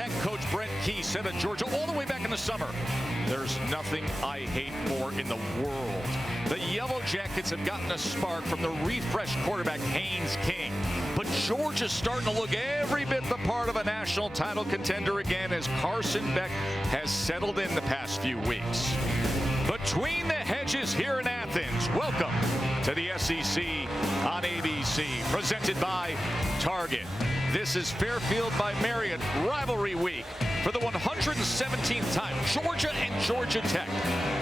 Tech coach Brent Key said at Georgia all the way back in the summer, "There's nothing I hate more in the world." The Yellow Jackets have gotten a spark from the refreshed quarterback Haynes King. But Georgia's starting to look every bit the part of a national title contender again as Carson Beck has settled in the past few weeks. Between the hedges here in Athens, welcome to the SEC on ABC, presented by Target. This is Fairfield by Marriott Rivalry Week for the 117th time. Georgia and Georgia Tech.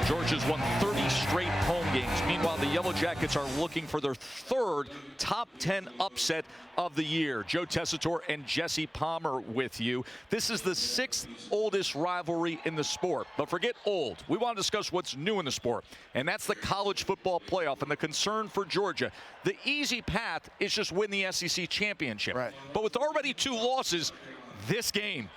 Georgia's won 30 straight home games. Meanwhile, the Yellow Jackets are looking for their third top 10 upset of the year. Joe Tessitore and Jesse Palmer with you. This is the 6th oldest rivalry in the sport. But forget old. We want to discuss what's new in the sport, and that's the college football playoff and the concern for Georgia. The easy path is just win the SEC championship. Right. But with already 2 losses, this game,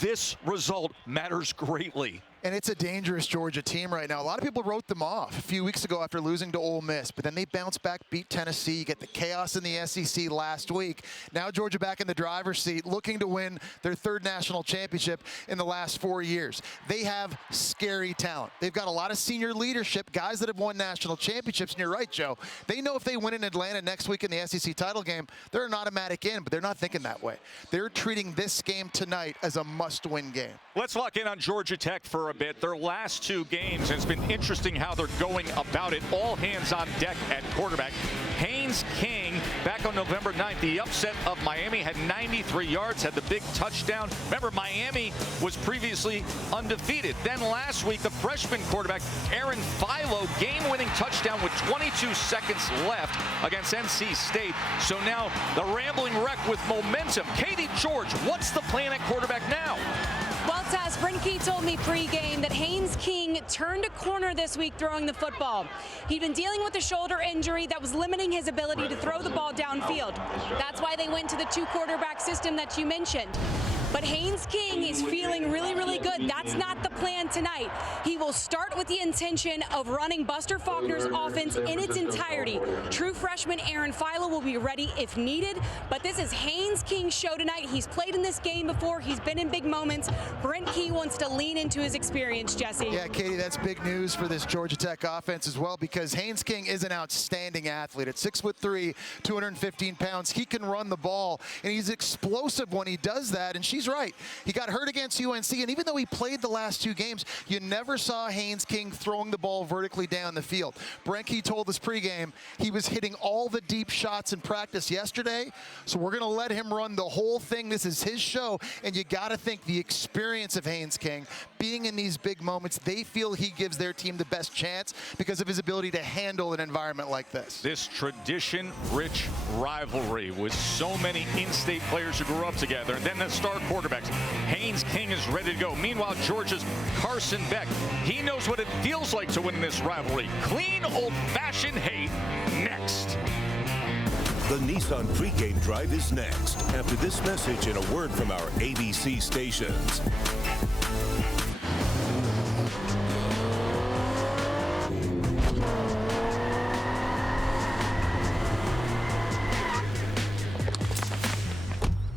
this result matters greatly. And it's a dangerous Georgia team right now. A lot of people wrote them off a few weeks ago after losing to Ole Miss, but then they bounced back, beat Tennessee. You get the chaos in the SEC last week. Now Georgia back in the driver's seat, looking to win their 3rd national championship in the last 4 years. They have scary talent. They've got a lot of senior leadership, guys that have won national championships, and you're right, Joe. They know if they win in Atlanta next week in the SEC title game, they're an automatic in, but they're not thinking that way. They're treating this game tonight as a must-win game. Let's lock in on Georgia Tech for a bit. Their last 2 games, and it's been interesting how they're going about it. All hands on deck at quarterback. Haynes King, back on November 9th, the upset of Miami, had 93 yards, had the big touchdown. Remember, Miami was previously undefeated. Then last week, the freshman quarterback, Aaron Philo, game-winning touchdown with 22 seconds left against NC State. So now the rambling wreck with momentum. Katie George, what's the plan at quarterback now? Well, Taz, Brent Key told me pregame that Haynes King turned a corner this week throwing the football. He'd been dealing with a shoulder injury that was limiting his ability to throw the ball downfield. That's why they went to the 2-quarterback system that you mentioned. But Haynes King is feeling really, really good. That's not the plan tonight. He will start with the intention of running Buster Faulkner's offense in its entirety. True freshman Aaron Philo will be ready if needed, but this is Haynes King's show tonight. He's played in this game before. He's been in big moments. Brent Key wants to lean into his experience, Jesse. Yeah, Katie, that's big news for this Georgia Tech offense as well, because Haynes King is an outstanding athlete. At 6'3", 215 pounds, he can run the ball, and he's explosive when he does that, and she's right. He got hurt against UNC, and even though he played the last 2 games, you never saw Haynes King throwing the ball vertically down the field. Brent Key told us pregame he was hitting all the deep shots in practice yesterday, so we're going to let him run the whole thing. This is his show, and you got to think the experience of Haynes King being in these big moments, they feel he gives their team the best chance because of his ability to handle an environment like this. This tradition-rich rivalry with so many in-state players who grew up together, and then the star quarterbacks. Haynes King is ready to go. Meanwhile, Georgia's Carson Beck, he knows what it feels like to win this rivalry. Clean, old-fashioned hate next. The Nissan pregame drive is next after this message and a word from our ABC stations.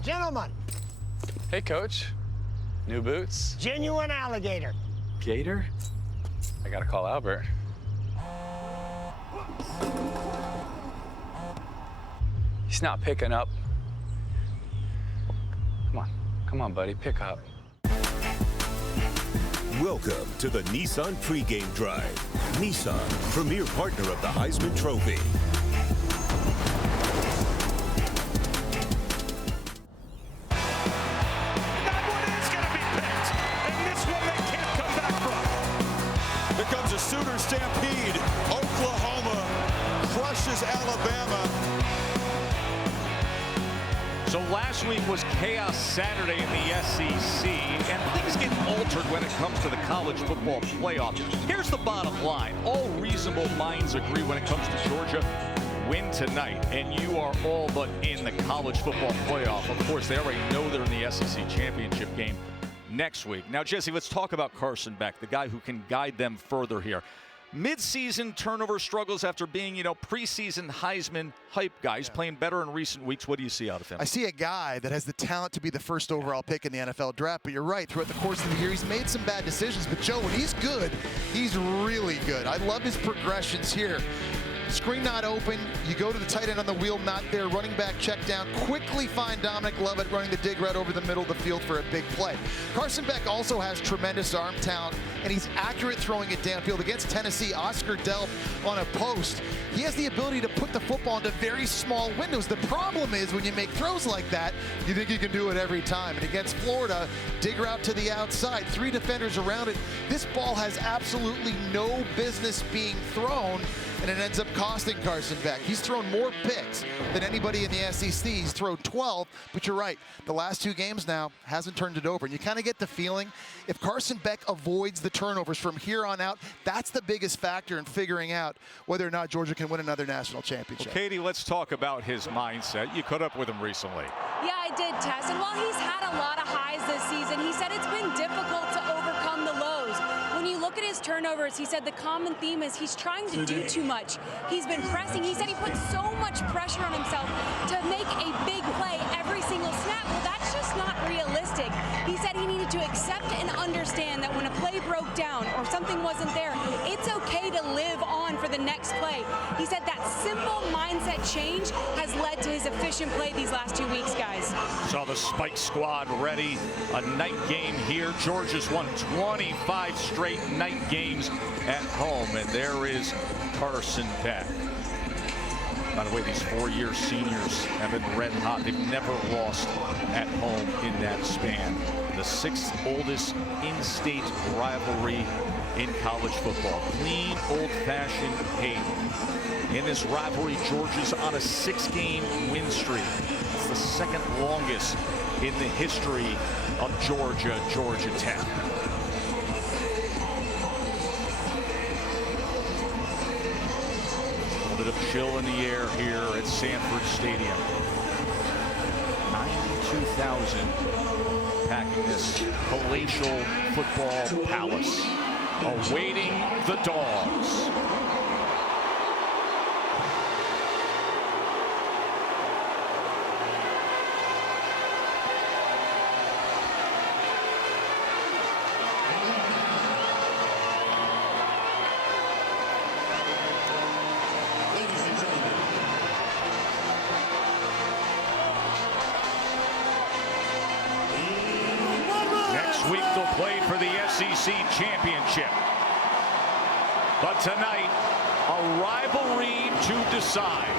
Gentlemen. Hey, Coach. New boots? Genuine alligator. Gator? I gotta call Albert. He's not picking up. Come on, buddy, pick up. Welcome to the Nissan pregame drive. Nissan, premier partner of the Heisman Trophy. Sooner Stampede. Oklahoma crushes Alabama. So last week was Chaos Saturday in the SEC, and things get altered when it comes to the college football playoff. Here's the bottom line. All reasonable minds agree when it comes to Georgia. Win tonight, and you are all but in the college football playoff. Of course, they already know they're in the SEC championship game next week. Now, Jesse, let's talk about Carson Beck, the guy who can guide them further here. Mid-season turnover struggles after being, preseason Heisman hype guy. He's playing better in recent weeks. What do you see out of him? I see a guy that has the talent to be the first overall pick in the NFL draft, but you're right. Throughout the course of the year, he's made some bad decisions. But, Joe, when he's good, he's really good. I love his progressions here. Screen not open. You go to the tight end on the wheel, not there. Running back check down. Quickly find Dominic Lovett running the dig right over the middle of the field for a big play. Carson Beck also has tremendous arm talent, and he's accurate throwing it downfield. Against Tennessee, Oscar Delp on a post. He has the ability to put the football into very small windows. The problem is when you make throws like that, you think you can do it every time. And against Florida, dig route to the outside, 3 defenders around it. This ball has absolutely no business being thrown, and it ends up costing Carson Beck. He's thrown more picks than anybody in the SEC. He's thrown 12, but you're right. The last 2 games now hasn't turned it over. And you kind of get the feeling if Carson Beck avoids the turnovers from here on out, that's the biggest factor in figuring out whether or not Georgia can win another national championship. Well, Katie, let's talk about his mindset. You caught up with him recently. Yeah, I did, Tess. And while he's had a lot of highs this season, he said it's been difficult to overcome the lows. When you look at his turnovers, he said the common theme is he's trying to do too much. He's been pressing. He said he put so much pressure on himself to make a big play every single snap. Well, that's just not realistic. He said he needed to accept and understand that when a play broke down or something wasn't there, it's okay to live on for the next play. He said that simple mindset change has led to his efficient play these last 2 weeks, guys. Saw the Spike Squad ready. A night game here. Georgia's won 25 straight night games at home, and there is Carson Beck. By the way, these 4-year seniors have been red hot. They've never lost at home in that span. The 6th oldest in-state rivalry in college football. Clean, old-fashioned hate. In this rivalry, Georgia's on a 6-game win streak. It's the 2nd longest in the history of Georgia Tech. A bit of chill in the air here at Sanford Stadium. 92,000 packing this palatial football palace, awaiting the Dogs. Next week they'll play for the SEC championship. But tonight, a rivalry to decide.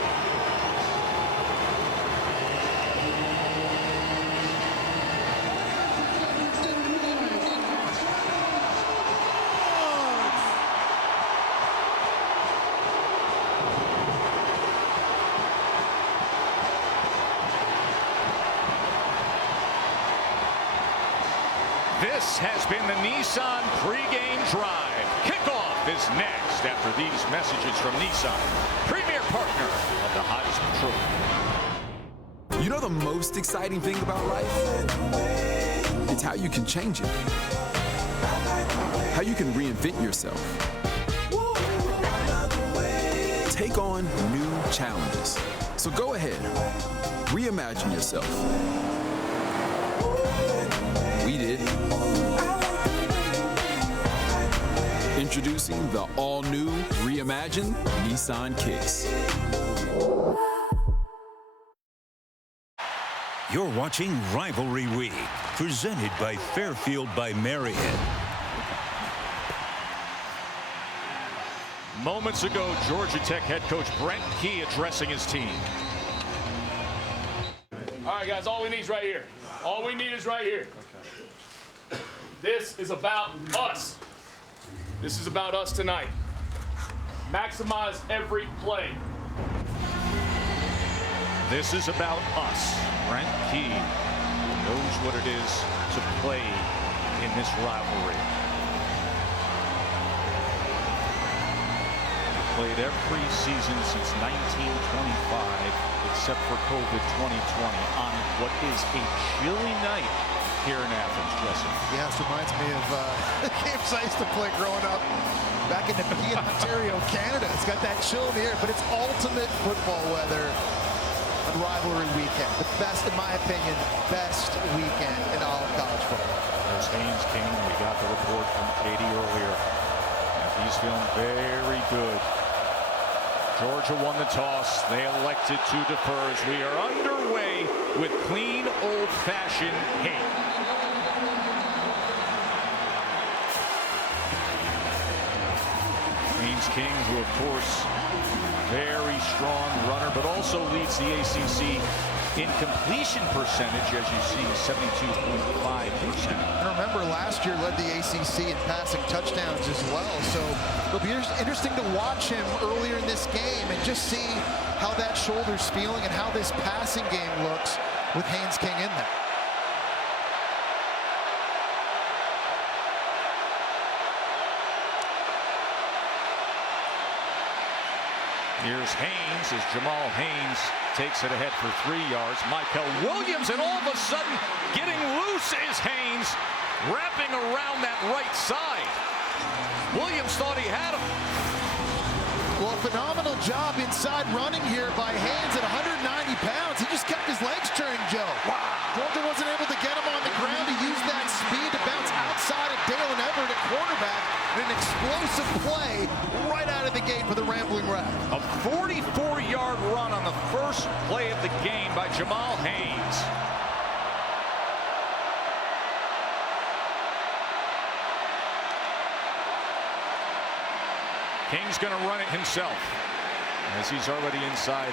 This has been the Nissan pregame drive. Kickoff is next after these messages from Nissan, premier partner of the Heisman Trophy. You know the most exciting thing about life? It's how you can change it. How you can reinvent yourself. Take on new challenges. So go ahead, reimagine yourself. We did. Introducing the all-new, reimagined Nissan Kicks. You're watching Rivalry Week, presented by Fairfield by Marriott. Moments ago, Georgia Tech head coach Brent Key addressing his team. All right, guys, all we need is right here. All we need is right here. This is about us. This is about us tonight. Maximize every play. This is about us. Brent Key knows what it is to play in this rivalry. He played every season since 1925, except for COVID 2020, on what is a chilly night here in Athens, Jesse. Yeah, this reminds me of the games I used to play growing up back in Nepean, Ontario, Canada. It's got that chill in the air, but it's ultimate football weather on rivalry weekend. The best, in my opinion, best weekend in all of college football. There's Haynes King. We got the report from Katie earlier. And he's feeling very good. Georgia won the toss. They elected to defer as we are underway with clean, old-fashioned hate. Haynes King, who of course, very strong runner, but also leads the ACC in completion percentage, as you see, 72.5%. And remember, last year led the ACC in passing touchdowns as well. So it'll be interesting to watch him earlier in this game and just see how that shoulder's feeling and how this passing game looks with Haynes King in there. Here's Haynes as Jamal Haynes takes it ahead for 3 yards. Michael Williams, and all of a sudden getting loose is Haynes, wrapping around that right side. Williams thought he had him. Well, a phenomenal job inside running here by Haynes at 190 pounds. He just kept his legs turning, Joe. Wow. Georgia wasn't able to get him on the ground. He used that speed to bounce outside of Dalen Everett at quarterback. And an explosive play right out of the gate for the Rambling Wreck. A 44-yard run on the first play of the game by Jamal Haynes. King's going to run it himself as he's already inside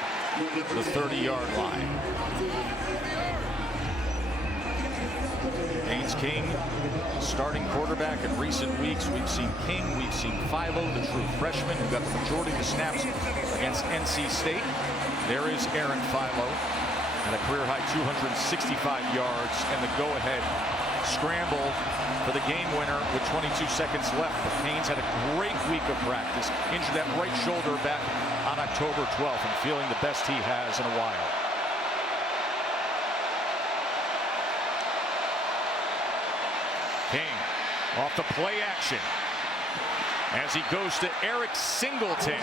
the 30-yard line. Haynes King, starting quarterback in recent weeks. We've seen King, we've seen Philo, the true freshman, who got the majority of the snaps against NC State. There is Aaron Philo at a career-high 265 yards and the go-ahead scramble for the game winner with 22 seconds left. But Haynes had a great week of practice, injured that right shoulder back on October 12th and feeling the best he has in a while. King off the play action as he goes to Eric Singleton.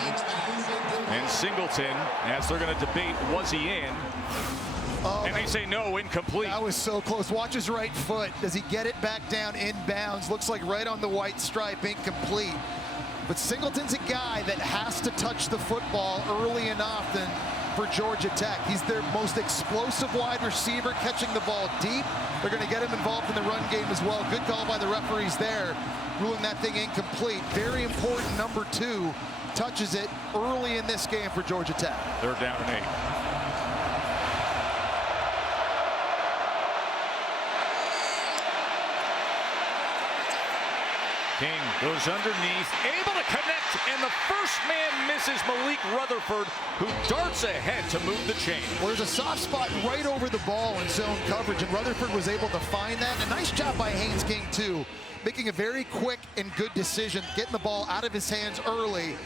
And Singleton, as they're going to debate, was he in? And they say no, incomplete. That was so close. Watch his right foot. Does he get it back down inbounds? Looks like right on the white stripe, incomplete. But Singleton's a guy that has to touch the football early and often for Georgia Tech. He's their most explosive wide receiver, catching the ball deep. They're going to get him involved in the run game as well. Good call by the referees there, ruling that thing incomplete. Very important, number 2 touches it early in this game for Georgia Tech. They're down and 8. King goes underneath, able to connect, and the first man misses Malik Rutherford, who darts ahead to move the chain. Well, there's a soft spot right over the ball in zone coverage, and Rutherford was able to find that. And a nice job by Haynes King, too, making a very quick and good decision, getting the ball out of his hands early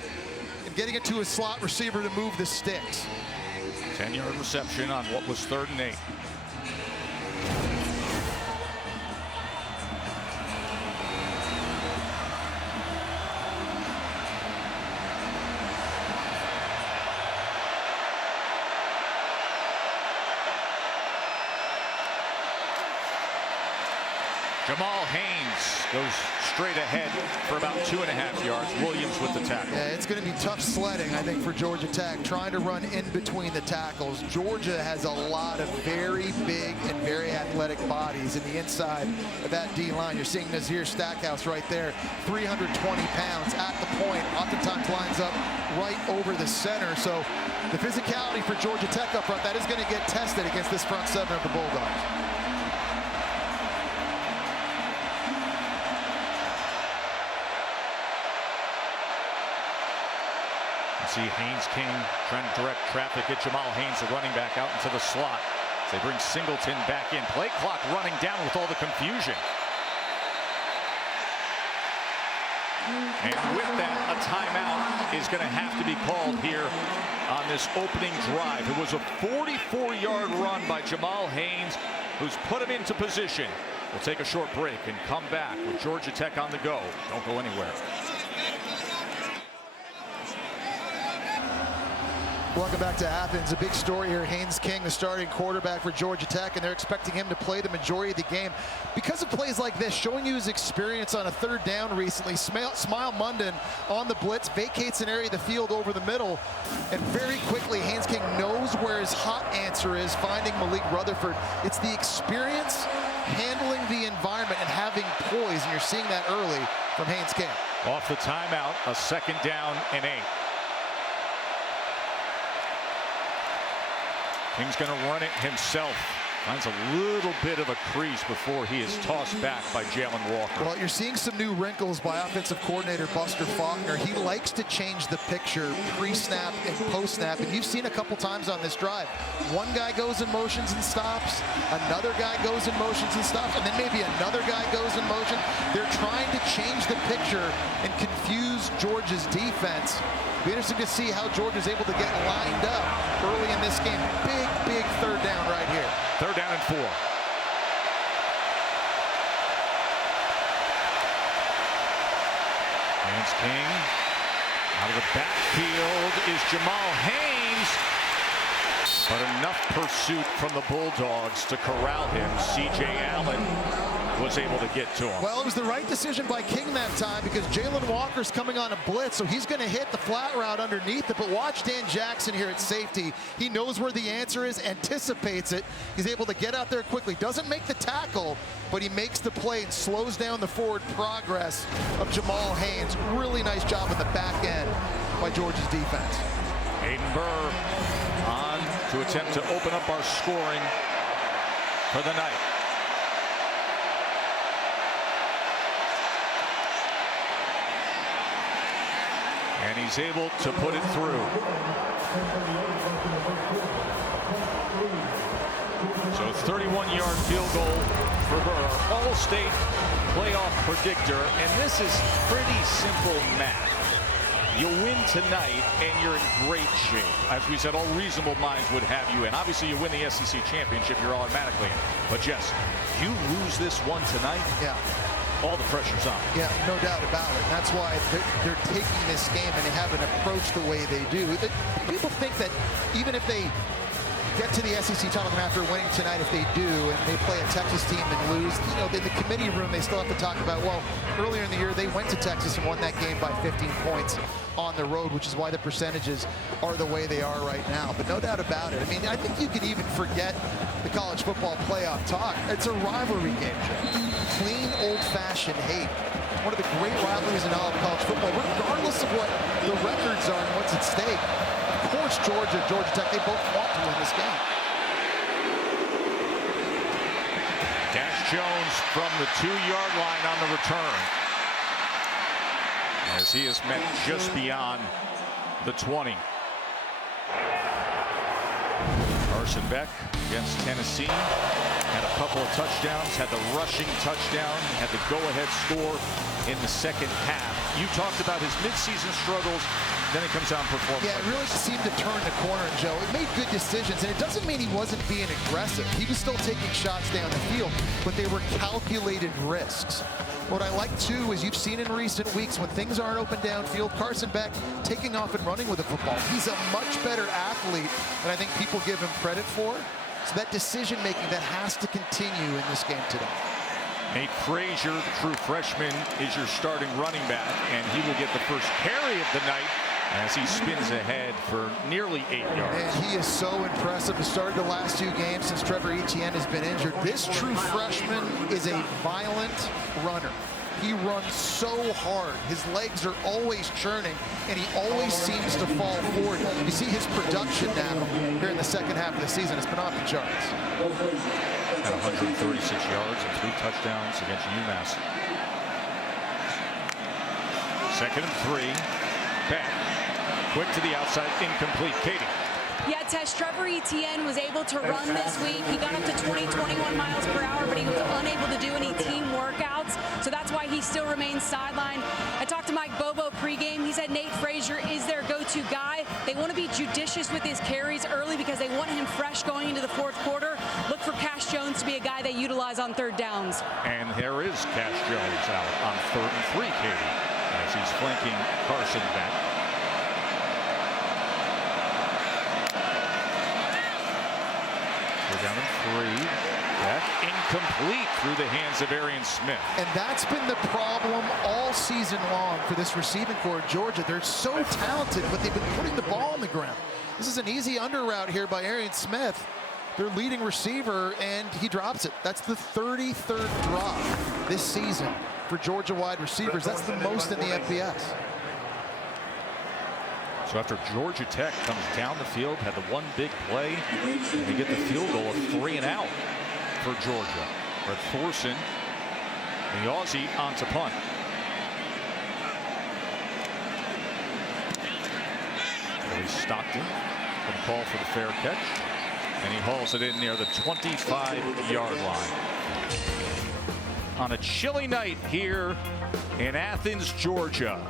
and getting it to a slot receiver to move the sticks. 10-yard reception on what was 3rd and 8. Jamal Haynes goes straight ahead for about 2.5 yards. Williams with the tackle. Yeah, it's going to be tough sledding, I think, for Georgia Tech, trying to run in between the tackles. Georgia has a lot of very big and very athletic bodies in the inside of that D-line. You're seeing Nazir Stackhouse right there, 320 pounds at the point, oftentimes lines up right over the center. So the physicality for Georgia Tech up front, that is going to get tested against this front 7 of the Bulldogs. See Haynes King trying to direct traffic at Jamal Haynes, the running back, out into the slot. They bring Singleton back in. Play clock running down with all the confusion. And with that, a timeout is going to have to be called here on this opening drive. It was a 44-yard run by Jamal Haynes, who's put him into position We'll take a short break and come back with Georgia Tech on the go. Don't go anywhere. Welcome back to Athens. A big story here. Haynes King, the starting quarterback for Georgia Tech, and they're expecting him to play the majority of the game. Because of plays like this, showing you his experience on a third down recently, Smile Munden on the blitz, vacates an area of the field over the middle, and very quickly, Haynes King knows where his hot answer is, finding Malik Rutherford. It's the experience, handling the environment, and having poise, and you're seeing that early from Haynes King. Off the timeout, a 2nd down and 8. King's going to run it himself. Finds a little bit of a crease before he is tossed back by Jalen Walker. Well, you're seeing some new wrinkles by offensive coordinator Buster Faulkner. He likes to change the picture pre-snap and post-snap, and you've seen a couple times on this drive. One guy goes in motions and stops, another guy goes in motions and stops, and then maybe another guy goes in motion. They're trying to change the picture and confuse Georgia's defense. Be interesting to see how Georgia's able to get lined up early in this game. Big 3rd down right here. 3rd down and 4. Haynes King out of the backfield is Jamal Haynes, but enough pursuit from the Bulldogs to corral him. C.J. Allen was able to get to him. Well, it was the right decision by King that time because Jalen Walker's coming on a blitz, so he's going to hit the flat route underneath it. But watch Dan Jackson here at safety. He knows where the answer is, anticipates it. He's able to get out there quickly. Doesn't make the tackle, but he makes the play and slows down the forward progress of Jamal Haynes. Really nice job in the back end by Georgia's defense. Hayden Burr on to attempt to open up our scoring for the night. And he's able to put it through. So 31-yard field goal for Burr. All-state playoff predictor. And this is pretty simple math. You win tonight and you're in great shape. As we said, all reasonable minds would have you in. Obviously, you win the SEC championship, you're automatically in. But Jess, you lose this one tonight, Yeah. all the pressure's on. Yeah, no doubt about it. And that's why they're taking this game and they haven't approached the way they do. People think that even if they get to the SEC title game after winning tonight, if they do, and they play a Texas team and lose, you know, in the committee room, they still have to talk about, well, earlier in the year, they went to Texas and won that game by 15 points on the road, which is why the percentages are the way they are right now. But no doubt about it. I mean, I think you could even forget the college football playoff talk. It's a rivalry game, Joe. Clean, old-fashioned hate. One of the great rivalries in all of college football, regardless of what the records are and what's at stake. Of course, Georgia Tech, they both want to win this game. Dash Jones from the 2-yard line on the return, as he is met just beyond the 20. Carson Beck against Tennessee had a couple of touchdowns, had the rushing touchdown, had the go-ahead score in the second half. You talked about his midseason struggles, then it comes out and performs. Yeah, it really seemed to turn the corner, Joe. It made good decisions, and it doesn't mean he wasn't being aggressive. He was still taking shots down the field, but they were calculated risks. What I like, too, is you've seen in recent weeks when things aren't open downfield, Carson Beck taking off and running with the football. He's a much better athlete than I think people give him credit for. So that decision-making, that has to continue in this game today. Nate Frazier, the true freshman, is your starting running back, and he will get the first carry of the night as he spins ahead for nearly 8 yards. And he is so impressive. He started the last 2 games since Trevor Etienne has been injured. This true freshman is a violent runner. He runs so hard. His legs are always churning, and he always seems to fall forward. You see his production now here in the second half of the season. It's been off the charts. At 136 yards and 3 touchdowns against UMass. 2nd and 3. Beck. Quick to the outside, incomplete. Katie. Yeah, Tesh, Trevor Etienne was able to run this week. He got up to 21 miles per hour, but he was unable to do any team workouts. So that's why he still remains sidelined. I talked to Mike Bobo pregame. He said Nate Frazier is their go-to guy. They want to be judicious cautious with his carries early because they want him fresh going into the fourth quarter. Look for Cash Jones to be a guy they utilize on third downs. And there is Cash Jones out on 3rd and 3, Katie, as he's flanking Carson back. We're down in 3. That incomplete through the hands of Arian Smith. And that's been the problem all season long for this receiving corps of Georgia. They're so talented, but they've been putting the ball on the ground. This is an easy under route here by Arian Smith, their leading receiver, and he drops it. That's the 33rd drop this season for Georgia wide receivers. That's the most in the FBS. So after Georgia Tech comes down the field, had the one big play, they get the field goal of 3 and out for Georgia. Brett Thorson, the Aussie, on to punt. Billy Stockton going to call for the fair catch, and he hauls it in near the 25-yard line. On a chilly night here in Athens, Georgia,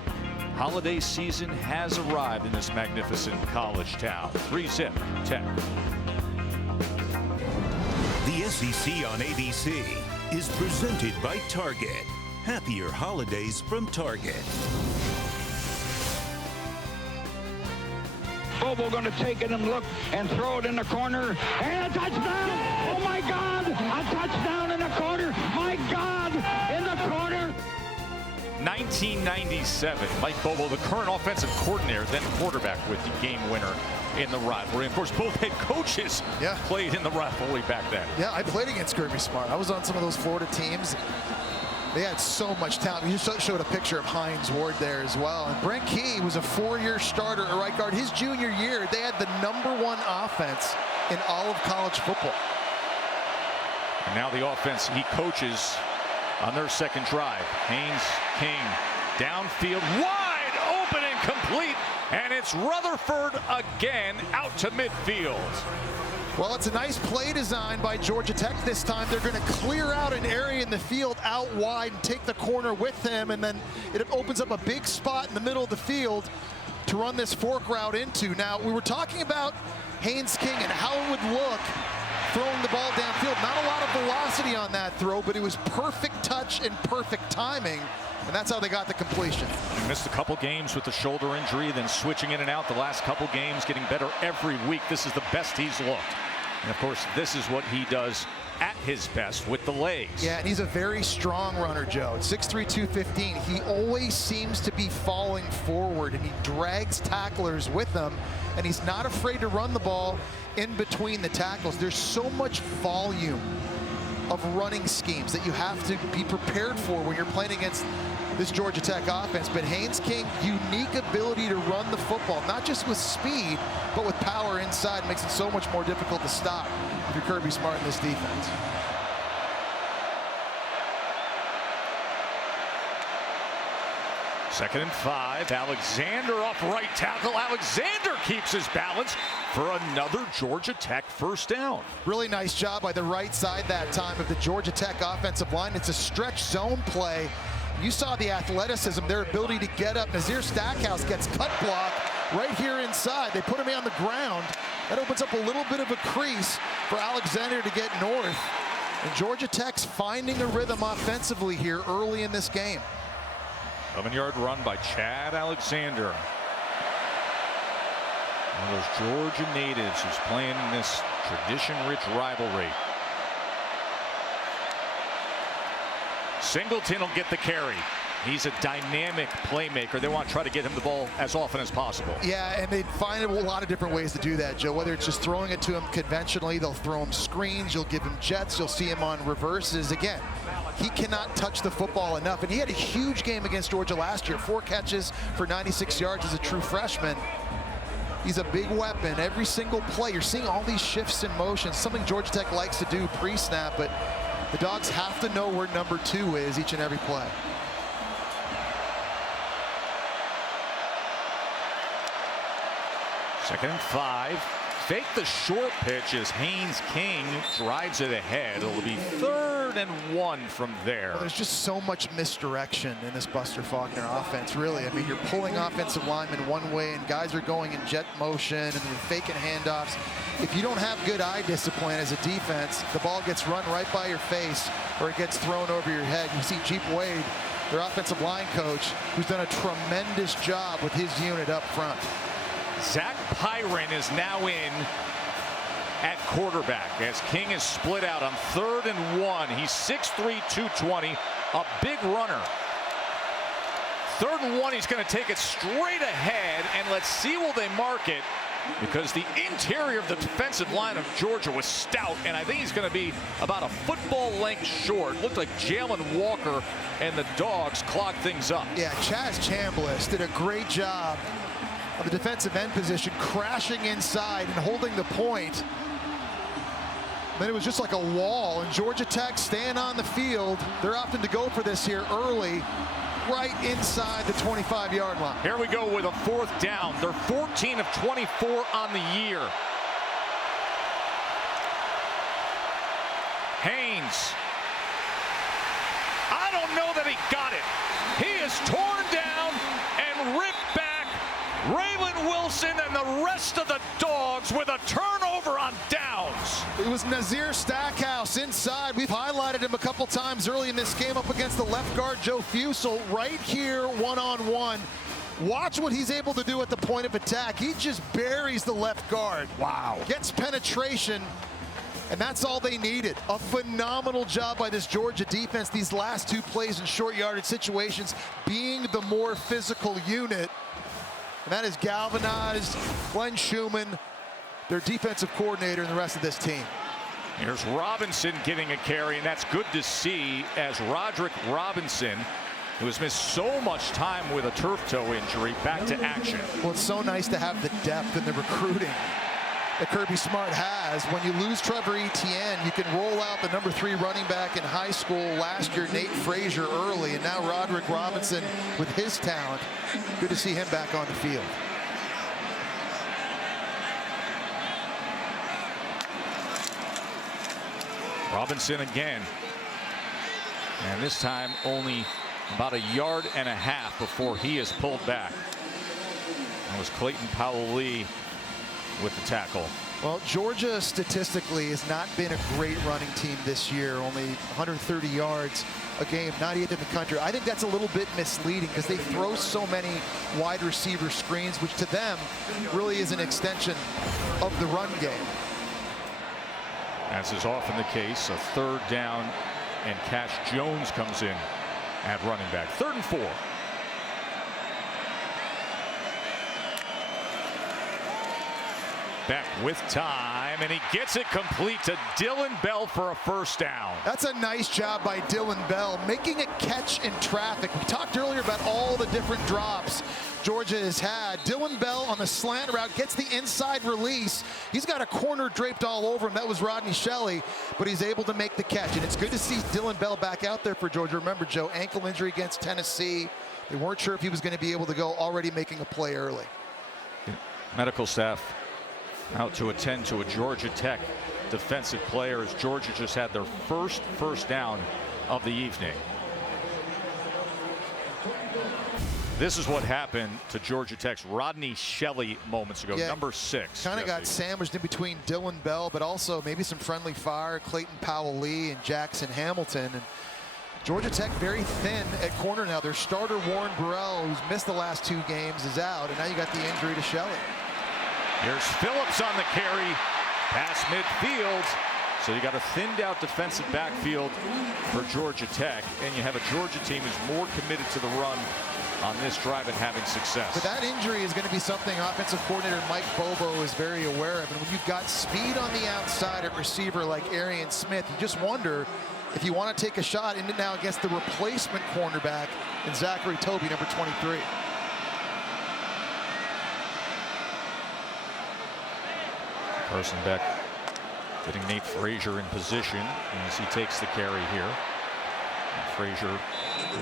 holiday season has arrived in this magnificent college town. 3-zip Tech. The SEC on ABC is presented by Target. Happier holidays from Target. Bobo going to take it and look and throw it in the corner. And a touchdown! Oh, my God! A touchdown in the corner! My God! In the corner! 1997, Mike Bobo, the current offensive coordinator, then quarterback, with the game winner in the rivalry. Of course, both head coaches played in the rivalry back then. Yeah, I played against Kirby Smart. I was on some of those Florida teams. They had so much talent. You just showed a picture of Hines Ward there as well. And Brent Key was a 4-year starter at right guard. His junior year, they had the #1 offense in all of college football. And now the offense he coaches on their second drive. Haynes King downfield, wide open and complete, and it's Rutherford again out to midfield. Well, it's a nice play design by Georgia Tech this time. They're going to clear out an area in the field out wide and take the corner with them, and then it opens up a big spot in the middle of the field to run this fork route into. Now, we were talking about Haynes King and how it would look throwing the ball downfield. Not a lot of velocity on that throw, but it was perfect touch and perfect timing, and that's how they got the completion. He missed a couple games with the shoulder injury, then switching in and out the last couple games, getting better every week. This is the best he's looked. And of course, this is what he does at his best with the legs. Yeah, and he's a very strong runner, Joe. At 6'3", 215, he always seems to be falling forward, and he drags tacklers with him, and he's not afraid to run the ball in between the tackles. There's so much volume of running schemes that you have to be prepared for when you're playing against this Georgia Tech offense. But Haynes King, unique ability to run the football, not just with speed, but with power inside, makes it so much more difficult to stop if you're Kirby Smart in this defense. Second and 5. Alexander up right tackle. Alexander keeps his balance for another Georgia Tech first down. Really nice job by the right side that time of the Georgia Tech offensive line. It's a stretch zone play. You saw the athleticism, their ability to get up. Nazir Stackhouse gets cut block right here inside. They put him on the ground. That opens up a little bit of a crease for Alexander to get north. And Georgia Tech's finding a rhythm offensively here early in this game. 11-yard run by Chad Alexander. One of those Georgia natives who's playing in this tradition-rich rivalry. Singleton will get the carry. He's a dynamic playmaker. They want to try to get him the ball as often as possible. Yeah, and they find a lot of different ways to do that, Joe. Whether it's just throwing it to him conventionally, they'll throw him screens, you'll give him jets, you'll see him on reverses. Again, he cannot touch the football enough, and he had a huge game against Georgia last year. 4 catches for 96 yards as a true freshman. He's a big weapon. Every single play, you're seeing all these shifts in motion, something Georgia Tech likes to do pre-snap, but the Dogs have to know where number 2 is each and every play. Second and 5. Fake the short pitch as Haynes King drives it ahead. It'll be 3rd 3rd and 1 from there. Well, there's just so much misdirection in this Buster Faulkner offense, really. I mean, you're pulling offensive linemen one way, and guys are going in jet motion, and you're faking handoffs. If you don't have good eye discipline as a defense, the ball gets run right by your face, or it gets thrown over your head. You see Jeep Wade, their offensive line coach, who's done a tremendous job with his unit up front. Zach Pyron is now in at quarterback as King is split out on 3rd and 1. He's 6'3", 220, a big runner. 3rd and 1, he's going to take it straight ahead, and let's see will they mark it, because the interior of the defensive line of Georgia was stout, and I think he's going to be about a football length short. Looked like Jalen Walker and the Dogs clocked things up. Yeah, Chaz Chambliss did a great job of the defensive end position, crashing inside and holding the point. Then it was just like a wall, and Georgia Tech staying on the field. They're opting to go for this here early, right inside the 25-yard line. Here we go with a 4th down. They're 14 of 24 on the year. Haynes. I don't know that he got it. He is torn down and ripped back. Raylan Wilson and the rest of the Dogs with a turnover on downs. It was Nazir Stackhouse inside. We've highlighted him a couple times early in this game up against the left guard Joe Fusel right here one-on-one. Watch what he's able to do at the point of attack. He just buries the left guard. Wow. Gets penetration, and that's all they needed. A phenomenal job by this Georgia defense these last 2 plays in short yardage situations, being the more physical unit. And that has galvanized Glenn Schumann, their defensive coordinator, and the rest of this team. Here's Robinson getting a carry, and that's good to see as Roderick Robinson, who has missed so much time with a turf toe injury, back to action. Well, it's so nice to have the depth in the recruiting that Kirby Smart has. When you lose Trevor Etienne, you can roll out the number 3 running back in high school last year, Nate Frazier, early, and now Roderick Robinson with his talent. Good to see him back on the field. Robinson again, and this time only about 1.5 yards before he is pulled back. That was Clayton Powell-Lee with the tackle. Well, Georgia statistically has not been a great running team this year. Only 130 yards a game, 98th in the country. I think that's a little bit misleading because they throw so many wide receiver screens, which to them really is an extension of the run game. As is often the case, a 3rd down, and Cash Jones comes in at running back. 3rd and 4. Back with time, and he gets it complete to Dylan Bell for a 1st down. That's a nice job by Dylan Bell, making a catch in traffic. We talked earlier about all the different drops Georgia has had. Dylan Bell on the slant route gets the inside release. He's got a corner draped all over him. That was Rodney Shelley, but he's able to make the catch. And it's good to see Dylan Bell back out there for Georgia. Remember, Joe, ankle injury against Tennessee. They weren't sure if he was going to be able to go, already making a play early. Medical staff out to attend to a Georgia Tech defensive player as Georgia just had their first down of the evening. This is what happened to Georgia Tech's Rodney Shelley moments ago, number 6. Kind of got sandwiched in between Dylan Bell, but also maybe some friendly fire, Clayton Powell-Lee and Jackson Hamilton. And Georgia Tech very thin at corner now. Their starter, Warren Burrell, who's missed the last 2 games, is out, and now you got the injury to Shelley. Here's Phillips on the carry, past midfield. So you got a thinned out defensive backfield for Georgia Tech, and you have a Georgia team who's more committed to the run on this drive and having success. But that injury is going to be something offensive coordinator Mike Bobo is very aware of. And when you've got speed on the outside at receiver like Arian Smith, you just wonder if you want to take a shot into now against the replacement cornerback in Zachary Toby, number 23. Carson Beck getting Nate Frazier in position as he takes the carry here. Frazier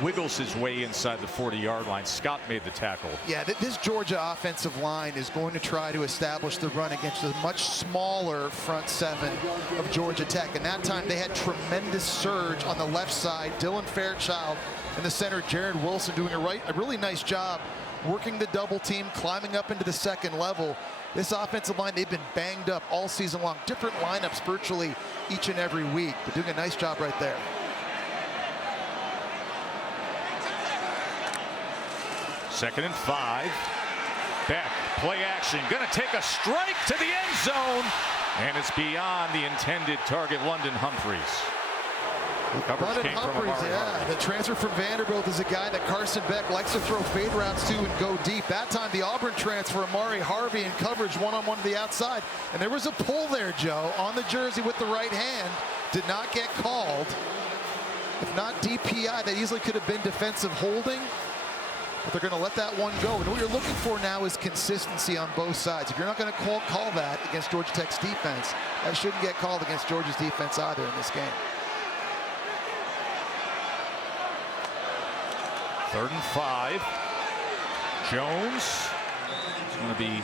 wiggles his way inside the 40-yard line. Scott made the tackle. Yeah, this Georgia offensive line is going to try to establish the run against a much smaller front seven of Georgia Tech. And that time they had tremendous surge on the left side. Dylan Fairchild in the center, Jared Wilson doing a really nice job working the double team, climbing up into the second level. This offensive line, they've been banged up all season long. Different lineups virtually each and every week, but doing a nice job right there. Second and 5. Beck, play action, gonna take a strike to the end zone, and it's beyond the intended target, London Humphreys. Coverage came from Amari Harvey. The transfer from Vanderbilt is a guy that Carson Beck likes to throw fade routes to and go deep. That time the Auburn transfer, Amari Harvey, in coverage one-on-one to the outside. And there was a pull there, Joe, on the jersey with the right hand. Did not get called. If not DPI, that easily could have been defensive holding. But they're going to let that one go. And what you're looking for now is consistency on both sides. If you're not going to call that against Georgia Tech's defense, that shouldn't get called against Georgia's defense either in this game. Third and 5. Jones is going to be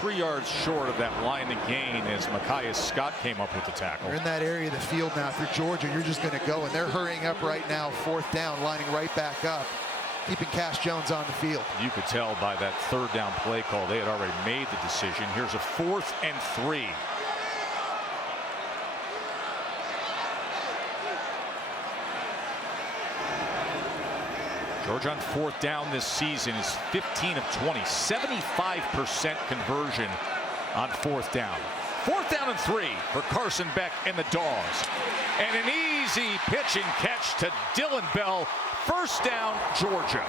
3 yards short of that line to gain as Micaiah Scott came up with the tackle. You're in that area of the field now. If you're Georgia, you're just going to go. And they're hurrying up right now, 4th down, lining right back up, keeping Cash Jones on the field. You could tell by that 3rd down play call they had already made the decision. Here's a 4th and 3. Georgia on 4th down this season is 15 of 20, 75% conversion on 4th down. 4th down and 3 for Carson Beck and the Dogs. And an easy pitch and catch to Dylan Bell. 1st down, Georgia.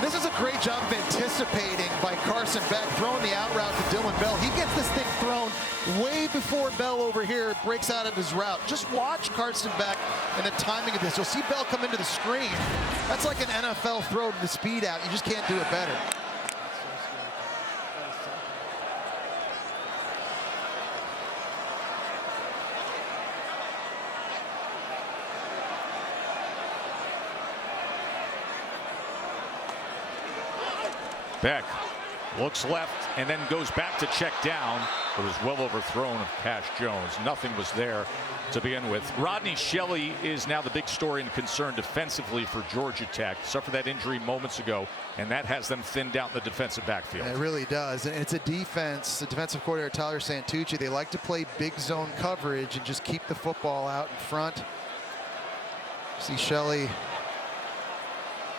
This is a great job of anticipating by Carson Beck, throwing the out route to Dylan Bell. He gets this thing thrown way before Bell over here breaks out of his route. Just watch Carson Beck and the timing of this. You'll see Bell come into the screen. That's like an NFL throw to the speed out. You just can't do it better. Beck looks left and then goes back to check down, but was well overthrown of Cash Jones. Nothing was there to begin with. Rodney Shelley is now the big story and concern defensively for Georgia Tech. Suffered that injury moments ago, and that has them thinned out in the defensive backfield. It really does, and it's a defense. The defensive coordinator Tyler Santucci, they like to play big zone coverage and just keep the football out in front. See Shelley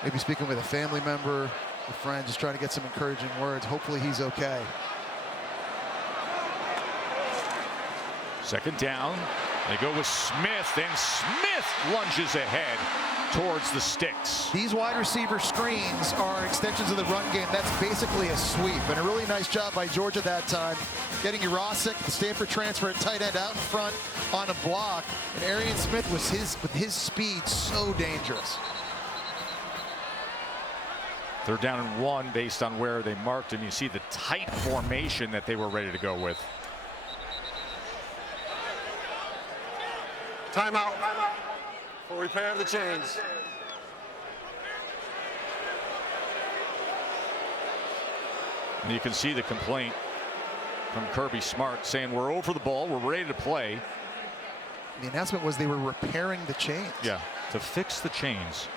maybe speaking with a family member, a friend, just trying to get some encouraging words. Hopefully he's okay. 2nd down. They go with Smith, and Smith lunges ahead towards the sticks. These wide receiver screens are extensions of the run game. That's basically a sweep, and a really nice job by Georgia that time, getting Urosic, the Stanford transfer at tight end, out in front on a block. And Arian Smith was with his speed so dangerous. 3rd down and 1 based on where they marked him. You see the tight formation that they were ready to go with. Timeout. We'll repair the chains. And you can see the complaint from Kirby Smart saying we're over the ball, we're ready to play. The announcement was they were repairing the chains. Yeah, to fix the chains.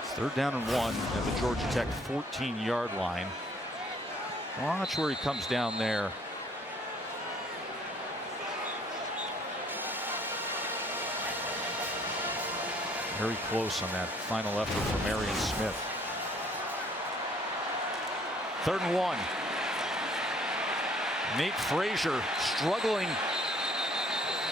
It's 3rd down and 1 at the Georgia Tech 14-yard line. Watch where he comes down there. Very close on that final effort from Arian Smith. 3rd and 1. Nate Frazier struggling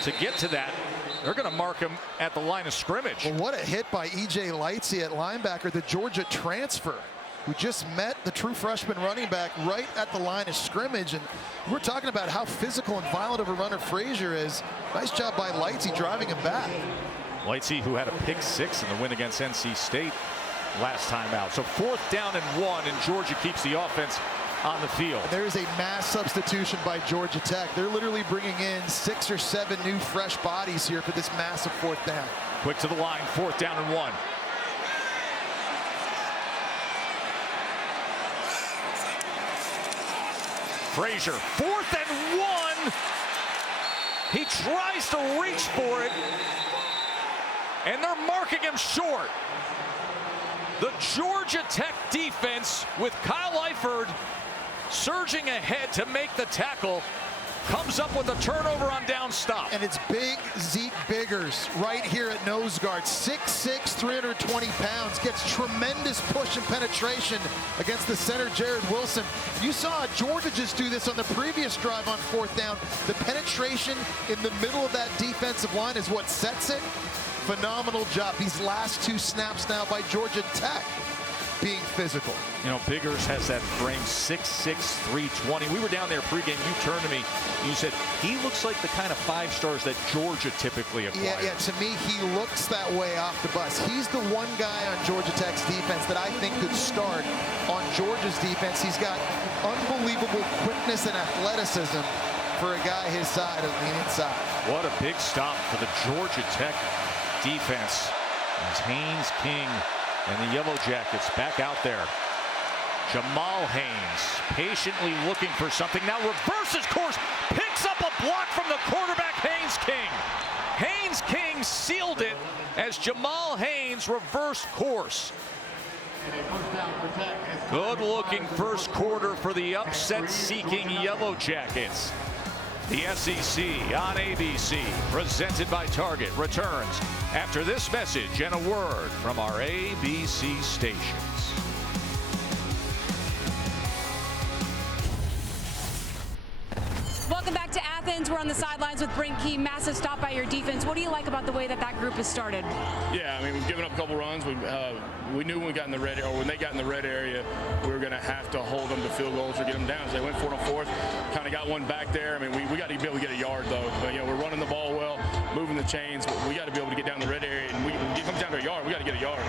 to get to that. They're going to mark him at the line of scrimmage. Well, what a hit by E.J. Lightsey at linebacker, the Georgia transfer, who just met the true freshman running back right at the line of scrimmage. And we're talking about how physical and violent of a runner Frazier is. Nice job by Lightsey driving him back. Lightsey, who had a pick 6 in the win against NC State last time out. So 4th down and 1, and Georgia keeps the offense on the field. There is a mass substitution by Georgia Tech. They're literally bringing in 6 or 7 new fresh bodies here for this massive 4th down. Quick to the line, 4th down and 1. Frazier, 4th and 1. He tries to reach for it, and they're marking him short. The Georgia Tech defense, with Kyle Eifert surging ahead to make the tackle, comes up with a turnover on down stop. And it's big Zeke Biggers right here at nose guard. 6'6", 320 pounds, gets tremendous push and penetration against the center, Jared Wilson. You saw Georgia just do this on the previous drive on 4th down. The penetration in the middle of that defensive line is what sets it. Phenomenal job. These last 2 snaps now by Georgia Tech being physical. You know, Biggers has that frame, 6'6", 320. We were down there pregame. You turned to me. You said, he looks like the kind of 5 stars that Georgia typically acquires. Yeah, to me, he looks that way off the bus. He's the one guy on Georgia Tech's defense that I think could start on Georgia's defense. He's got unbelievable quickness and athleticism for a guy his side of the inside. What a big stop for the Georgia Tech defense as Haynes King and the Yellow Jackets back out there. Jamal Haynes patiently looking for something. Now reverses course, picks up a block from the quarterback, Haynes King. Haynes King sealed it as Jamal Haynes reversed course. Good looking first quarter for the upset-seeking Yellow Jackets. The SEC on ABC, presented by Target, returns after this message and a word from our ABC stations. Welcome back to Athens. We're on the sidelines with Brent Key. Massive stop by your defense. What do you like about the way that group has started? Yeah, I mean, we've given up a couple runs. We knew when we got in the red, or when they got in the red area, we were going to have to hold them to field goals or get them down. So they went 4 on 4th, kind of got one back there. I mean, we got to be able to get a yard though. But, you know, we're running the ball well, moving the chains, but we got to be able to get down the red area. And when it comes down to a yard, we got to get a yard.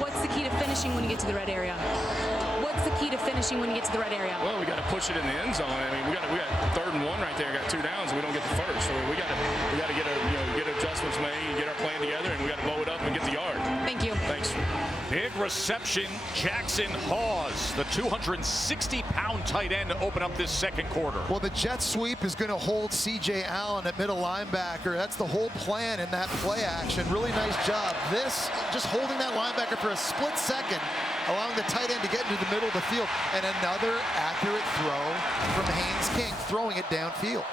What's the key to finishing when you get to the red area? What's the key to finishing when you get to the red area? Well, we got to push it in the end zone. I mean, we got 3rd and 1 right there. Got 2 downs. We don't get the first. So we got to get adjustments made, get our plan together, and we got to blow it up and get the yard. Thank you. Thanks. Big reception, Jackson Hawes, the 260-pound tight end, to open up this second quarter. Well, the jet sweep is going to hold C.J. Allen at middle linebacker. That's the whole plan in that play action. Really nice job. This, just holding that linebacker for a split second, allowing the tight end to get into the middle of the field. And another accurate throw from Haynes King, throwing it downfield.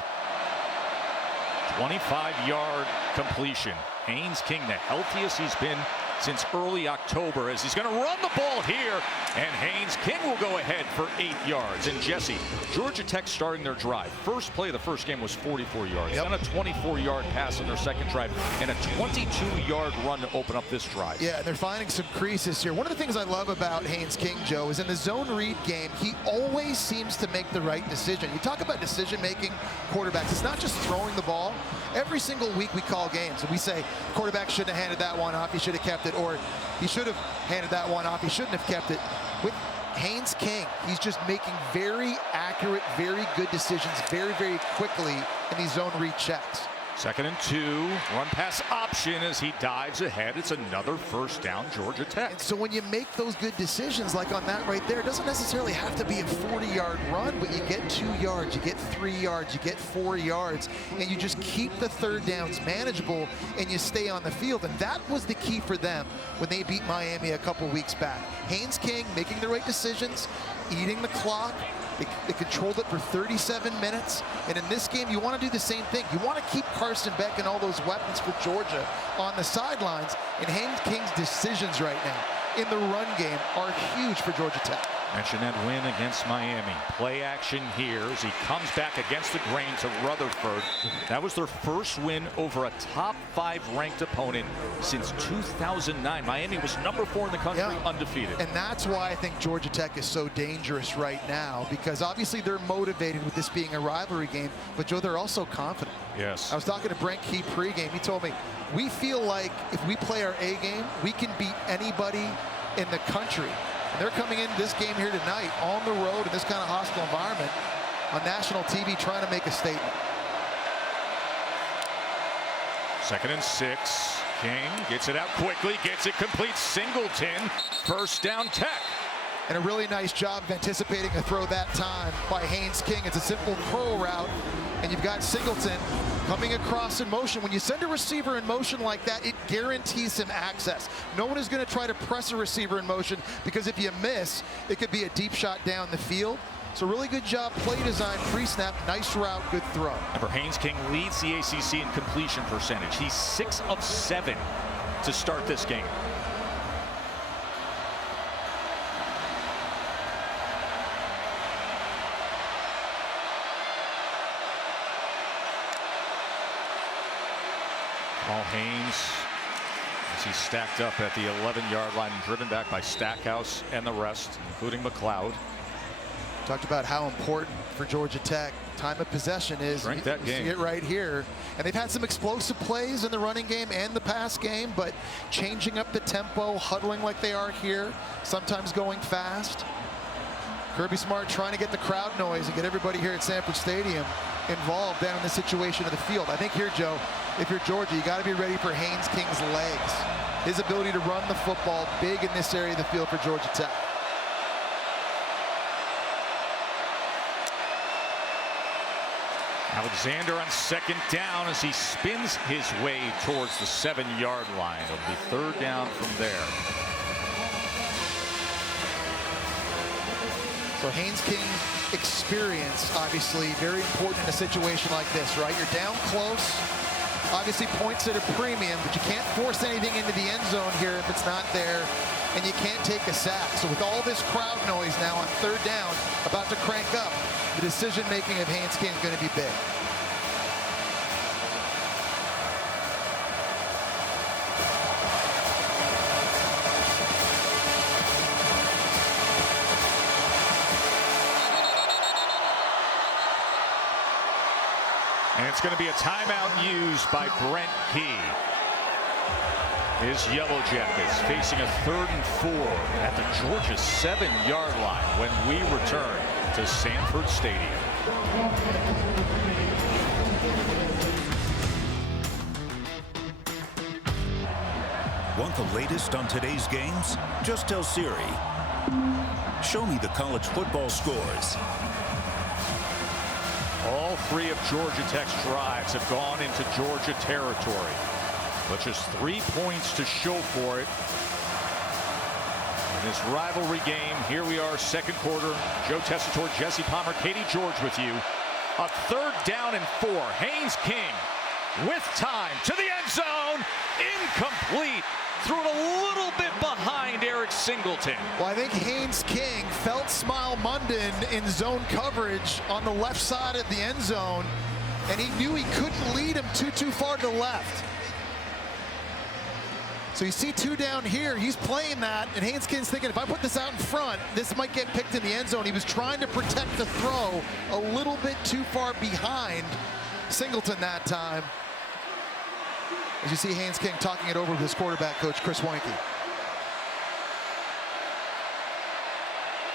25-yard completion. Haynes King, the healthiest he's been since early October, as he's going to run the ball here, and Haynes King will go ahead for 8 yards. And Jesse, Georgia Tech starting their drive. First play of the first game was 44 yards. Then a 24-yard pass on their second drive, and a 22-yard run to open up this drive. Yeah, they're finding some creases here. One of the things I love about Haynes King, Joe, is in the zone read game, he always seems to make the right decision. You talk about decision-making quarterbacks. It's not just throwing the ball. Every single week we call games, and we say, quarterback shouldn't have handed that one off, he should have kept it, or he should have handed that one off, he shouldn't have kept it. With Haynes King, he's just making very accurate, very good decisions very, very quickly in these zone read checks. 2nd and 2, run pass option as he dives ahead. It's another first down, Georgia Tech. And so when you make those good decisions like on that right there, it doesn't necessarily have to be a 40-yard run, but you get 2 yards, you get 3 yards, you get 4 yards, and you just keep the third downs manageable and you stay on the field. And that was the key for them when they beat Miami a couple weeks back. Haynes King making the right decisions, eating the clock. They controlled it for 37 minutes. And in this game, you want to do the same thing. You want to keep Carson Beck and all those weapons for Georgia on the sidelines. And Haynes King's decisions right now in the run game are huge for Georgia Tech. Mentioned that win against Miami. Play action here as he comes back against the grain to Rutherford. That was their first win over a top 5 ranked opponent since 2009. Miami was number 4 in the country, undefeated. And that's why I think Georgia Tech is so dangerous right now, because obviously they're motivated with this being a rivalry game, but Joe, they're also confident. Yes. I was talking to Brent Key pregame. He told me, we feel like if we play our A game, we can beat anybody in the country. And they're coming into this game here tonight on the road in this kind of hostile environment on national TV trying to make a statement. 2nd and 6. King gets it out quickly, gets it complete. Singleton, first down Tech. And a really nice job of anticipating a throw that time by Haynes King. It's a simple curl route, and you've got Singleton coming across in motion. When you send a receiver in motion like that, it guarantees him access. No one is going to try to press a receiver in motion, because if you miss, it could be a deep shot down the field. So really good job, play design, pre-snap, nice route, good throw. Remember, Haynes King leads the ACC in completion percentage. He's 6 of 7 to start this game. Paul Haynes, as he's stacked up at the 11-yard line, driven back by Stackhouse and the rest, including McLeod. Talked about how important for Georgia Tech time of possession is. Right, that game. See it right here. And they've had some explosive plays in the running game and the pass game, but changing up the tempo, huddling like they are here, sometimes going fast. Kirby Smart trying to get the crowd noise and get everybody here at Sanford Stadium involved down in the situation of the field. I think here, Joe, if you're Georgia, you got to be ready for Haynes King's legs. His ability to run the football big in this area of the field for Georgia Tech. Alexander on 2nd down as he spins his way towards the 7-yard line. It'll be 3rd down from there. So Haynes King experience, obviously, very important in a situation like this, right? You're down close. Obviously, points at a premium, but you can't force anything into the end zone here if it's not there, and you can't take a sack. So with all this crowd noise now on 3rd down, about to crank up, the decision-making of Haynes King is going to be big. And it's going to be a timeout used by Brent Key. His Yellow Jackets facing a 3rd and 4 at the Georgia 7-yard line when we return to Sanford Stadium. Want the latest on today's games? Just tell Siri, show me the college football scores. All 3 of Georgia Tech's drives have gone into Georgia territory, but just 3 points to show for it. In this rivalry game, here we are, 2nd quarter. Joe Tessitore, Jesse Palmer, Katie George with you. A 3rd down and 4. Haynes King with time to the end zone. Incomplete. Threw it a little bit behind Eric Singleton. Well, I think Haynes King felt Smile Munden in zone coverage on the left side of the end zone, and he knew he couldn't lead him too far to the left. So you see 2 down here, he's playing that, and Haynes King's thinking, if I put this out in front, this might get picked in the end zone. He was trying to protect the throw a little bit too far behind Singleton that time. As you see Haynes King talking it over with his quarterback coach, Chris Weinke.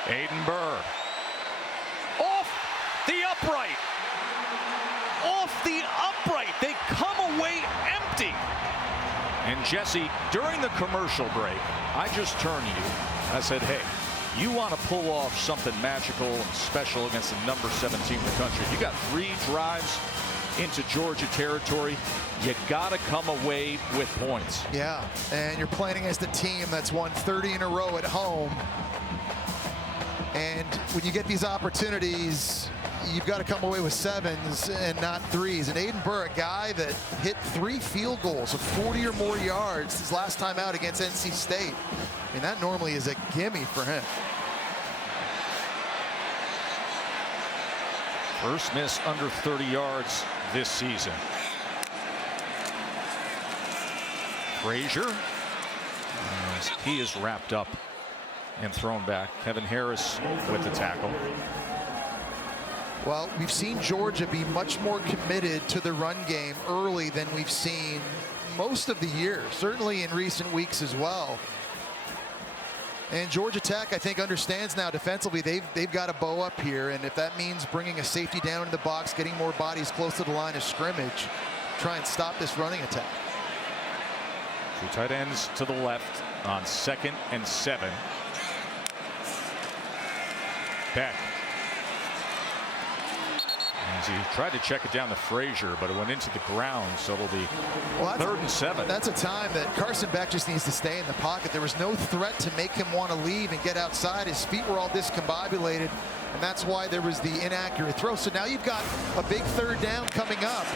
Aiden Burr. Off the upright. Off the upright. They come away empty. And Jesse, during the commercial break, I just turned to you. I said, hey, you want to pull off something magical and special against the number 7 team in the country. You got 3 drives into Georgia territory. You got to come away with points. Yeah, and you're playing against a team that's won 30 in a row at home. And when you get these opportunities, you've got to come away with 7s and not 3s. And Aiden Burr, a guy that hit 3 field goals of 40 or more yards his last time out against NC State. I mean, that normally is a gimme for him. First miss under 30 yards this season. Frazier, he is wrapped up and thrown back. Kevin Harris with the tackle. Well, we've seen Georgia be much more committed to the run game early than we've seen most of the year, certainly in recent weeks as well. And Georgia Tech, I think, understands now defensively they've got to bow up here, and if that means bringing a safety down into the box, getting more bodies close to the line of scrimmage, try and stop this running attack. Two tight ends to the left on 2nd and 7. Beck. And he tried to check it down to Frazier, but it went into the ground, so it'll be 3rd and 7. That's a time that Carson Beck just needs to stay in the pocket. There was no threat to make him want to leave and get outside. His feet were all discombobulated, and that's why there was the inaccurate throw. So now you've got a big 3rd down coming up.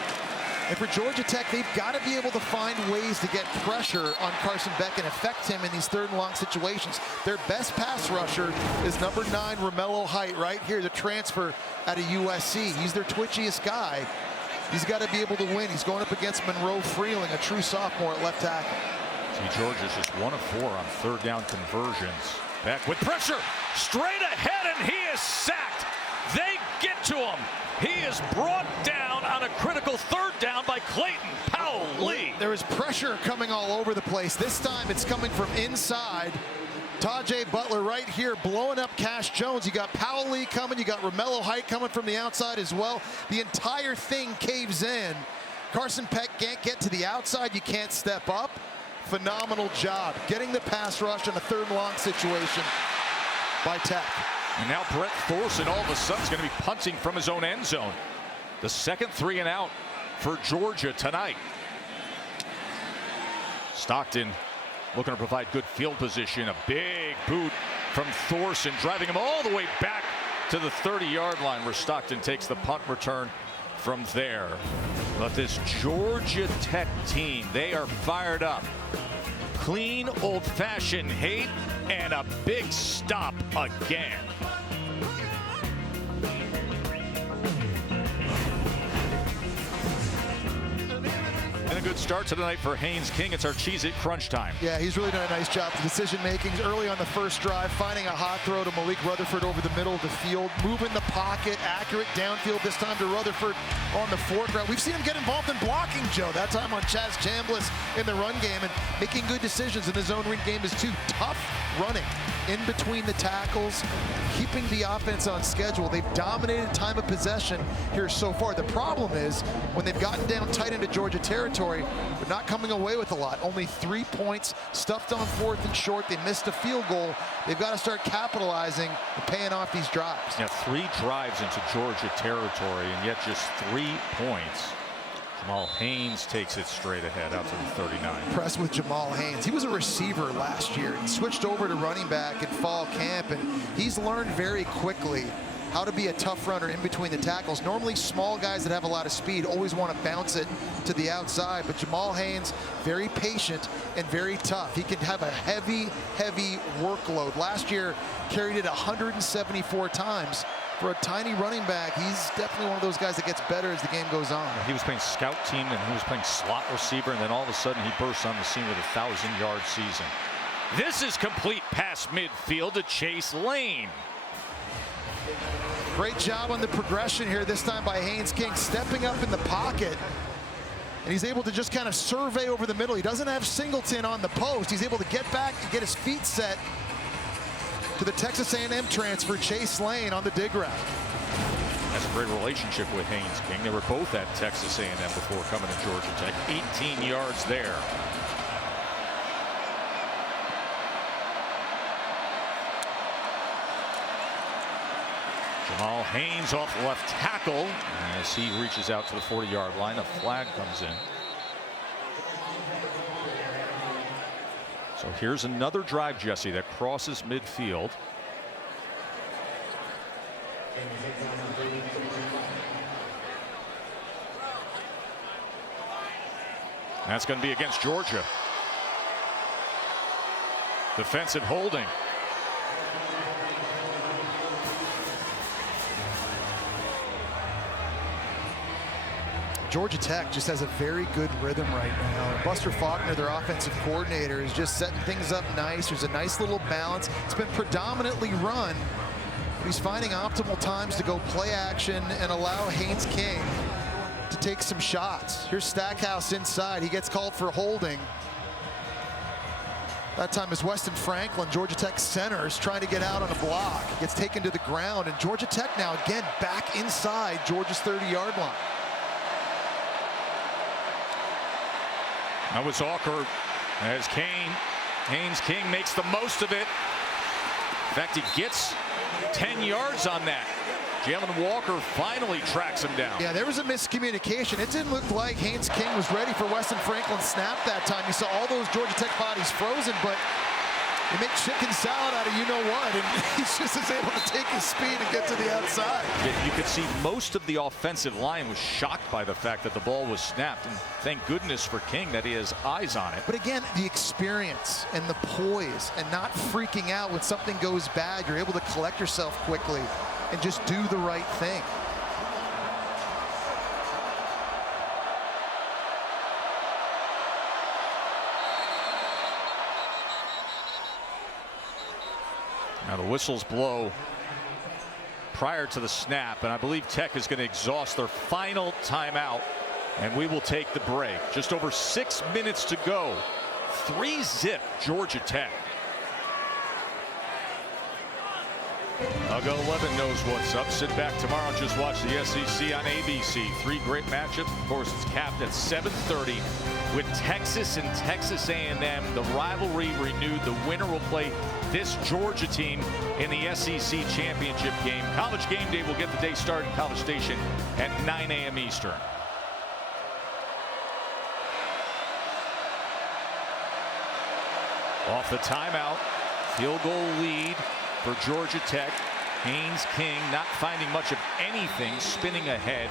And for Georgia Tech, they've got to be able to find ways to get pressure on Carson Beck and affect him in these 3rd and long situations. Their best pass rusher is number 9, Romello Height, right here, the transfer out of USC. He's their twitchiest guy. He's got to be able to win. He's going up against Monroe Freeling, a true sophomore at left tackle. See, Georgia's just 1 of 4 on 3rd down conversions. Beck with pressure, straight ahead, and he is sacked. They get to him. He is brought down on a critical 3rd down by Clayton Powell-Lee. There is pressure coming all over the place. This time it's coming from inside. Tajay Butler right here blowing up Cash Jones. You got Powell-Lee coming. You got Romello Height coming from the outside as well. The entire thing caves in. Carson Beck can't get to the outside. You can't step up. Phenomenal job getting the pass rush in a 3rd and long situation by Tech. And now Brett Thorson all of a sudden is going to be punting from his own end zone. The 2nd 3 and out for Georgia tonight. Stockton looking to provide good field position. A big boot from Thorson, driving him all the way back to the 30-yard line, where Stockton takes the punt return from there. But this Georgia Tech team, they are fired up. Clean, old-fashioned hate, and a big stop again. And a good start to the night for Haynes King. It's our Cheez-It crunch time. Yeah, he's really done a nice job. The decision making early on the 1st drive, finding a hot throw to Malik Rutherford over the middle of the field, moving the pocket, accurate downfield, this time to Rutherford on the 4th route. We've seen him get involved in blocking, Joe. That time on Chaz Chambliss in the run game, and making good decisions in the zone read game is too. Tough running in between the tackles, keeping the offense on schedule. They've dominated time of possession here so far. The problem is when they've gotten down tight into Georgia territory, they're not coming away with a lot. Only 3 points, stuffed on 4th and short. They missed a field goal. They've got to start capitalizing and paying off these drives. Yeah, 3 drives into Georgia territory, and yet just 3 points. Jamal Haynes takes it straight ahead out to the 39. Impressed with Jamal Haynes. He was a receiver last year and switched over to running back at fall camp, and he's learned very quickly how to be a tough runner in between the tackles. Normally small guys that have a lot of speed always want to bounce it to the outside, but Jamal Haynes, very patient and very tough. He can have a heavy workload. Last year carried it 174 times. For a tiny running back, he's definitely one of those guys that gets better as the game goes on. He was playing scout team, and he was playing slot receiver, and then all of a sudden he bursts on the scene with a 1,000-yard season. This is complete past midfield to Chase Lane. Great job on the progression here, this time by Haynes King, stepping up in the pocket. And he's able to just kind of survey over the middle. He doesn't have Singleton on the post. He's able to get back and get his feet set to the Texas A&M transfer, Chase Lane, on the dig route. That's a great relationship with Haynes King. They were both at Texas A&M before coming to Georgia Tech. 18 yards there. Jamal Haynes off left tackle as he reaches out to the 40-yard line. A flag comes in. So here's another drive, Jesse, that crosses midfield. That's going to be against Georgia. Defensive holding. Georgia Tech just has a very good rhythm right now. Buster Faulkner, their offensive coordinator, is just setting things up nice. There's a nice little balance. It's been predominantly run. He's finding optimal times to go play action and allow Haynes King to take some shots. Here's Stackhouse inside. He gets called for holding. That time is Weston Franklin, Georgia Tech center, is trying to get out on a block. Gets taken to the ground, and Georgia Tech now again back inside Georgia's 30-yard line. That was awkward as Haynes King makes the most of it. In fact, he gets 10 yards on that. Jalen Walker finally tracks him down. Yeah, there was a miscommunication. It didn't look like Haynes King was ready for Weston Franklin's snap that time. You saw all those Georgia Tech bodies frozen, but they make chicken salad out of you-know-what, and he just is able to take his speed and get to the outside. You could see most of the offensive line was shocked by the fact that the ball was snapped, and thank goodness for King that he has eyes on it. But again, the experience and the poise and not freaking out when something goes bad. You're able to collect yourself quickly and just do the right thing. Now the whistles blow prior to the snap, and I believe Tech is going to exhaust their final timeout, and we will take the break. Just over 6 minutes to go. 3-0 Georgia Tech. Doug 11 knows what's up. Sit back tomorrow and just watch the SEC on ABC. 3 great matchups. Of course, it's capped at 7:30 with Texas and Texas A&M. The rivalry renewed. The winner will play this Georgia team in the SEC championship game. College Game Day will get the day started in College Station at 9 a.m. Eastern. Off the timeout, field goal lead for Georgia Tech. Haynes King not finding much of anything, spinning ahead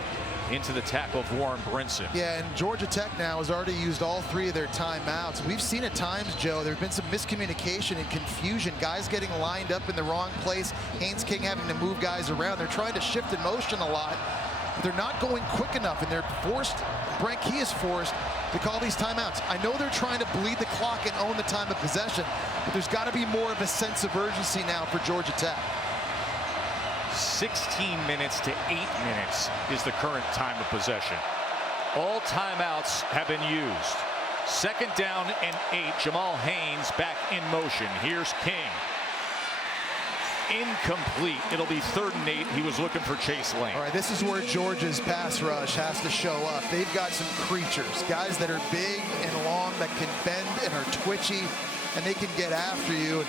into the tackle of Warren Brinson. Yeah, and Georgia Tech now has already used all 3 of their timeouts. We've seen at times, Joe, there have been some miscommunication and confusion. Guys getting lined up in the wrong place. Haynes King having to move guys around. They're trying to shift in motion a lot. They're not going quick enough, and they're forced, Brent Key is forced to call these timeouts. I know they're trying to bleed the clock and own the time of possession, but there's got to be more of a sense of urgency now for Georgia Tech. 16 minutes to 8 minutes is the current time of possession. All timeouts have been used. 2nd down and 8. Jamal Haynes back in motion. Here's King. Incomplete. It'll be 3rd and 8. He was looking for Chase Lane. All right, this is where Georgia's pass rush has to show up. They've got some creatures, guys that are big and long, that can bend and are twitchy, and they can get after you.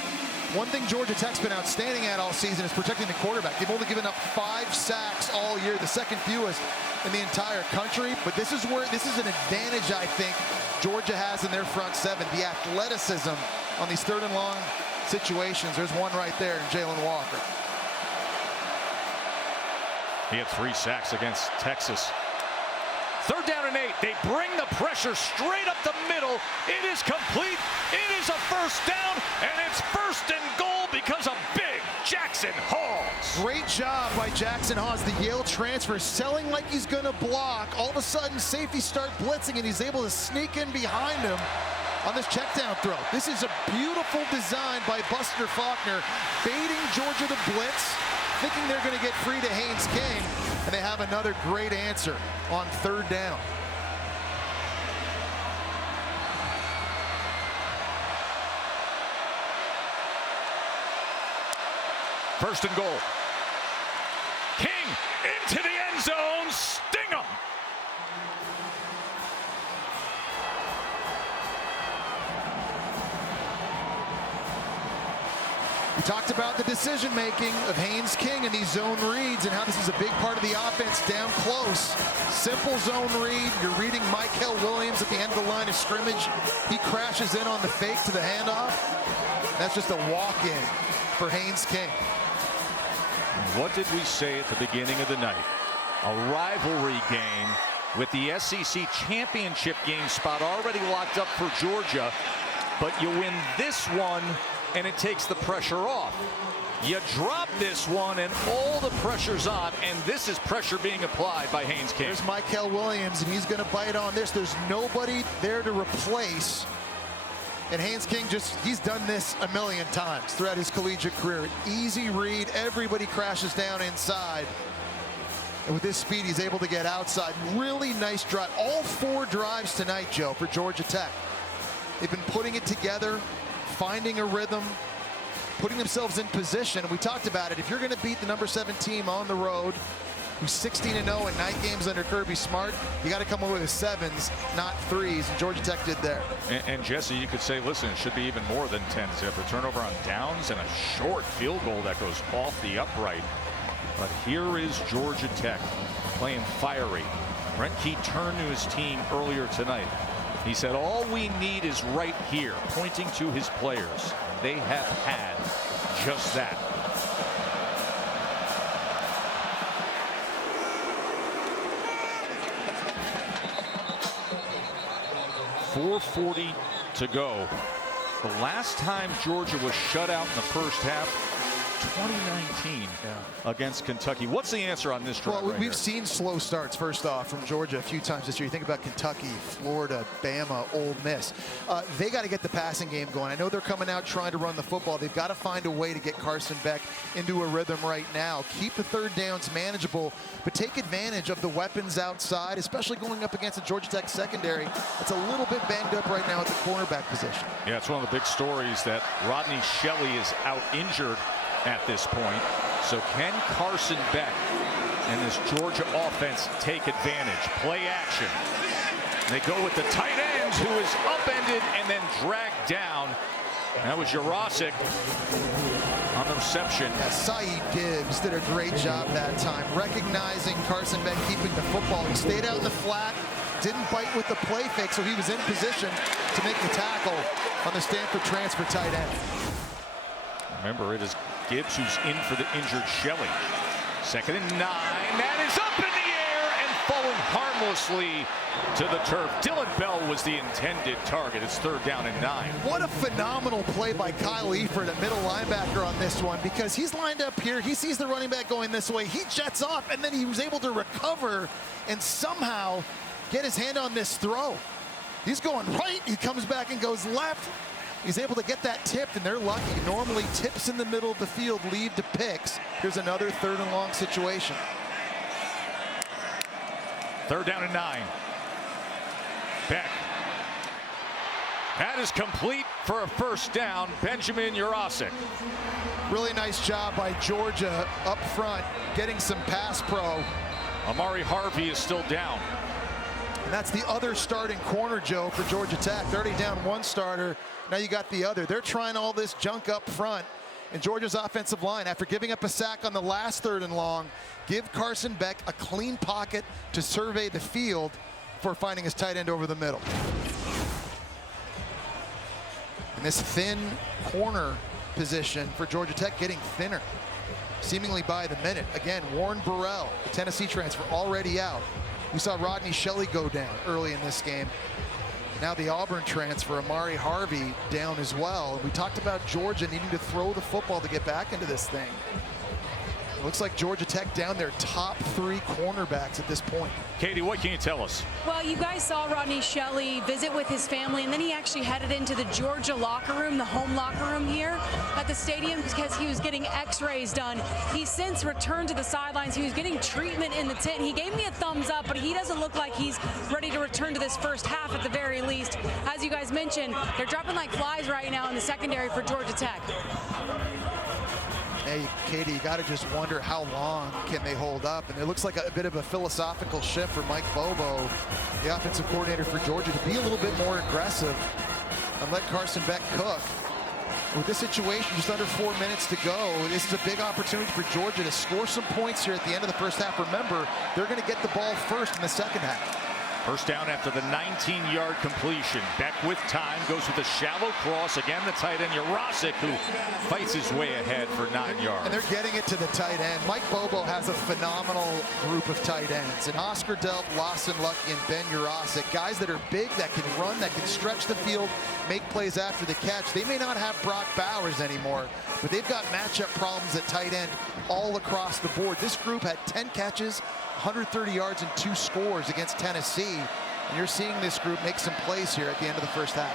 One thing Georgia Tech's been outstanding at all season is protecting the quarterback. They've only given up 5 sacks all year, the 2nd fewest in the entire country. But this is an advantage, I think, Georgia has in their front 7. The athleticism on these 3rd and long situations. There's one right there in Jalen Walker. He had 3 sacks against Texas. 3rd down and 8. They bring the pressure straight up the middle. It is complete. It is a 1st down, and it's 1st and goal because of big Jackson Hawes. Great job by Jackson Hawes, the Yale transfer, selling like he's going to block. All of a sudden, safeties start blitzing, and he's able to sneak in behind him on this check down throw. This is a beautiful design by Buster Faulkner, baiting Georgia to blitz, thinking they're going to get free to Haynes King, and they have another great answer on 3rd down. First and goal. King into the end zone. Sting him. We talked about the decision-making of Haynes King and these zone reads and how this is a big part of the offense down close. Simple zone read. You're reading Michael Williams at the end of the line of scrimmage. He crashes in on the fake to the handoff. That's just a walk-in for Haynes King. What did we say at the beginning of the night? A rivalry game with the SEC championship game spot already locked up for Georgia. But you win this one, and it takes the pressure off. You drop this one, and all the pressure's on, and this is pressure being applied by Haynes King. There's Michael Williams, and he's going to bite on this. There's nobody there to replace. And Haynes King he's done this a million times throughout his collegiate career. Easy read, everybody crashes down inside. And with this speed, he's able to get outside. Really nice drive. All 4 drives tonight, Joe, for Georgia Tech. They've been putting it together finding a rhythm, putting themselves in position. We talked about it. If you're going to beat the number 7 team on the road, who's 16-0 in 9 games under Kirby Smart, you got to come away with 7s, not 3s, and Georgia Tech did there. And Jesse, you could say, listen, it should be even more than 10s. You have a turnover on downs and a short field goal that goes off the upright. But here is Georgia Tech playing fiery. Brent Key turned to his team earlier tonight. He said, all we need is right here, pointing to his players. They have had just that. .440 to go. The last time Georgia was shut out in the first half, 2019 against Kentucky. What's the answer on this drive? Well, we've seen slow starts, first off, from Georgia a few times this year. You think about Kentucky, Florida, Bama, Ole Miss. They got to get the passing game going. I know they're coming out trying to run the football. They've got to find a way to get Carson Beck into a rhythm right now. Keep the third downs manageable, but take advantage of the weapons outside, especially going up against the Georgia Tech secondary. It's a little bit banged up right now at the cornerback position. Yeah, it's one of the big stories that Rodney Shelley is out injured at this point. So can Carson Beck and this Georgia offense take advantage? Play action. They go with the tight end, who is upended and then dragged down. That was Jurasic on the reception. Yeah, Saeed Gibbs did a great job that time, recognizing Carson Beck keeping the football. He stayed out in the flat, didn't bite with the play fake, so he was in position to make the tackle on the Stanford transfer tight end. Remember, it is Gibbs who's in for the injured Shelley. 2nd and 9. That is up in the air and falling harmlessly to the turf. Dylan Bell was the intended target. It's 3rd down and 9. What a phenomenal play by Kyle Eifert, a middle linebacker, on this one, because he's lined up here. He sees the running back going this way. He jets off, and then he was able to recover and somehow get his hand on this throw. He's going right. He comes back and goes left. He's able to get that tipped, and they're lucky. Normally, tips in the middle of the field lead to picks. Here's another 3rd and long situation. 3rd down and 9. Beck. That is complete for a 1st down. Benjamin Jurasic. Really nice job by Georgia up front, getting some pass pro. Amari Harvey is still down. And that's the other starting corner, Joe, for Georgia Tech. They're already down one starter. Now you got the other. They're trying all this junk up front. And Georgia's offensive line, after giving up a sack on the last 3rd and long, give Carson Beck a clean pocket to survey the field for finding his tight end over the middle. And this thin corner position for Georgia Tech getting thinner, seemingly by the minute. Again, Warren Burrell, the Tennessee transfer, already out. We saw Rodney Shelley go down early in this game. Now the Auburn transfer, Amari Harvey, down as well. We talked about Georgia needing to throw the football to get back into this thing. It looks like Georgia Tech down their top 3 cornerbacks at this point. Katie, what can you tell us? Well, you guys saw Rodney Shelley visit with his family, and then he actually headed into the Georgia locker room, the home locker room here at the stadium, because he was getting x-rays done. He's since returned to the sidelines. He was getting treatment in the tent. He gave me a thumbs up, but he doesn't look like he's ready to return to this first half at the very least. As you guys mentioned, they're dropping like flies right now in the secondary for Georgia Tech. Hey, Katie, you got to just wonder how long can they hold up. And it looks like a bit of a philosophical shift for Mike Bobo, the offensive coordinator for Georgia, to be a little bit more aggressive and let Carson Beck cook. With this situation, just under 4 minutes to go, this is a big opportunity for Georgia to score some points here at the end of the first half. Remember, they're going to get the ball first in the second half. 1st down after the 19-yard completion. Beck with time, goes with a shallow cross. Again, the tight end, Jurasic, who fights his way ahead for 9 yards. And they're getting it to the tight end. Mike Bobo has a phenomenal group of tight ends. And Oscar Delp, Lawson Lucky, and Ben Jurasic, guys that are big, that can run, that can stretch the field, make plays after the catch. They may not have Brock Bowers anymore, but they've got matchup problems at tight end all across the board. This group had 10 catches, 130 yards, and 2 scores against Tennessee. And you're seeing this group make some plays here at the end of the first half.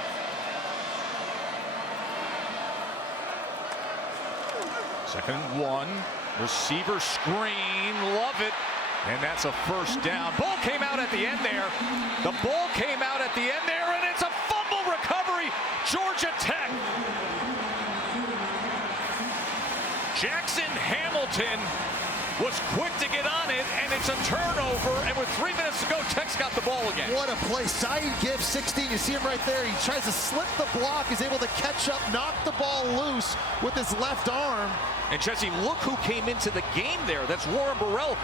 Second and 1. Receiver screen. Love it. And that's a 1st down. Ball came out at the end there. The ball came out at the end there, and it's a fumble recovery. Georgia Tech Hamilton was quick to get on it, and it's a turnover, and with 3 minutes to go, Tech's got the ball again. What a play. Saeed Gibbs, 16, you see him right there. He tries to slip the block, he's able to catch up, knock the ball loose with his left arm. And Jesse, look who came into the game there. That's Warren Burrell,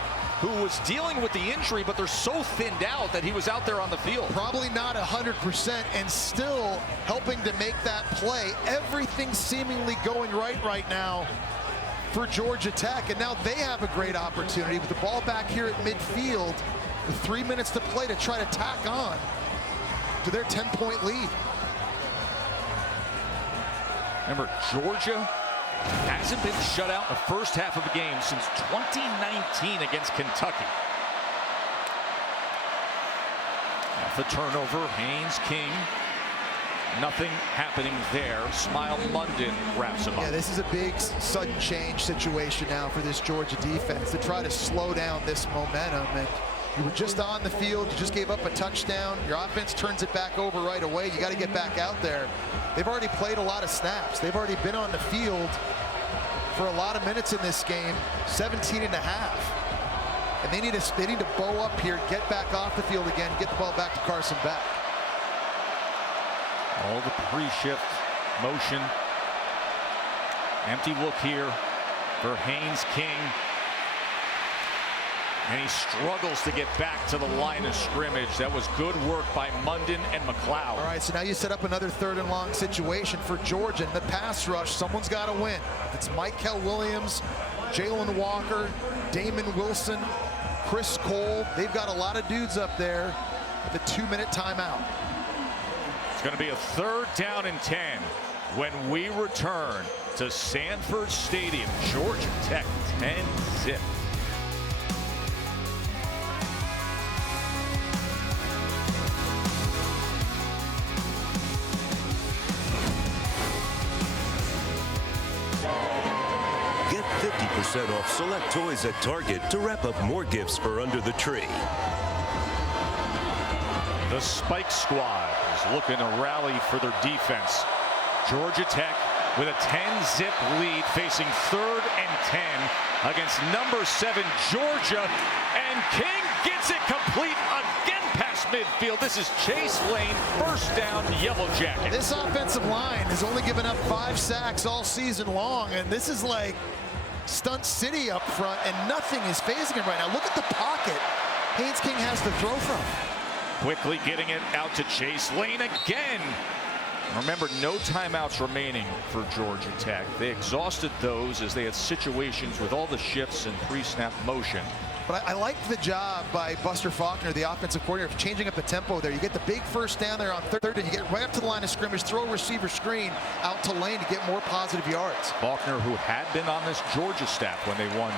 who was dealing with the injury, but they're so thinned out that he was out there on the field. Probably not 100%, and still helping to make that play. Everything seemingly going right now for Georgia Tech, and now they have a great opportunity with the ball back here at midfield with 3 minutes to play to try to tack on to their 10-point lead. Remember, Georgia hasn't been shut out in the first half of a game since 2019 against Kentucky. Off the turnover, Haynes King. Nothing happening there. Smile London wraps him up. Yeah, this is a big sudden change situation now for this Georgia defense to try to slow down this momentum. And you were just on the field, you just gave up a touchdown. Your offense turns it back over right away. You got to get back out there. They've already played a lot of snaps. They've already been on the field for a lot of minutes in this game, 17 and a half. And they need to bow up here, get back off the field again, get the ball back to Carson Beck. All the pre-shift motion. Empty look here for Haynes King. And he struggles to get back to the line of scrimmage. That was good work by Munden and McLeod. All right, so now you set up another 3rd and long situation for Georgia. In the pass rush, someone's got to win. It's Michael Williams, Jalen Walker, Damon Wilson, Chris Cole. They've got a lot of dudes up there with a 2-minute timeout. It's going to be a 3rd down and 10 when we return to Sanford Stadium. Georgia Tech 10-zip. Get 50% off select toys at Target to wrap up more gifts for under the tree. The Spike Squad is looking to rally for their defense. Georgia Tech with a 10-zip lead, facing 3rd and 10 against number 7 Georgia, and King gets it complete again past midfield. This is Chase Lane, 1st down, Yellow Jacket. This offensive line has only given up 5 sacks all season long, and this is like Stunt City up front, and nothing is phasing him right now. Look at the pocket Haynes King has to throw from. Quickly getting it out to Chase Lane again. Remember, no timeouts remaining for Georgia Tech. They exhausted those as they had situations with all the shifts and pre-snap motion. But I like the job by Buster Faulkner, the offensive coordinator, of changing up the tempo there. You get the big 1st down there on 3rd, and you get right up to the line of scrimmage, throw a receiver screen out to Lane to get more positive yards. Faulkner, who had been on this Georgia staff when they won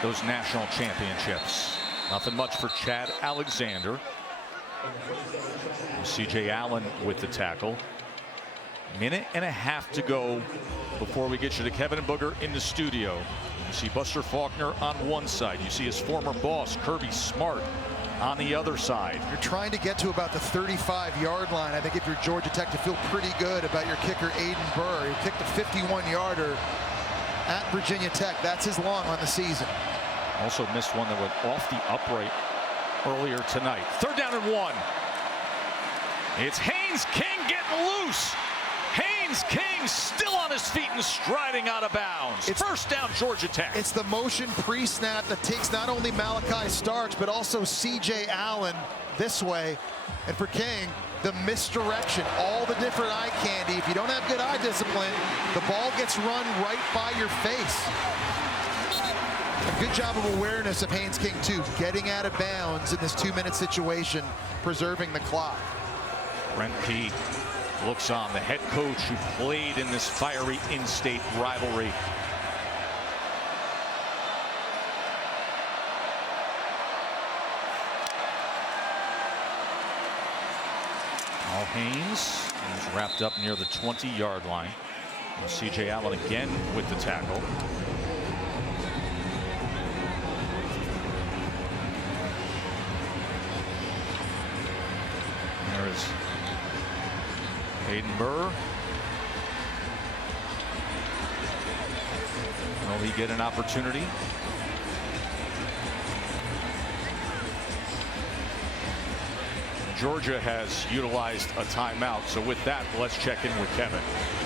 those national championships. Nothing much for Chad Alexander. C.J. Allen with the tackle. Minute and a half to go before we get you to Kevin and Booger in the studio. You see Buster Faulkner on one side. You see his former boss, Kirby Smart, on the other side. You're trying to get to about the 35-yard line. I think if you're Georgia Tech, to feel pretty good about your kicker, Aiden Burr. He kicked a 51-yarder at Virginia Tech. That's his long on the season. Also missed one that went off the upright earlier tonight. 3rd down and 1. It's Haynes King getting loose. Haynes King still on his feet and striding out of bounds. It's 1st down, Georgia Tech. It's the motion pre-snap that takes not only Malachi Starks, but also C.J. Allen this way. And for King, the misdirection, all the different eye candy. If you don't have good eye discipline, the ball gets run right by your face. A good job of awareness of Haynes King, too, getting out of bounds in this 2-minute situation, preserving the clock. Brent P. looks on, the head coach who played in this fiery in-state rivalry. Al Haynes is wrapped up near the 20-yard line. C.J. Allen again with the tackle. There is Aiden Burr. Will he get an opportunity? Georgia has utilized a timeout. So with that, let's check in with Kevin.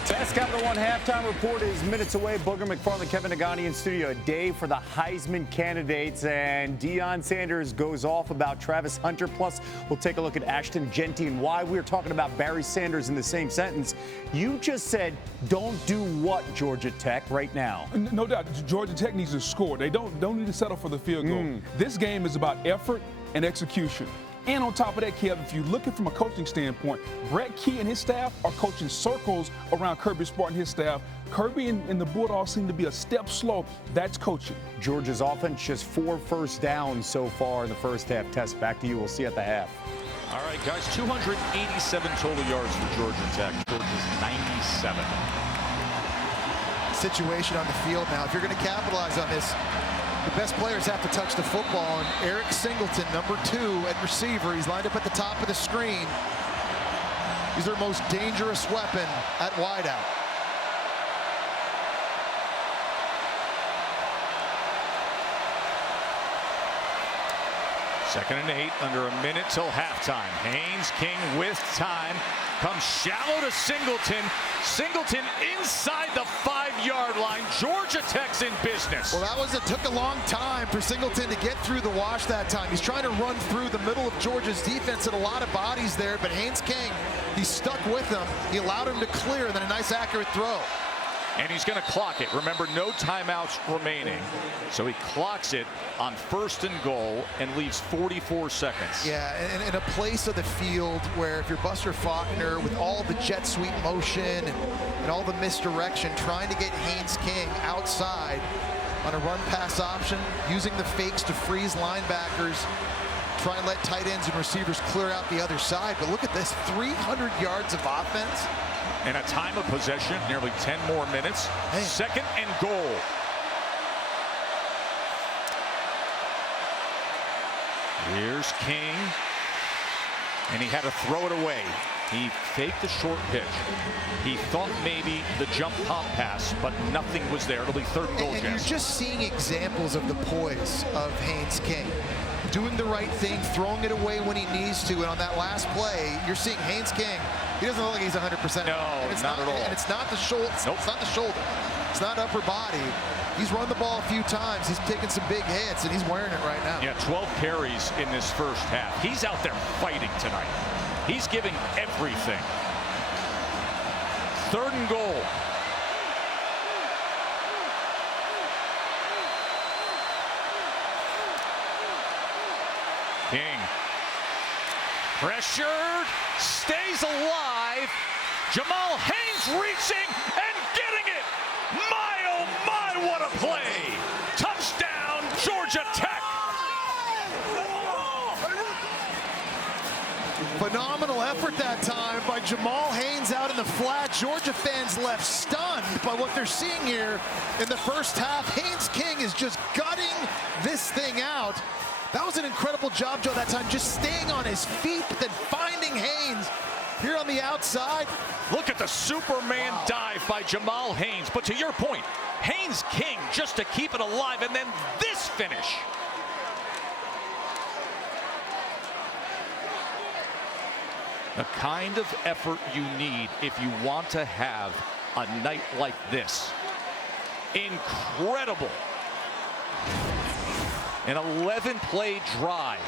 Best Capital One halftime report is minutes away. Booger McFarland, Kevin Nagani in studio. A day for the Heisman candidates, and Deion Sanders goes off about Travis Hunter. Plus, we'll take a look at Ashton Genty and why we're talking about Barry Sanders in the same sentence. You just said, don't do what, Georgia Tech, right now? No doubt, Georgia Tech needs to score. They don't need to settle for the field goal. This game is about effort and execution. And on top of that, Kev, if you're looking from a coaching standpoint, Brett Key and his staff are coaching circles around Kirby Smart and his staff. Kirby and the Bulldogs seem to be a step slow. That's coaching. Georgia's offense just 4 first downs so far in the first half. Tess, back to you. We'll see you at the half. All right, guys, 287 total yards for Georgia Tech. Georgia's 97. Situation on the field now. If you're going to capitalize on this, the best players have to touch the football, and Eric Singleton, number 2 at receiver, he's lined up at the top of the screen. He's their most dangerous weapon at wideout. Second and 8, under a minute till halftime. Haynes King with time. Comes shallow to Singleton. Singleton inside the 5-yard line. Georgia Tech's in business. Well, it took a long time for Singleton to get through the wash that time. He's trying to run through the middle of Georgia's defense and a lot of bodies there, but Haynes King, he stuck with him. He allowed him to clear, and then a nice accurate throw. And he's going to clock it. Remember, no timeouts remaining. So he clocks it on 1st and goal and leaves 44 seconds. Yeah, and in a place of the field where if you're Buster Faulkner with all the jet sweep motion and all the misdirection, trying to get Haynes King outside on a run pass option, using the fakes to freeze linebackers, try and let tight ends and receivers clear out the other side. But look at this, 300 yards of offense. And a time of possession, nearly 10 more minutes. Hey. 2nd and goal. Here's King. And he had to throw it away. He faked the short pitch. He thought maybe the jump pop pass, but nothing was there. It'll be 3rd and goal. And you're just seeing examples of the poise of Haynes King. Doing the right thing, throwing it away when he needs to, and on that last play, you're seeing Haynes King. He doesn't look like he's 100%. No, not at all. And it's not the shoulder. Nope. It's not the shoulder. It's not upper body. He's run the ball a few times. He's taken some big hits, and he's wearing it right now. Yeah, 12 carries in this first half. He's out there fighting tonight. He's giving everything. 3rd and goal. King. Pressured, stays alive. Jamal Haynes reaching and getting it. My, oh my, what a play. Touchdown, Georgia Tech. Phenomenal effort that time by Jamal Haynes out in the flat. Georgia fans left stunned by what they're seeing here in the first half. Haynes King is just gutting this thing out. That was an incredible job, Joe, that time, just staying on his feet, but then finding Haynes here on the outside. Look at the Superman dive by Jamal Haynes. But to your point, Haynes King just to keep it alive, and then this finish. The kind of effort you need if you want to have a night like this. Incredible. An 11-play drive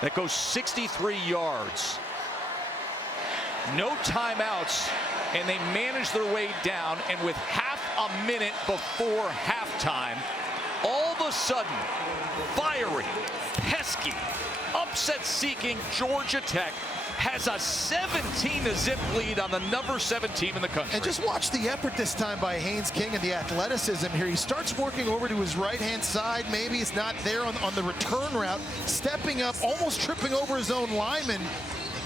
that goes 63 yards. No timeouts, and they manage their way down, and with half a minute before halftime, all of a sudden, fiery, pesky, upset-seeking Georgia Tech has a 17-0 lead on the number 7 team in the country. And just watch the effort this time by Haynes King and the athleticism here. He starts working over to his right-hand side. Maybe it's not there on the return route. Stepping up, almost tripping over his own lineman.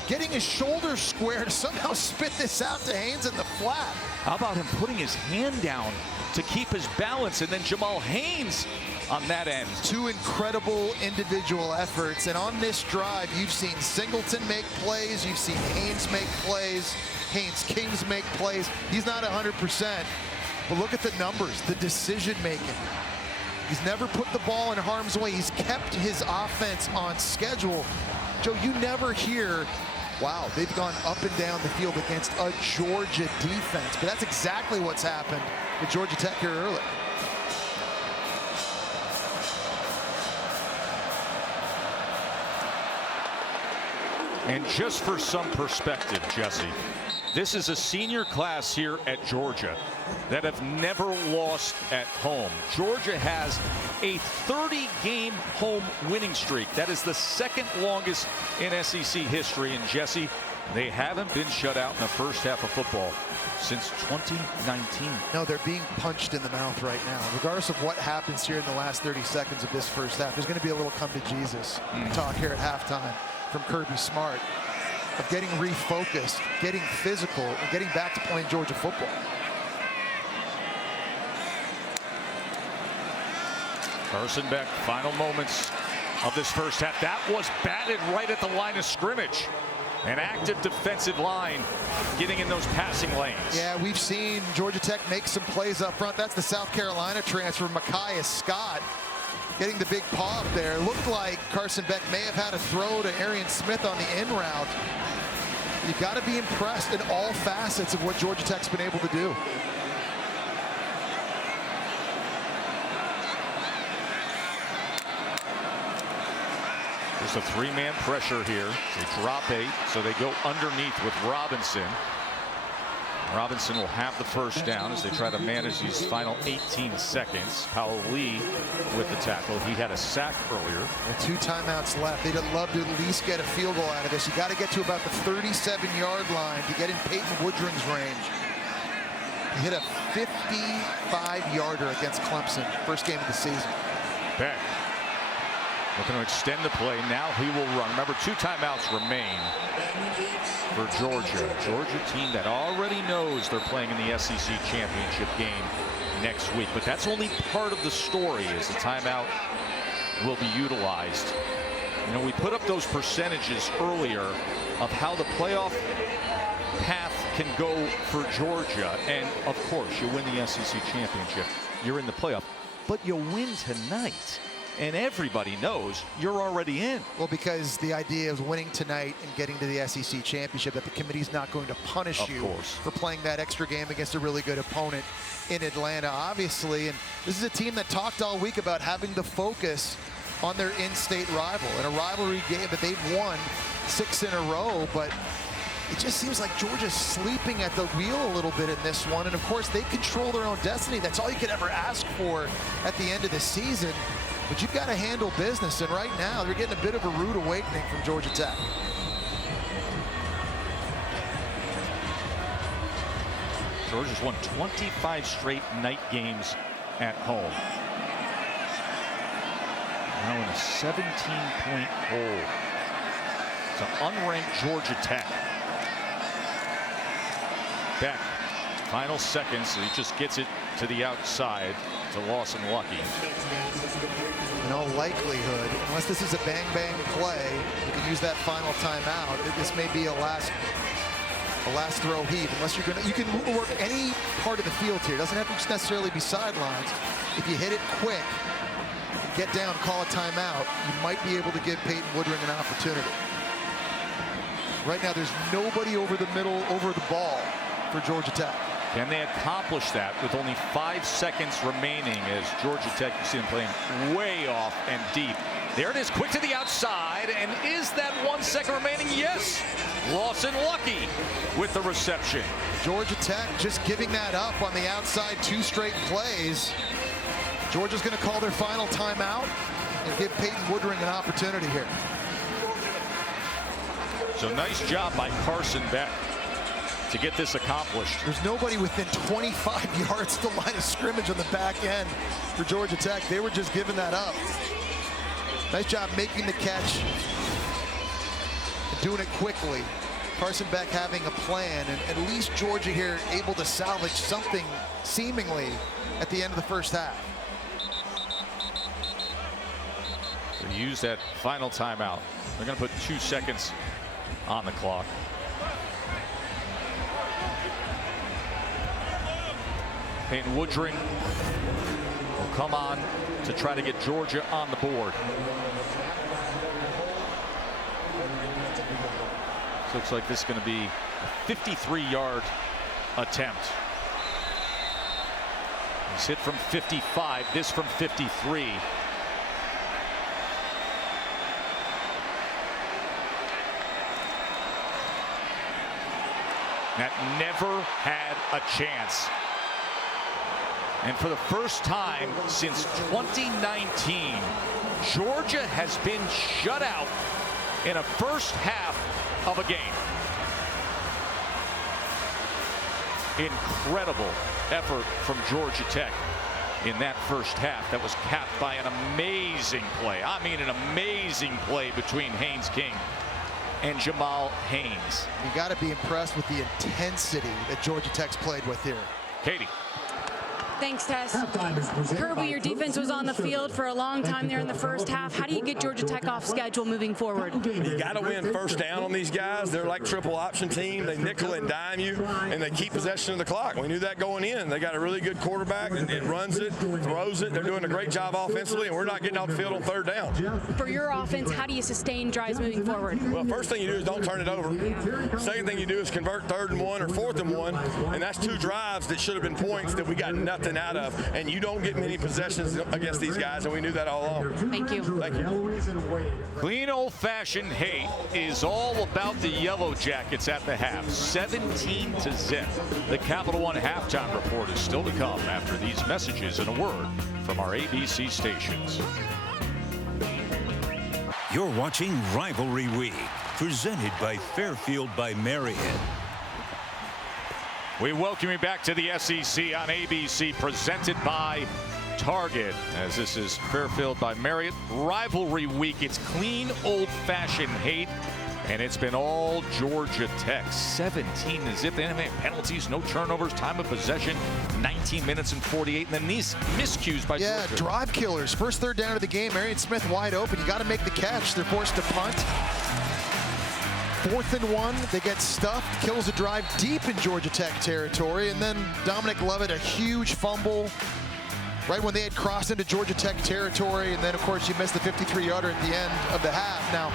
Getting his shoulder square to somehow spit this out to Haynes in the flat. How about him putting his hand down to keep his balance, and then Jamal Haynes on that end. 2 incredible individual efforts, and on this drive, you've seen Singleton make plays, you've seen Haynes make plays, Haynes Kings make plays. He's not 100%, But look at the numbers, the decision making. He's never put the ball in harm's way. He's kept his offense on schedule. Joe, you never hear, wow, they've gone up and down the field against a Georgia defense. But that's exactly what's happened with Georgia Tech here early. And just for some perspective, Jesse, this is a senior class here at Georgia that have never lost at home. Georgia has a 30-game home winning streak. That is the second longest in SEC history. And Jesse, they haven't been shut out in the first half of football since 2019. No, they're being punched in the mouth right now. Regardless of what happens here in the last 30 seconds of this first half, there's going to be a little come to Jesus talk here at halftime from Kirby Smart of getting refocused, getting physical, and getting back to playing Georgia football. Carson Beck, final moments of this first half. That was batted right at the line of scrimmage. An active defensive line getting in those passing lanes. Yeah, we've seen Georgia Tech make some plays up front. That's the South Carolina transfer, Micaiah Scott, getting the big paw up there. Looked like Carson Beck may have had a throw to Arian Smith on the in route. You've got to be impressed in all facets of what Georgia Tech's been able to do. There's a three-man pressure here. They drop 8, so they go underneath with Robinson. Robinson will have the first down as they try to manage these final 18 seconds. Powell Lee with the tackle. He had a sack earlier. And 2 timeouts left. They'd love to at least get a field goal out of this. You got to get to about the 37-yard line to get in Peyton Woodring's range. He hit a 55-yarder against Clemson, first game of the season. Beck looking to extend the play. Now he will run. Remember, 2 timeouts remain for Georgia. Georgia team that already knows they're playing in the SEC championship game next week. But that's only part of the story, as the timeout will be utilized. You know, we put up those percentages earlier of how the playoff path can go for Georgia. And, of course, you win the SEC championship, you're in the playoff. But you win tonight, and everybody knows you're already in. Well, because the idea of winning tonight and getting to the SEC championship, that the committee's not going to punish you for playing that extra game against a really good opponent in Atlanta, obviously. And this is a team that talked all week about having the focus on their in-state rival, in a rivalry game that they've won 6 in a row. But it just seems like Georgia's sleeping at the wheel a little bit in this one. And of course, they control their own destiny. That's all you could ever ask for at the end of the season. But you've got to handle business, and right now they're getting a bit of a rude awakening from Georgia Tech. Georgia's won 25 straight night games at home. Now in a 17-point hole. It's an unranked Georgia Tech. Beck, final seconds, he just gets it to the outside to Lawson Lucky. In all likelihood, unless this is a bang-bang play, you can use that final timeout. This may be a last throw heave. Unless you're gonna, you can work any part of the field here. It doesn't have to necessarily be sidelines. If you hit it quick, get down, call a timeout, you might be able to give Peyton Woodring an opportunity. Right now, there's nobody over the middle, over the ball for Georgia Tech. Can they accomplish that with only 5 seconds remaining, as Georgia Tech, you see them playing way off and deep. There it is, quick to the outside, and is that 1 second remaining? Yes. Lawson Lucky with the reception. Georgia Tech just giving that up on the outside, 2 straight plays. Georgia's going to call their final timeout and give Peyton Woodring an opportunity here. So nice job by Carson Beck to get this accomplished. There's nobody within 25 yards of the line of scrimmage on the back end for Georgia Tech. They were just giving that up. Nice job making the catch and doing it quickly. Carson Beck having a plan, and at least Georgia here able to salvage something seemingly at the end of the first half. So use that final timeout. They're going to put 2 seconds on the clock. Peyton Woodring will come on to try to get Georgia on the board. So looks like this is going to be a 53-yard attempt. He's hit from 55, this from 53. That never had a chance. And for the first time since 2019, Georgia has been shut out in a first half of a game. Incredible effort from Georgia Tech in that first half. That was capped by an amazing play. I mean, an amazing play between Haynes King and Jamal Haynes. You got to be impressed with the intensity that Georgia Tech's played with here. Katie. Thanks, Tess. Kirby, your defense was on the field for a long time there in the first half. How do you get Georgia Tech off schedule moving forward? You got to win first down on these guys. They're like triple option team. They nickel and dime you, and they keep possession of the clock. We knew that going in. They got a really good quarterback, and it runs it, throws it. They're doing a great job offensively, and we're not getting off the field on third down. For your offense, how do you sustain drives moving forward? Well, first thing you do is don't turn it over. Second thing you do is convert 3rd and 1 or 4th and 1, and that's 2 drives that should have been points that we got nothing out of. And you don't get many possessions against these guys, and we knew that all along. Thank you. Thank you. Clean old-fashioned hate is all about the Yellow Jackets at the half. 17-0. The Capital One halftime report is still to come after these messages and a word from our ABC stations. You're watching Rivalry Week, presented by Fairfield by Marriott. We welcome you back to the SEC on ABC, presented by Target. As this is Fairfield by Marriott Rivalry Week. It's clean, old-fashioned hate, and it's been all Georgia Tech. 17-0. They didn't have any penalties, no turnovers, time of possession, 19 minutes and 48. And then these miscues by Georgia. Yeah, drive killers. First third down of the game. Marion Smith wide open. You got to make the catch. They're forced to punt. 4th and 1, they get stuffed, kills a drive deep in Georgia Tech territory, and then Dominic Lovett, a huge fumble right when they had crossed into Georgia Tech territory, and then of course you missed the 53-yarder at the end of the half. Now,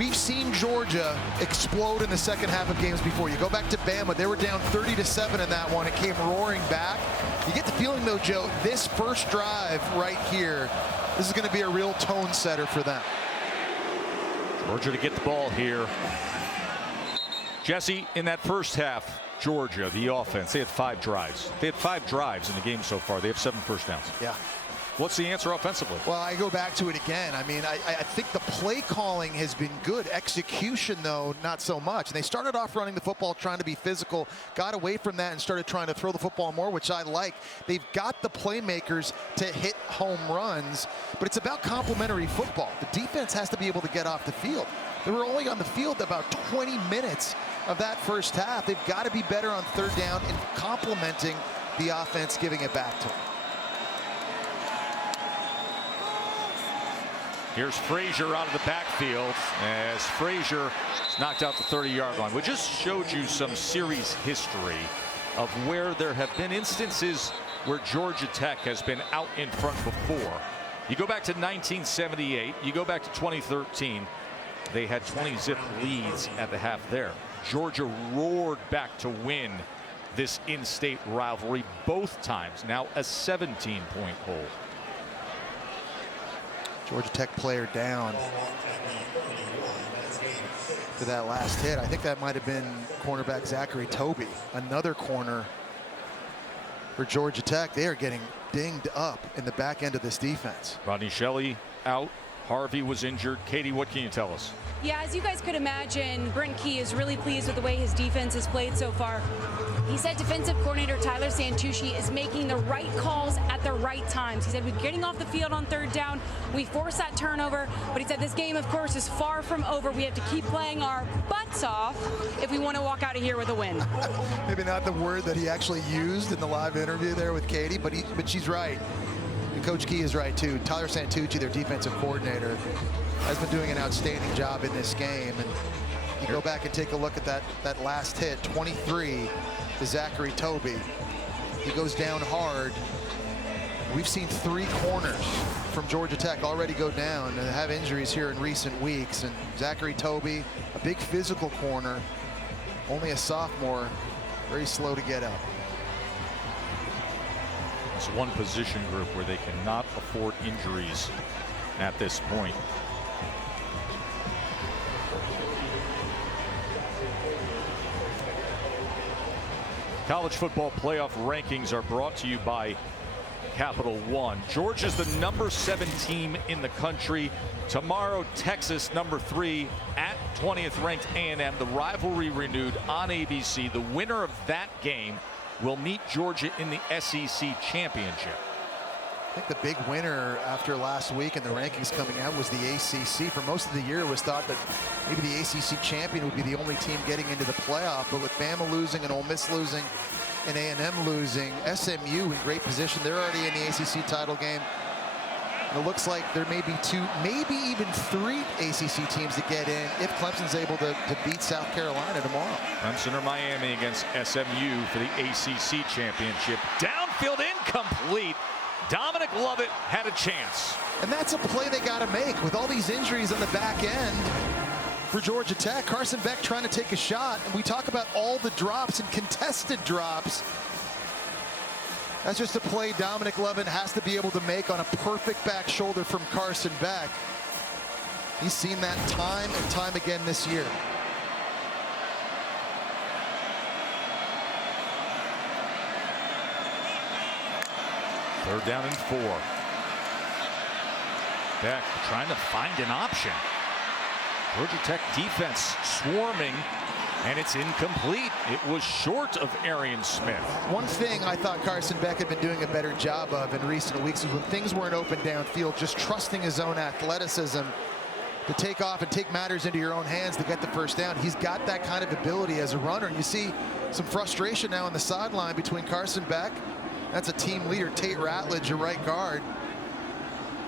we've seen Georgia explode in the second half of games before. You go back to Bama, they were down 30-7 in that one. It came roaring back. You get the feeling though, Joe, this first drive right here, this is going to be a real tone setter for them. Georgia to get the ball here. Jesse, in that first half, Georgia, the offense, they had 5 drives. They had 5 drives in the game so far. They have 7 first downs. Yeah. What's the answer offensively? Well, I go back to it again. I mean, I think the play calling has been good. Execution, though, not so much. And they started off running the football, trying to be physical, got away from that and started trying to throw the football more, which I like. They've got the playmakers to hit home runs, but it's about complementary football. The defense has to be able to get off the field. They were only on the field about 20 minutes of that first half. They've got to be better on third down and complementing the offense, giving it back to them. Here's Frazier out of the backfield as Frazier is knocked out the 30-yard line. We just showed you some series history of where there have been instances where Georgia Tech has been out in front before. You go back to 1978, you go back to 2013, they had 20-zip leads at the half there. Georgia roared back to win this in-state rivalry both times. Now a 17-point hold. Georgia Tech player down for that last hit. I think that might have been cornerback Zachary Toby. Another corner for Georgia Tech. They are getting dinged up in the back end of this defense. Rodney Shelley out. Harvey was injured. Katie, what can you tell us? Yeah, as you guys could imagine, Brent Key is really pleased with the way his defense has played so far. He said defensive coordinator Tyler Santucci is making the right calls at the right times. He said we're getting off the field on third down. We forced that turnover, but he said this game, of course, is far from over. We have to keep playing our butts off if we want to walk out of here with a win. Maybe not the word that he actually used in the live interview there with Katie, but she's right. And Coach Key is right, too. Tyler Santucci, their defensive coordinator, has been doing an outstanding job in this game. And you go back and take a look at that last hit, 23 to Zachary Toby. He goes down hard. We've seen 3 corners from Georgia Tech already go down and have injuries here in recent weeks. And Zachary Toby, a big physical corner, only a sophomore, very slow to get up. It's one position group where they cannot afford injuries at this point. College football playoff rankings are brought to you by Capital One. Georgia's the number 7 team in the country. Tomorrow, Texas, number 3 at 20th ranked A&M. The rivalry renewed on ABC. The winner of that game will meet Georgia in the SEC championship. I think the big winner after last week and the rankings coming out was the ACC. For most of the year, it was thought that maybe the ACC champion would be the only team getting into the playoff. But with Bama losing and Ole Miss losing and A&M losing, SMU in great position. They're already in the ACC title game. And it looks like there may be 2, maybe even 3 ACC teams to get in if Clemson's able to beat South Carolina tomorrow. Clemson or Miami against SMU for the ACC championship. Downfield incomplete. Dominic Lovett had a chance. And that's a play they got to make with all these injuries on the back end for Georgia Tech. Carson Beck trying to take a shot, and we talk about all the drops and contested drops. That's just a play Dominic Lovett has to be able to make on a perfect back shoulder from Carson Beck. He's seen that time and time again this year. Third down and 4. Beck trying to find an option. Georgia Tech defense swarming, and it's incomplete. It was short of Arian Smith. One thing I thought Carson Beck had been doing a better job of in recent weeks is when things weren't open downfield, just trusting his own athleticism to take off and take matters into your own hands to get the first down. He's got that kind of ability as a runner, and you see some frustration now on the sideline between Carson Beck. That's a team leader, Tate Ratledge, your right guard,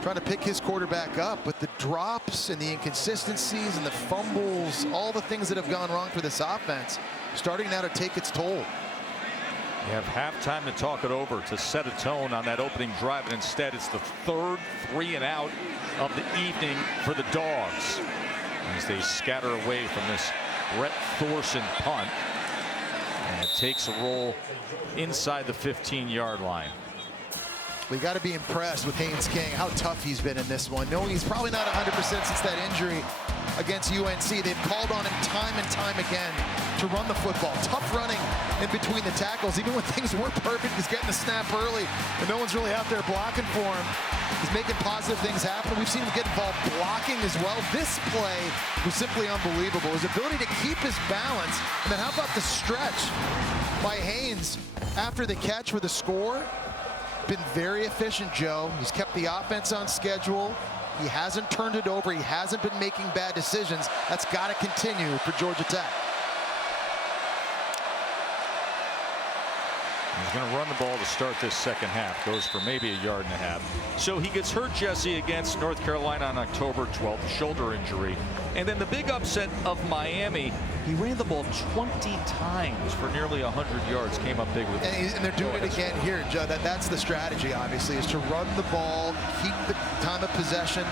trying to pick his quarterback up. But the drops and the inconsistencies and the fumbles, all the things that have gone wrong for this offense, starting now to take its toll. You have halftime to talk it over to set a tone on that opening drive, and instead it's the 3rd 3 and out of the evening for the Dogs as they scatter away from this Brett Thorson punt. And it takes a roll inside the 15-yard line. We got to be impressed with Haynes King, how tough he's been in this one, knowing he's probably not 100% since that injury against UNC. They've called on him time and time again to run the football. Tough running in between the tackles. Even when things weren't perfect, he's getting the snap early, and no one's really out there blocking for him. He's making positive things happen. We've seen him get involved blocking as well. This play was simply unbelievable. His ability to keep his balance. And then how about the stretch by Haynes after the catch for the score? Been very efficient, Joe. He's kept the offense on schedule. He hasn't turned it over. He hasn't been making bad decisions. That's got to continue for Georgia Tech. He's going to run the ball to start this second half. Goes for maybe a yard and a half. So he gets hurt, Jesse, against North Carolina on October 12th, shoulder injury. And then the big upset of Miami, he ran the ball 20 times for nearly 100 yards, came up big with it. And they're doing it again here, Joe. That's the strategy, obviously, is to run the ball, keep the time of possession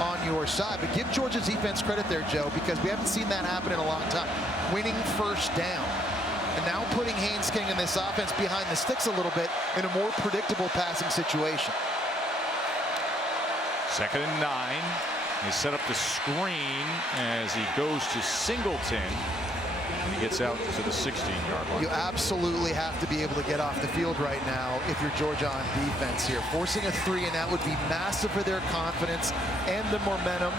on your side. But give Georgia's defense credit there, Joe, because we haven't seen that happen in a long time. Winning first down. And now putting Haynes King in this offense behind the sticks a little bit in a more predictable passing situation. 2nd and 9. He set up the screen as he goes to Singleton. And he gets out to the 16-yard line. You absolutely have to be able to get off the field right now if you're Georgia on defense here. Forcing a 3 and out would be massive for their confidence and the momentum.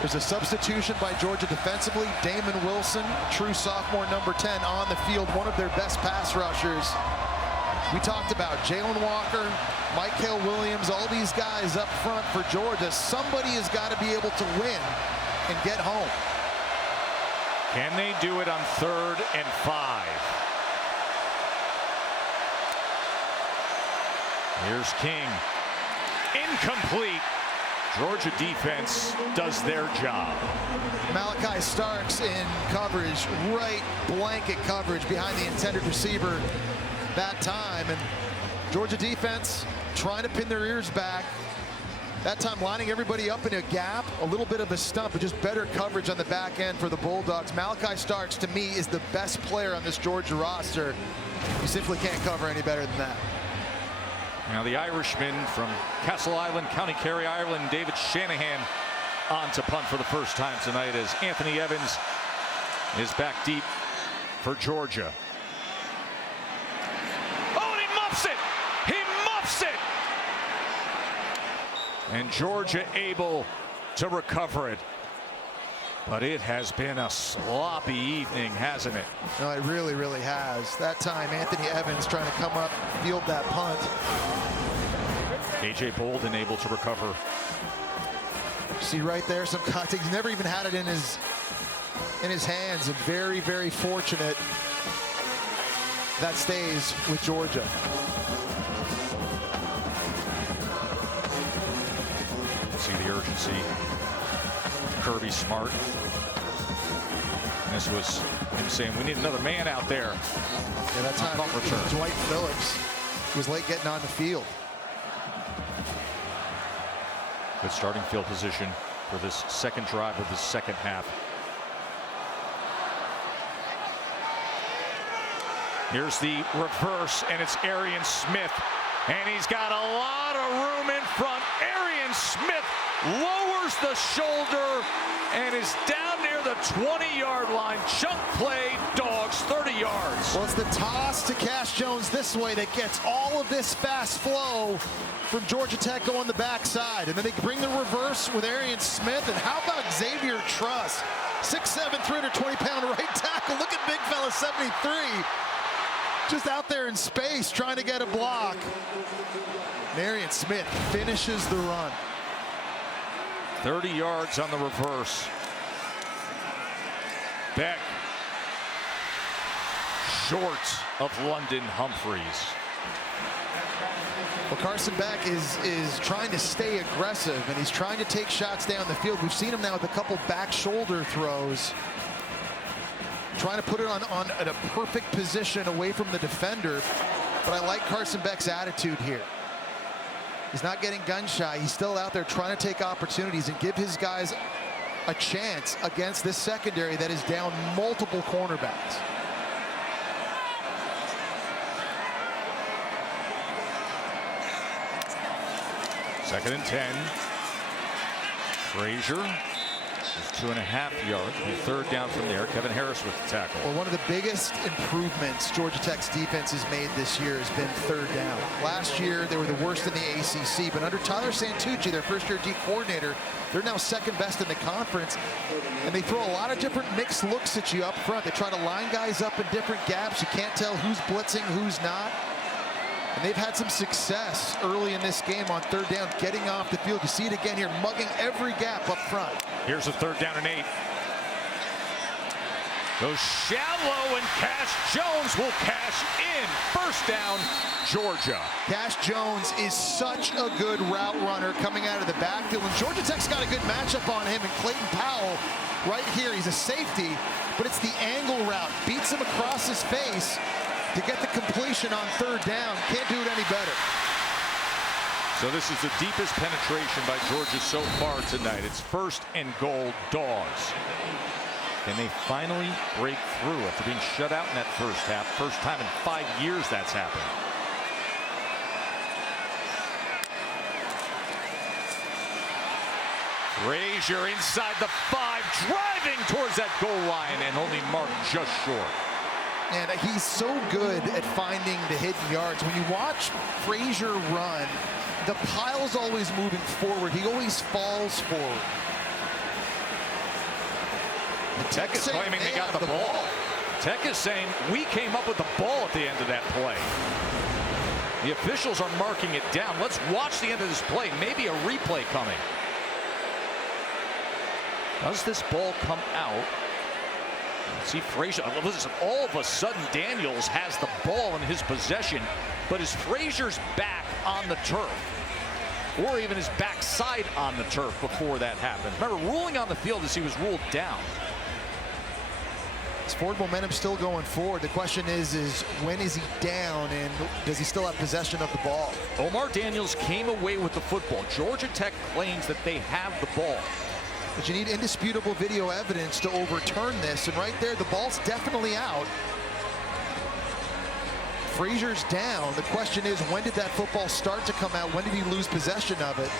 There's a substitution by Georgia defensively. Damon Wilson, true sophomore number 10 on the field, one of their best pass rushers. We talked about Jalen Walker, Michael Williams, all these guys up front for Georgia. Somebody has got to be able to win and get home. Can they do it on 3rd and 5? Here's King. Incomplete. Georgia defense does their job. Malachi Starks in coverage, right blanket coverage behind the intended receiver. that time. And Georgia defense trying to pin their ears back. That time lining everybody up in a gap, a little bit of a stump, but just better coverage on the back end for the Bulldogs. Malachi Starks, to me, is the best player on this Georgia roster. You simply can't cover any better than that. Now the Irishman from Castle Island, County Kerry, Ireland, David Shanahan, on to punt for the first time tonight as Anthony Evans is back deep for Georgia. Oh, and he muffs it! He muffs it! And Georgia able to recover it. But it has been a sloppy evening, hasn't it? No, it really, really has. That time, Anthony Evans trying to come up, field that punt. A.J. Bolden able to recover. See right there, some contact. He's never even had it in his hands. And very, very fortunate that stays with Georgia. See the urgency. Kirby Smart. And this was him saying, we need another man out there. Yeah, that time Dwight Phillips was late getting on the field. Good starting field position for this second drive of the second half. Here's the reverse, and it's Arian Smith. And he's got a lot of room in front. Arian Smith lowers the shoulder and is down near the 20-yard line. Chunk play, Dogs, 30 yards. Well, it's the toss to Cash Jones this way that gets all of this fast flow from Georgia Tech going the backside. And then they bring the reverse with Arian Smith. And how about Xavier Truss? 6'7", 320-pound right tackle. Look at big fella, 73. Just out there in space trying to get a block. Arian Smith finishes the run. 30 yards on the reverse. Beck. Short of London Humphreys. Well, Carson Beck is trying to stay aggressive, and he's trying to take shots down the field. We've seen him now with a couple back shoulder throws. Trying to put it on at a perfect position away from the defender. But I like Carson Beck's attitude here. He's not getting gun shy. He's still out there trying to take opportunities and give his guys a chance against this secondary that is down multiple cornerbacks. Second and 10. Frazier. 2.5 yards. Third down from there. Kevin Harris with the tackle. Well, one of the biggest improvements Georgia Tech's defense has made this year has been third down. Last year, they were the worst in the ACC, but under Tyler Santucci, their first-year D coordinator, they're now second best in the conference, and they throw a lot of different mixed looks at you up front. They try to line guys up in different gaps. You can't tell who's blitzing, who's not. And they've had some success early in this game on third down, getting off the field. You see it again here, mugging every gap up front. Here's a third down and 8. Goes shallow, and Cash Jones will cash in. First down, Georgia. Cash Jones is such a good route runner coming out of the backfield. And Georgia Tech's got a good matchup on him, and Clayton Powell right here. He's a safety, but it's the angle route. Beats him across his face to get the completion on third down. Can't do it any better. So this is the deepest penetration by Georgia so far tonight. It's first and goal, Dogs. Can they finally break through after being shut out in that first half? First time in 5 years that's happened. Frazier inside the 5, driving towards that goal line, and only marked just short. And he's so good at finding the hidden yards. When you watch Frazier run, the pile's always moving forward. He always falls forward. Tech is claiming they got the ball. Tech is saying we came up with the ball at the end of that play. The officials are marking it down. Let's watch the end of this play. Maybe a replay coming. Does this ball come out? See Frazier. Listen, all of a sudden Daniels has the ball in his possession, but is Frazier's back on the turf, or even his backside on the turf before that happened? Remember, ruling on the field as he was ruled down. His forward momentum still going forward. The question is when is he down and does he still have possession of the ball? Omar Daniels came away with the football. Georgia Tech claims that they have the ball. But you need indisputable video evidence to overturn this. And right there, the ball's definitely out. Frazier's down. The question is, when did that football start to come out? When did he lose possession of it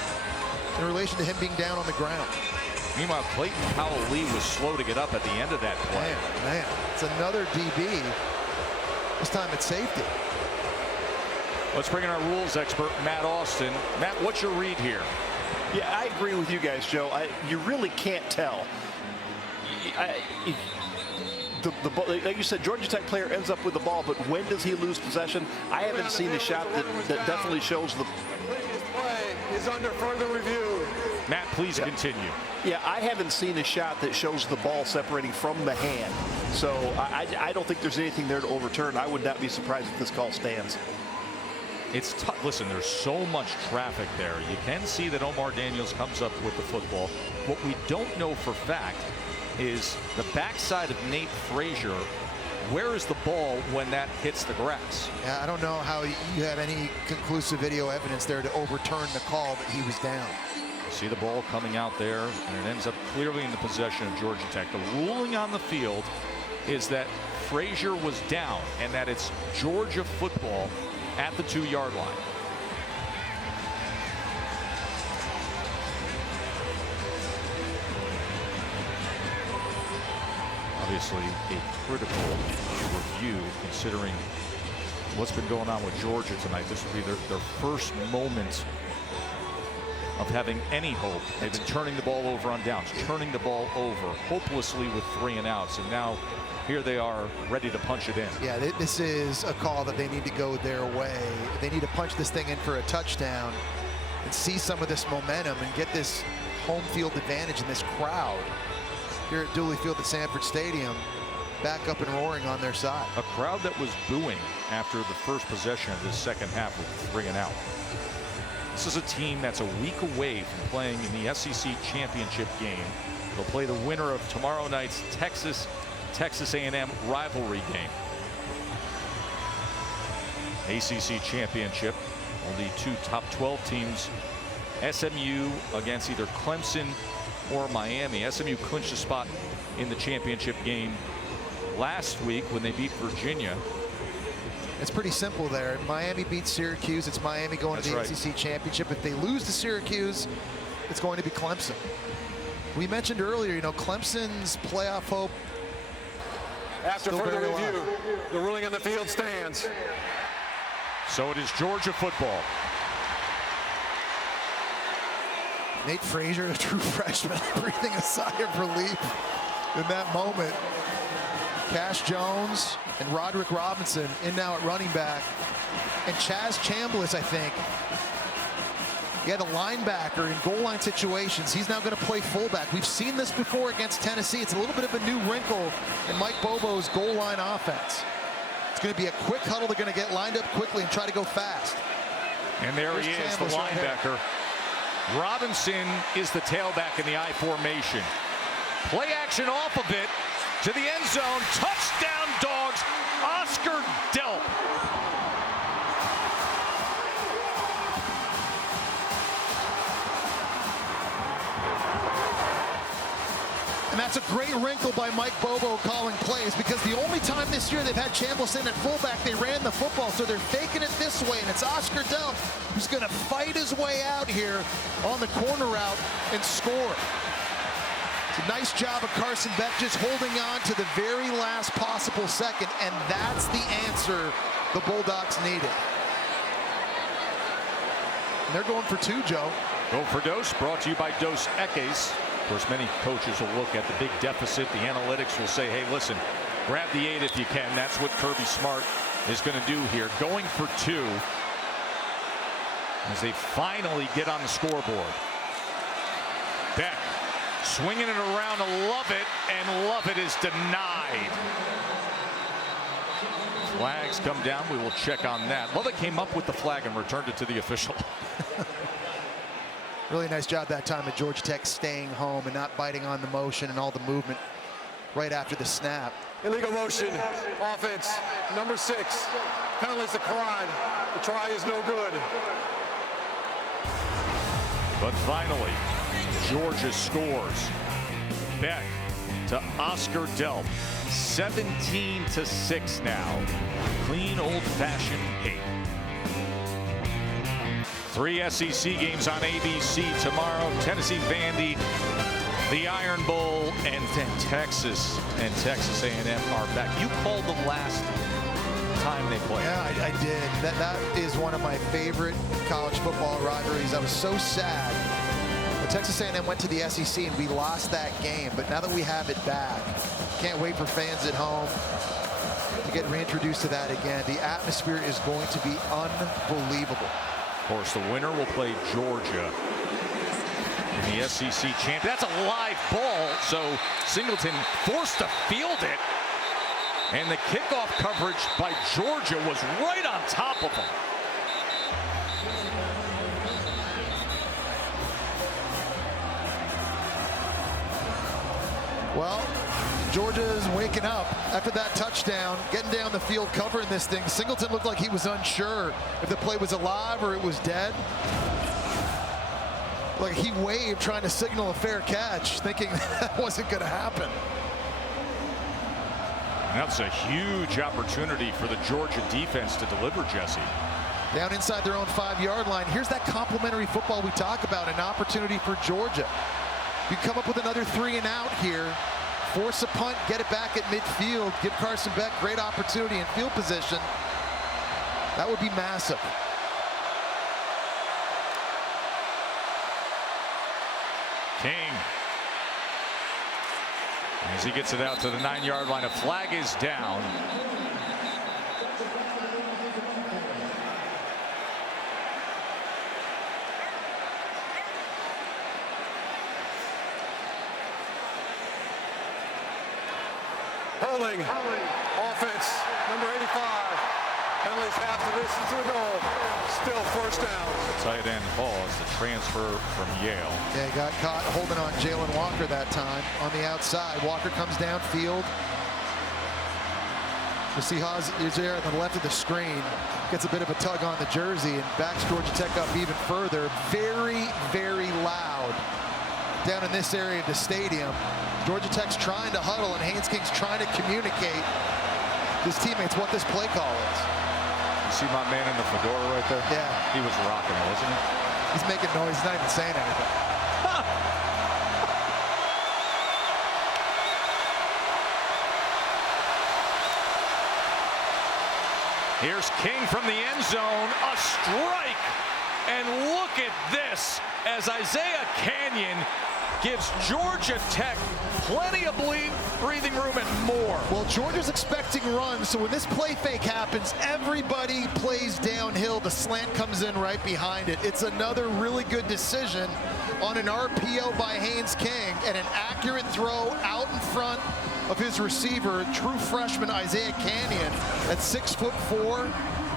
in relation to him being down on the ground? Meanwhile, Clayton Powell-Lee was slow to get up at the end of that play. Man, it's another DB. This time it's safety. Let's bring in our rules expert, Matt Austin. Matt, what's your read here? Yeah, I agree with you guys, Joe. You really can't tell. Like you said, Georgia Tech player ends up with the ball, but when does he lose possession? I haven't seen a shot that definitely shows the Play is under further review. Matt, please continue. Yeah, I haven't seen a shot that shows the ball separating from the hand. So I don't think there's anything there to overturn. I would not be surprised if this call stands. It's tough. Listen, there's so much traffic there. You can see that Omar Daniels comes up with the football. What we don't know for fact is the backside of Nate Frazier. Where is the ball when that hits the grass? Yeah, I don't know how you have any conclusive video evidence there to overturn the call that he was down. See the ball coming out there, and it ends up clearly in the possession of Georgia Tech. The ruling on the field is that Frazier was down and that it's Georgia football at the 2-yard line. Obviously a critical review considering what's been going on with Georgia tonight. This will be their first moment of having any hope. They've been turning the ball over on downs, turning the ball over hopelessly with 3 and outs, and now here they are ready to punch it in. Yeah, this is a call that they need to go their way. They need to punch this thing in for a touchdown and see some of this momentum and get this home field advantage in this crowd here at Dooley Field at Sanford Stadium back up and roaring on their side. A crowd that was booing after the first possession of this second half with 3 and out. This is a team that's a week away from playing in the SEC championship game. They'll play the winner of tomorrow night's Texas A&M rivalry game. ACC championship, only 2 top 12 teams. SMU against either Clemson or Miami. SMU clinched a spot in the championship game last week when they beat Virginia. It's pretty simple there. Miami beats Syracuse. It's Miami going to the ACC championship. If they lose to Syracuse, it's going to be Clemson. We mentioned earlier, Clemson's playoff hope. After further review, the ruling on the field stands. So it is Georgia football. Nate Frazier, a true freshman, breathing a sigh of relief in that moment. Cash Jones and Roderick Robinson in now at running back. And Chaz Chambliss, I think, he had a linebacker in goal line situations. He's now going to play fullback. We've seen this before against Tennessee. It's a little bit of a new wrinkle in Mike Bobo's goal line offense. It's going to be a quick huddle. They're going to get lined up quickly and try to go fast. And there he is, the linebacker. Robinson is the tailback in the I formation. Play action off of it to the end zone. Touchdown Dogs. Oscar Delp. And that's a great wrinkle by Mike Bobo calling plays, because the only time this year they've had Chambliss in at fullback, they ran the football, so they're faking it this way, and it's Oscar Delp who's going to fight his way out here on the corner route and score. It's a nice job of Carson Beck just holding on to the very last possible second, and that's the answer the Bulldogs needed. And they're going for 2, Joe. Go for Dose, brought to you by Dos Equis. Of course, many coaches will look at the big deficit. The analytics will say, hey, listen, grab the 8 if you can. That's what Kirby Smart is going to do here. Going for 2 as they finally get on the scoreboard. Beck swinging it around to Lovett, and Lovett is denied. Flags come down. We will check on that. Lovett came up with the flag and returned it to the official. Really nice job that time at Georgia Tech staying home and not biting on the motion and all the movement right after the snap. Illegal motion, offense, number 6. Penalties declined. The try is no good. But finally, Georgia scores. Beck to Oscar Delp. 17-6 now. Clean, old-fashioned hate. 3 SEC games on ABC tomorrow. Tennessee Vandy, the Iron Bowl, and then Texas and Texas A&M are back. You called them last time they played. Yeah, I did. That is one of my favorite college football rivalries. I was so sad when Texas A&M went to the SEC and we lost that game. But now that we have it back, can't wait for fans at home to get reintroduced to that again. The atmosphere is going to be unbelievable. Of course, the winner will play Georgia in the SEC champ. That's a live ball, so Singleton forced to field it. And the kickoff coverage by Georgia was right on top of him. Well, Georgia is waking up after that touchdown, getting down the field, covering this thing. Singleton looked like he was unsure if the play was alive or it was dead. Like he waved trying to signal a fair catch, thinking that wasn't going to happen. That's a huge opportunity for the Georgia defense to deliver, Jesse. Down inside their own 5-yard line. Here's that complimentary football we talk about, an opportunity for Georgia. You come up with another 3 and out here, force a punt, get it back at midfield, give Carson Beck great opportunity in field position. That would be massive. King, as he gets it out to the 9-yard line, a flag is down. Holding, offense, number 85. Penalties half the distance to the goal. Still first down. Tight end Hall is the transfer from Yale. Yeah, he got caught holding on Jalen Walker that time on the outside. Walker comes downfield. You see Haas is there on the left of the screen. Gets a bit of a tug on the jersey and backs Georgia Tech up even further. Very, very loud down in this area of the stadium. Georgia Tech's trying to huddle and Haynes King's trying to communicate his teammates what this play call is. You see my man in the fedora right there? Yeah. He was rocking it, wasn't he? He's making noise, he's not even saying anything. Here's King from the end zone, a strike, and look at this as Isaiah Canyon gives Georgia Tech plenty of breathing room and more. Well, Georgia's expecting runs, so when this play fake happens, everybody plays downhill. The slant comes in right behind it. It's another really good decision on an RPO by Haynes King and an accurate throw out in front of his receiver, true freshman Isaiah Canyon at 6'4".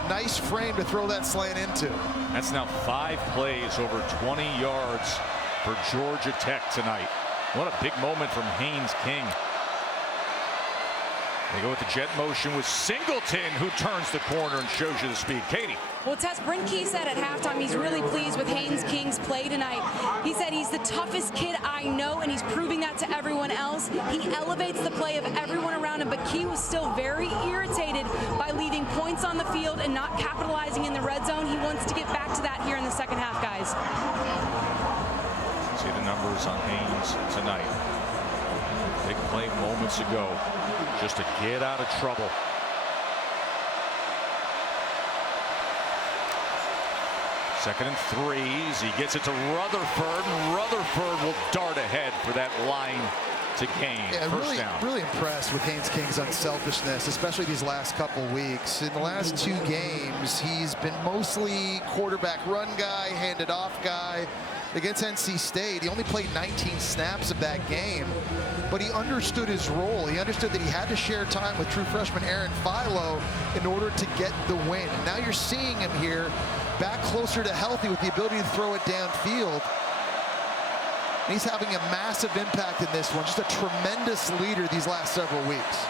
Nice frame to throw that slant into. That's now 5 plays over 20 yards for Georgia Tech tonight. What a big moment from Haynes King. They go with the jet motion with Singleton, who turns the corner and shows you the speed. Katie. Well, Tess, Brent Key said at halftime he's really pleased with Haynes King's play tonight. He said he's the toughest kid I know, and he's proving that to everyone else. He elevates the play of everyone around him, but Key was still very irritated by leaving points on the field and not capitalizing in the red zone. He wants to get back to that here in the second half, guys. See the numbers on Haynes tonight. Big play moments ago, just to get out of trouble. Second and 3s. He gets it to Rutherford, and Rutherford will dart ahead for that line to gain. Yeah, First down. Really impressed with Haynes King's unselfishness, especially these last couple weeks. In the last 2 games, he's been mostly quarterback run guy, handed off guy. Against NC State, he only played 19 snaps of that game, but he understood his role. He understood that he had to share time with true freshman Aaron Philo in order to get the win. And now you're seeing him here back closer to healthy with the ability to throw it downfield. And he's having a massive impact in this one. Just a tremendous leader these last several weeks.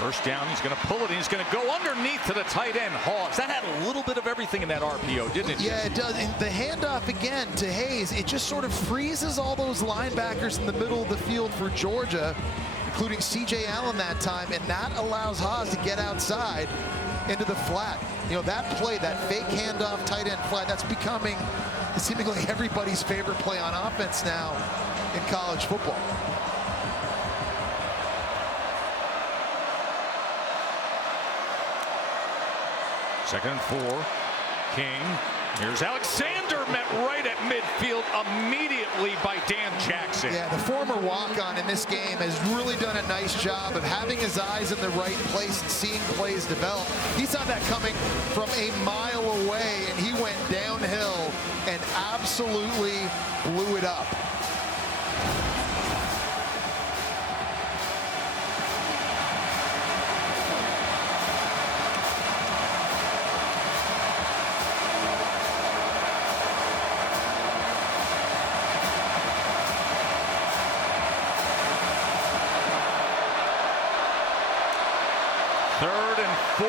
First down, he's going to pull it, and he's going to go underneath to the tight end, Hawes. That had a little bit of everything in that RPO, didn't it? Yeah, it does. And the handoff again to Hayes, it just sort of freezes all those linebackers in the middle of the field for Georgia, including C.J. Allen that time, and that allows Haas to get outside into the flat. You know, that play, that fake handoff tight end flat, that's becoming seemingly everybody's favorite play on offense now in college football. Second and 4. King. Here's Alexander, met right at midfield immediately by Dan Jackson. Yeah, the former walk-on in this game has really done a nice job of having his eyes in the right place and seeing plays develop. He saw that coming from a mile away, and he went downhill and absolutely blew it up. Third and 4.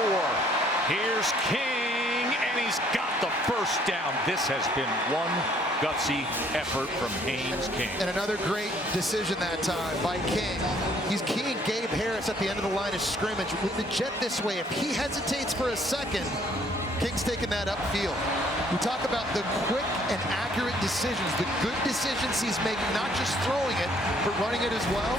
Here's King, and he's got the first down. This has been one gutsy effort from Haynes King. And another great decision that time by King. He's keying Gabe Harris at the end of the line of scrimmage with the jet this way. If he hesitates for a second, King's taking that upfield. We talk about the quick and accurate decisions, the good decisions he's making, not just throwing it, but running it as well.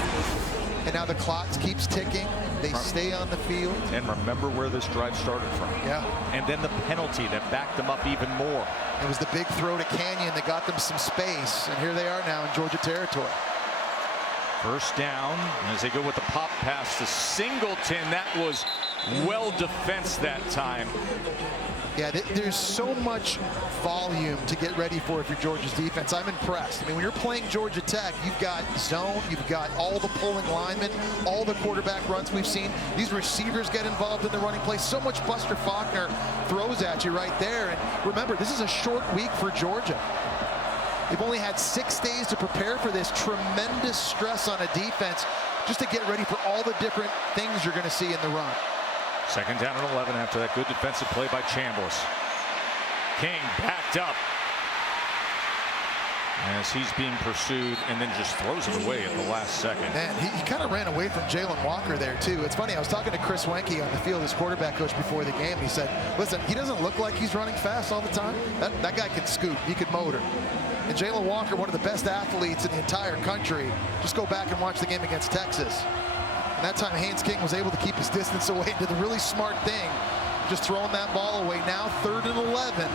And now the clock keeps ticking. They stay on the field. And remember where this drive started from. Yeah. And then the penalty that backed them up even more. It was the big throw to Canyon that got them some space. And here they are now in Georgia territory. First down as they go with the pop pass to Singleton. That was well defensed that time. Yeah, there's so much volume to get ready for if you're Georgia's defense. I'm impressed. I mean, when you're playing Georgia Tech, you've got zone, you've got all the pulling linemen, all the quarterback runs we've seen. These receivers get involved in the running play. So much Buster Faulkner throws at you right there. And remember, this is a short week for Georgia. They've only had 6 days to prepare for this. Tremendous stress on a defense just to get ready for all the different things you're going to see in the run. Second down and 11 after that good defensive play by Chambliss. King backed up as he's being pursued and then just throws it away at the last second. Man, he kind of ran away from Jalen Walker there, too. It's funny, I was talking to Chris Wenke on the field, his quarterback coach, before the game. He said, listen, he doesn't look like he's running fast all the time. That guy can scoot. He could motor. And Jalen Walker, one of the best athletes in the entire country. Just go back and watch the game against Texas. And that time, Haynes King was able to keep his distance away and did the really smart thing, just throwing that ball away. Now 3rd and 11.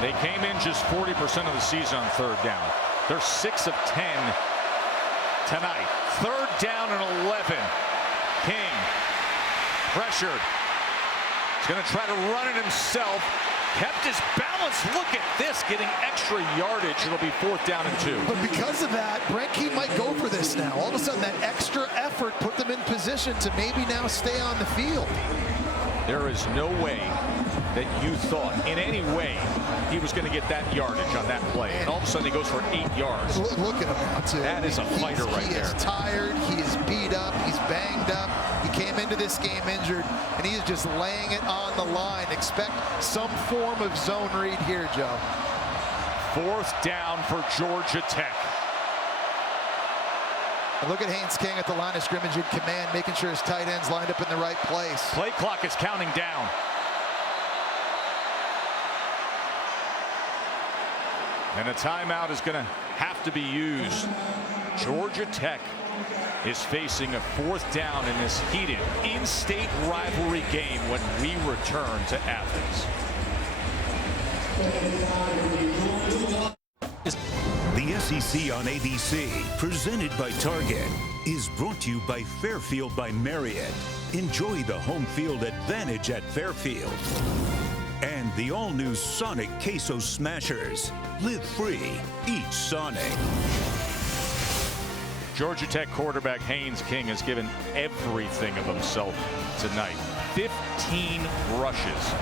They came in just 40% of the season on 3rd down. They're 6 of 10 tonight. 3rd down and 11. King pressured. He's going to try to run it himself. Kept his balance. Look at this, getting extra yardage. It'll be 4th down and 2. But because of that, Brent Key might go for this now. All of a sudden, that extra effort put them in position to maybe now stay on the field. There is no way that you thought in any way he was going to get that yardage on that play. And all of a sudden, he goes for 8 yards. Look at him now, too. That is a fighter right there. He is tired. He is beat up. He's banged up. He came into this game injured, and he is just laying it on the line. Expect some form of zone read here, Joe. 4th down for Georgia Tech. And look at Haynes King at the line of scrimmage in command, making sure his tight ends lined up in the right place. Play clock is counting down. And a timeout is going to have to be used. Georgia Tech is facing a 4th down in this heated in-state rivalry game when we return to Athens. The SEC on ABC, presented by Target, is brought to you by Fairfield by Marriott. Enjoy the home field advantage at Fairfield. And the all-new Sonic Queso Smashers. Live free, eat Sonic. Georgia Tech quarterback Haynes King has given everything of himself tonight. 15 rushes.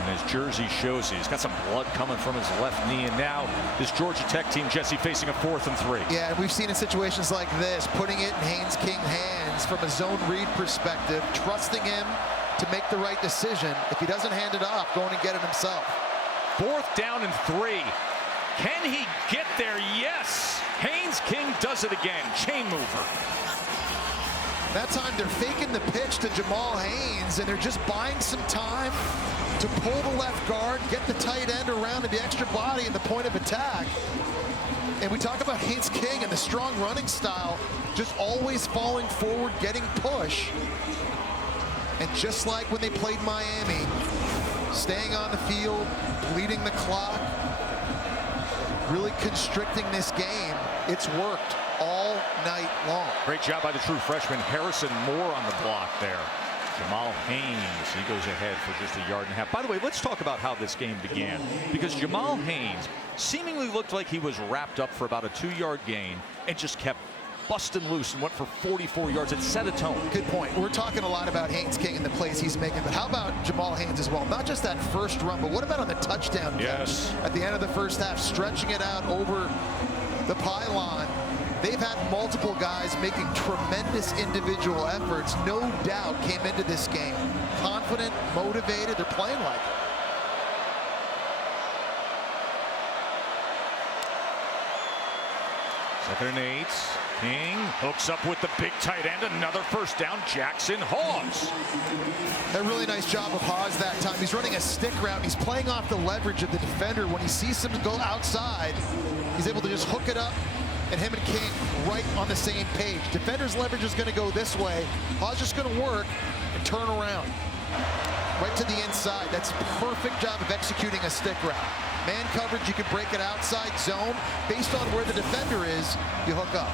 And his jersey shows he's got some blood coming from his left knee. And now this Georgia Tech team, Jesse, facing a 4th and 3. Yeah, and we've seen in situations like this, putting it in Haynes King hands from a zone read perspective, trusting him to make the right decision. If he doesn't hand it off, going and get it himself. 4th down and 3. Can he get there? Yes. Haynes King does it again. Chain mover. That time they're faking the pitch to Jamal Haynes, and they're just buying some time to pull the left guard, get the tight end around to the extra body in the point of attack. And we talk about Haynes King and the strong running style, just always falling forward, getting push. And just like when they played Miami, staying on the field, bleeding the clock, really constricting this game, it's worked all night long. Great job by the true freshman Harrison Moore on the block there. Jamal Haynes, he goes ahead for just a yard and a half. By the way, let's talk about how this game began, because Jamal Haynes seemingly looked like he was wrapped up for about a 2-yard gain and just kept busting loose and went for 44 yards. It set a tone. Good point. We're talking a lot about Haynes King and the plays he's making, but how about Jamal Haynes as well? Not just that first run, but what about on the touchdown catch at the end of the first half, stretching it out over the pylon? They've had multiple guys making tremendous individual efforts. No doubt came into this game confident, motivated. They're playing like it. Second and 8. King hooks up with the big tight end. Another first down. Jackson Hawes. A really nice job of Hawes that time. He's running a stick route. He's playing off the leverage of the defender. When he sees him go outside, he's able to just hook it up. And him and King right on the same page. Defender's leverage is going to go this way. Hawes just going to work and turn around. Right to the inside. That's a perfect job of executing a stick route. Man coverage, you can break it outside zone. Based on where the defender is, you hook up.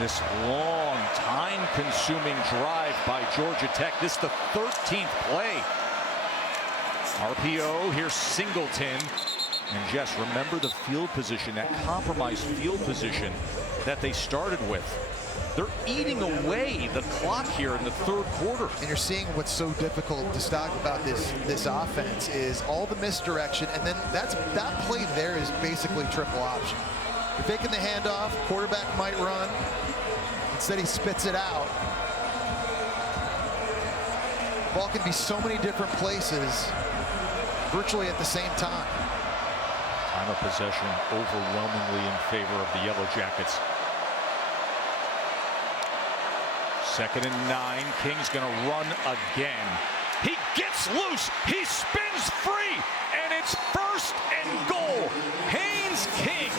This long, time-consuming drive by Georgia Tech. This is the 13th play. RPO, here's Singleton. And Jess, remember the field position, that compromised field position that they started with. They're eating away the clock here in the 3rd quarter. And you're seeing what's so difficult to talk about this offense is all the misdirection, and then that play there is basically triple option. You're faking the handoff, quarterback might run. Instead, he spits it out. The ball can be so many different places, virtually at the same time. Time of possession overwhelmingly in favor of the Yellow Jackets. 2nd and 9. King's going to run again. He gets loose. He spins free. And it's 1st and goal. Haynes King.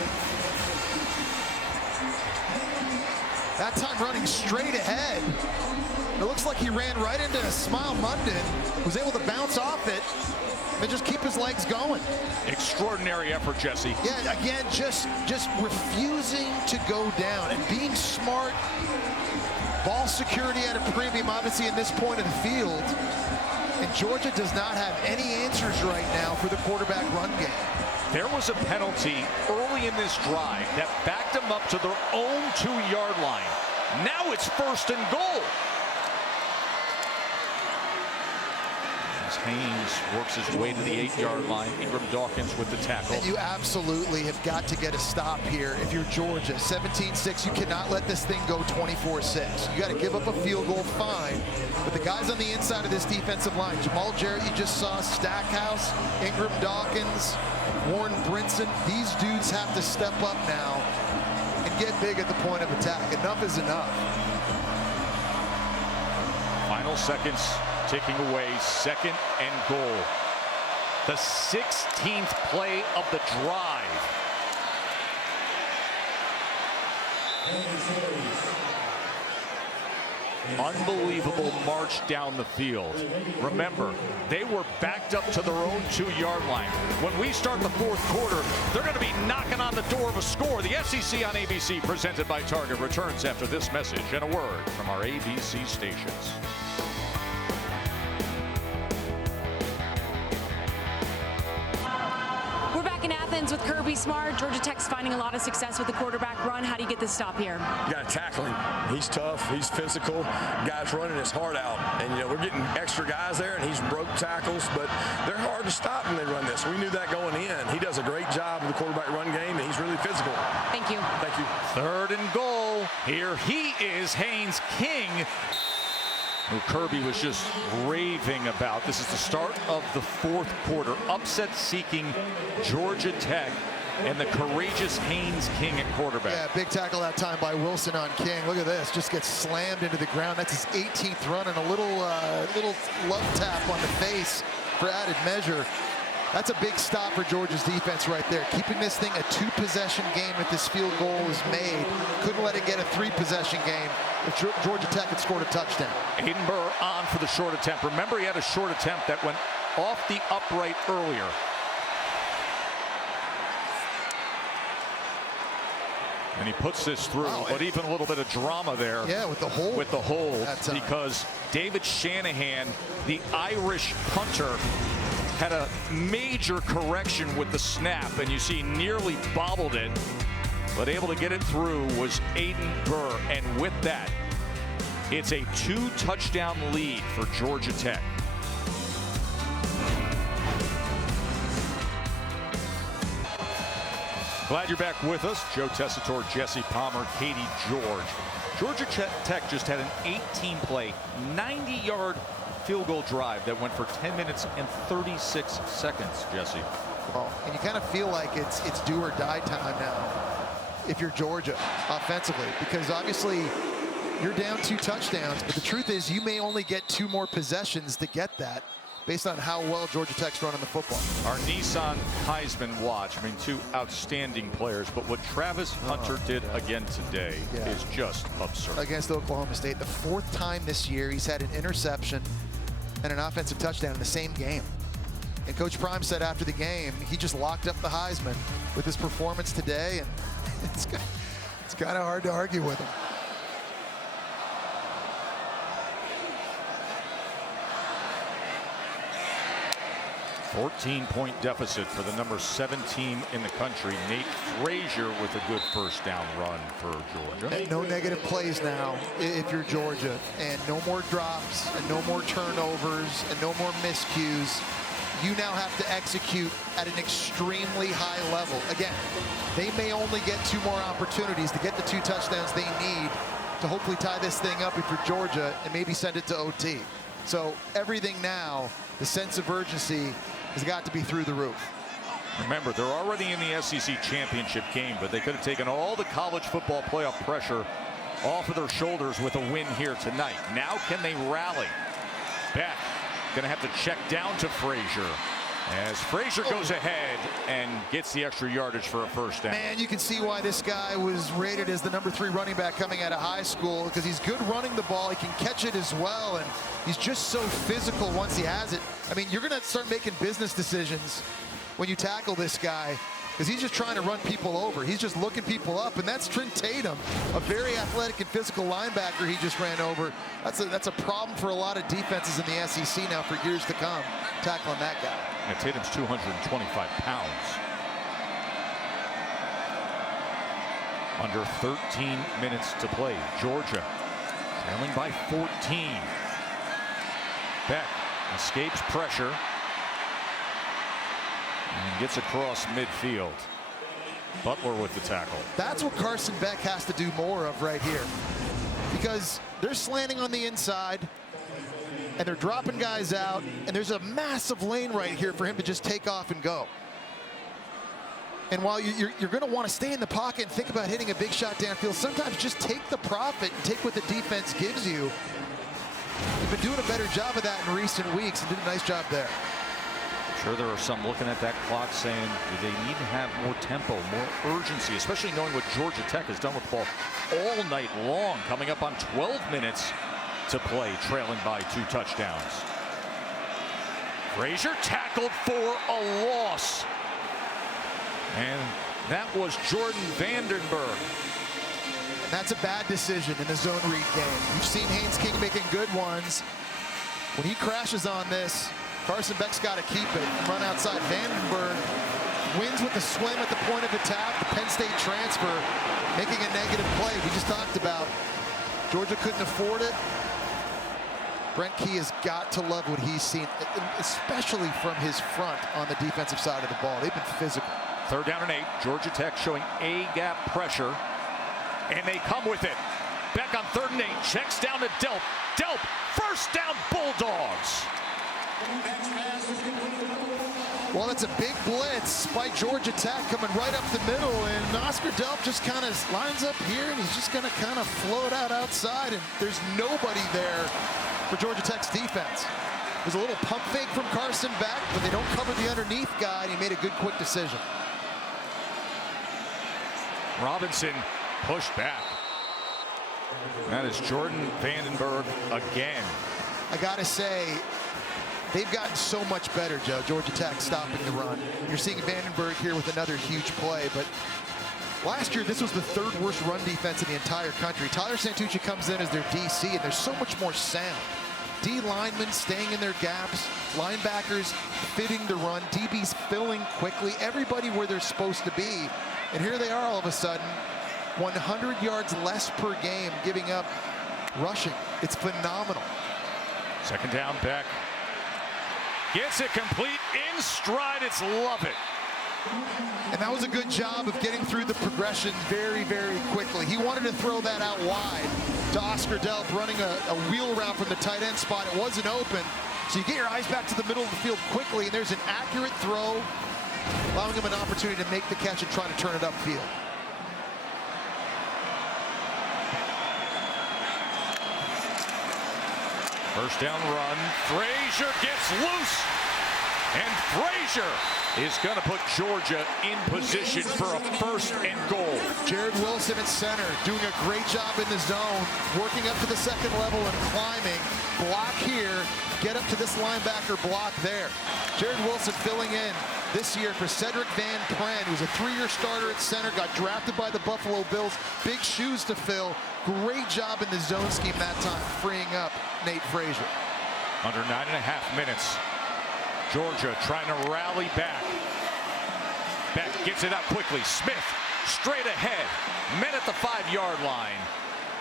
That time running straight ahead. It looks like he ran right into Smile Munden. Was able to bounce off it and just keep his legs going. Extraordinary effort, Jesse. Yeah, again, just refusing to go down and being smart. Ball security at a premium, obviously, in this point of the field. And Georgia does not have any answers right now for the quarterback run game. There was a penalty early in this drive that backed them up to their own 2-yard line. Now it's 1st and goal. As Haynes works his way to the 8-yard line, Ingram Dawkins with the tackle. And you absolutely have got to get a stop here if you're Georgia. 17-6, you cannot let this thing go 24-6. You got to give up a field goal, fine. But the guys on the inside of this defensive line, Jamal Jarrett, you just saw, Stackhouse, Ingram Dawkins, Warren Brinson, these dudes have to step up now and get big at the point of attack. Enough is enough. Final seconds ticking away. 2nd and goal. The 16th play of the drive. Unbelievable march down the field. Remember, they were backed up to their own 2-yard line. When we start the 4th quarter, they're going to be knocking on the door of a score. The SEC on ABC, presented by Target, returns after this message and a word from our ABC stations. We're back in Athens. offense with Kirby Smart. Georgia Tech's finding a lot of success with the quarterback run. How do you get this stop here? You got to tackle him. He's tough. He's physical. Guy's running his heart out. And, you know, we're getting extra guys there, and he's broke tackles, but they're hard to stop when they run this. We knew that going in. He does a great job with the quarterback run game, and he's really physical. Thank you. Thank you. 3rd and goal. Here he is, Haynes King, who Kirby was just raving about. This is the start of the 4th quarter. Upset-seeking Georgia Tech and the courageous Haynes King at quarterback. Yeah, big tackle that time by Wilson on King. Look at this, just gets slammed into the ground. That's his 18th run and a little love tap on the face for added measure. That's a big stop for Georgia's defense right there. Keeping this thing a 2-possession game if this field goal is made. Couldn't let it get a 3-possession game if Georgia Tech had scored a touchdown. Aiden Burr on for the short attempt. Remember, he had a short attempt that went off the upright earlier. And he puts this through, but even a little bit of drama there. Yeah, with the hold. With the hold, because David Shanahan, the Irish punter, had a major correction with the snap, and you see nearly bobbled it, but able to get it through was Aiden Burr. And with that, it's a 2-touchdown lead for Georgia Tech. Glad you're back with us. Joe Tessitore, Jesse Palmer, Katie George. Georgia Tech just had an 18-play, 90-yard field goal drive that went for 10 minutes and 36 seconds, Jesse. Oh, and you kind of feel like it's do or die time now if you're Georgia offensively, because obviously you're down 2 touchdowns, but the truth is you may only get 2 more possessions to get that based on how well Georgia Tech's running the football. Our Nissan Heisman watch, I mean, 2 outstanding players, but what Travis Hunter did again today is just absurd. Against Oklahoma State, the 4th time this year he's had an interception and an offensive touchdown in the same game. And Coach Prime said after the game, he just locked up the Heisman with his performance today, and it's kind of hard to argue with him. A 14-point deficit for the number 7 team in the country. Nate Frazier with a good first down run for Georgia. And no negative plays now if you're Georgia, and no more drops, and no more turnovers, and no more miscues. You now have to execute at an extremely high level. Again, they may only get 2 more opportunities to get the 2 touchdowns they need to hopefully tie this thing up if you're Georgia and maybe send it to OT. So everything now, the sense of urgency has got to be through the roof. Remember, they're already in the SEC championship game, but they could have taken all the college football playoff pressure off of their shoulders with a win here tonight. Now can they rally? Beck going to have to check down to Frazier as Frazier goes ahead and gets the extra yardage for a first down. Man, you can see why this guy was rated as the number 3 running back coming out of high school, because he's good running the ball. He can catch it as well, and he's just so physical once he has it. I mean, you're going to start making business decisions when you tackle this guy, because he's just trying to run people over. He's just looking people up, and that's Trent Tatum, a very athletic and physical linebacker he just ran over. That's a problem for a lot of defenses in the SEC now for years to come, tackling that guy. Yeah, Tatum's 225 pounds. Under 13 minutes to play. Georgia trailing by 14. Beck escapes pressure and gets across midfield. Butler with the tackle. That's what Carson Beck has to do more of right here, because they're slanting on the inside and they're dropping guys out, and there's a massive lane right here for him to just take off and go. And while you're going to want to stay in the pocket and think about hitting a big shot downfield, sometimes just take the profit and take what the defense gives you. You've been doing a better job of that in recent weeks and did a nice job there. I'm sure there are some looking at that clock saying, do they need to have more tempo, more urgency, especially knowing what Georgia Tech has done with the ball all night long, coming up on 12 minutes to play, trailing by 2 touchdowns. Frazier tackled for a loss. And that was Jordan Vandenberg. And that's a bad decision in the zone read game. You've seen Haynes King making good ones. When he crashes on this, Carson Beck's got to keep it and run outside. Vandenberg wins with the swim at the point of attack. The Penn State transfer making a negative play. We just talked about Georgia couldn't afford it. Brent Key has got to love what he's seen, especially from his front on the defensive side of the ball. They've been physical. 3rd down and 8. Georgia Tech showing A-gap pressure, and they come with it. Beck on 3rd and 8. Checks down to Delp. Delp, first down, Bulldogs. Well, that's a big blitz by Georgia Tech coming right up the middle, and Oscar Delp just kind of lines up here, and he's just going to kind of float out outside, and there's nobody there for Georgia Tech's defense. There's a little pump fake from Carson Beck, but they don't cover the underneath guy, and he made a good quick decision. Robinson pushed back. That is Jordan Vandenberg again. I gotta say, they've gotten so much better, Joe. Georgia Tech stopping the run. You're seeing Vandenberg here with another huge play, but last year this was the 3rd worst run defense in the entire country. Tyler Santucci comes in as their DC, and there's so much more sound. D linemen staying in their gaps, linebackers fitting the run, DBs filling quickly, everybody where they're supposed to be. And here they are all of a sudden, 100 yards less per game, giving up rushing. It's phenomenal. 2nd down, Beck. Gets it complete in stride. It's love it. And that was a good job of getting through the progression very, very quickly. He wanted to throw that out wide to Oscar Delp, running a wheel route from the tight end spot. It wasn't open. So you get your eyes back to the middle of the field quickly, and there's an accurate throw, allowing him an opportunity to make the catch and try to turn it upfield. First down run. Frazier gets loose. And Frazier is going to put Georgia in position for a 1st and goal. Jared Wilson at center, doing a great job in the zone, working up to the 2nd level and climbing. Block here, get up to this linebacker block there. Jared Wilson filling in this year for Cedric Van Pran, who's a 3-year starter at center, got drafted by the Buffalo Bills. Big shoes to fill. Great job in the zone scheme that time, freeing up Nate Frazier. Under 9.5 minutes. Georgia trying to rally back. Beck gets it out quickly. Smith straight ahead. Men at the 5-yard line.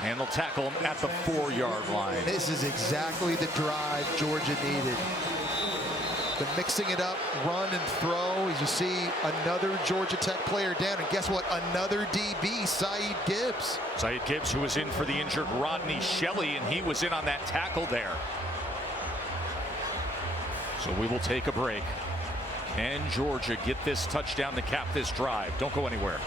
And they'll tackle him at the 4-yard line. This is exactly the drive Georgia needed. The mixing it up, run and throw. As you see, another Georgia Tech player down. And guess what? Another DB, Saeed Gibbs. Saeed Gibbs, who was in for the injured Rodney Shelley, and he was in on that tackle there. So we will take a break. Can Georgia get this touchdown to cap this drive? Don't go anywhere.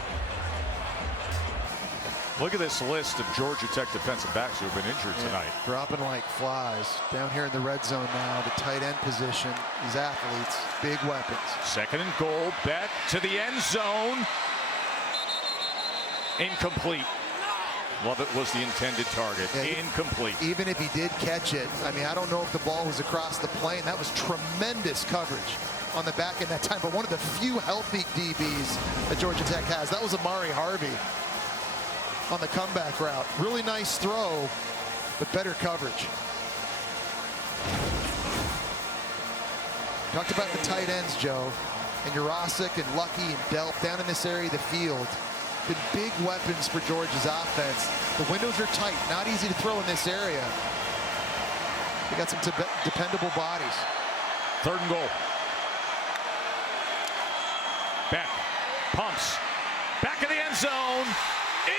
Look at this list of Georgia Tech defensive backs who have been injured tonight. Dropping like flies. Down here in the red zone now, the tight end position. These athletes, big weapons. 2nd and goal. Beck to the end zone. Incomplete. Lovett was the intended target. Yeah, incomplete. Even if he did catch it, I mean, I don't know if the ball was across the plane. That was tremendous coverage on the back end that time, but one of the few healthy DBs that Georgia Tech has. That was Amari Harvey on the comeback route. Really nice throw, but better coverage. Talked about the tight ends, Joe, and Jurasic and Lucky and Delp down in this area of the field. Been big weapons for Georgia's offense. The windows are tight, not easy to throw in this area. They got some dependable bodies. 3rd and goal. Beck pumps. Back of the end zone.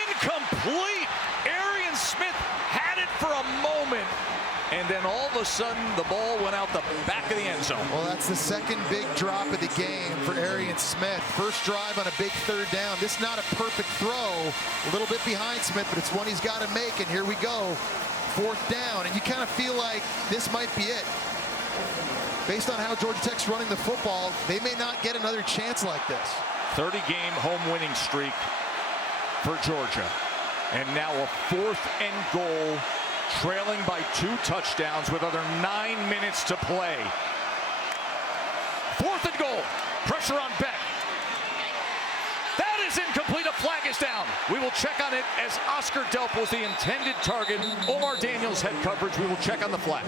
Incomplete. Arian Smith had it for a moment. And then all of a sudden, the ball went out the back of the end zone. Well, that's the 2nd big drop of the game for Arian Smith. First drive on a big 3rd down. This is not a perfect throw. A little bit behind Smith, but it's one he's got to make. And here we go. 4th down. And you kind of feel like this might be it. Based on how Georgia Tech's running the football, they may not get another chance like this. 30-game home winning streak for Georgia. And now a 4th and goal, trailing by 2 touchdowns with under 9 minutes to play. 4th and goal. Pressure on Beck. That is incomplete. A flag is down. We will check on it as Oscar Delp was the intended target. Omar Daniels had coverage. We will check on the flag.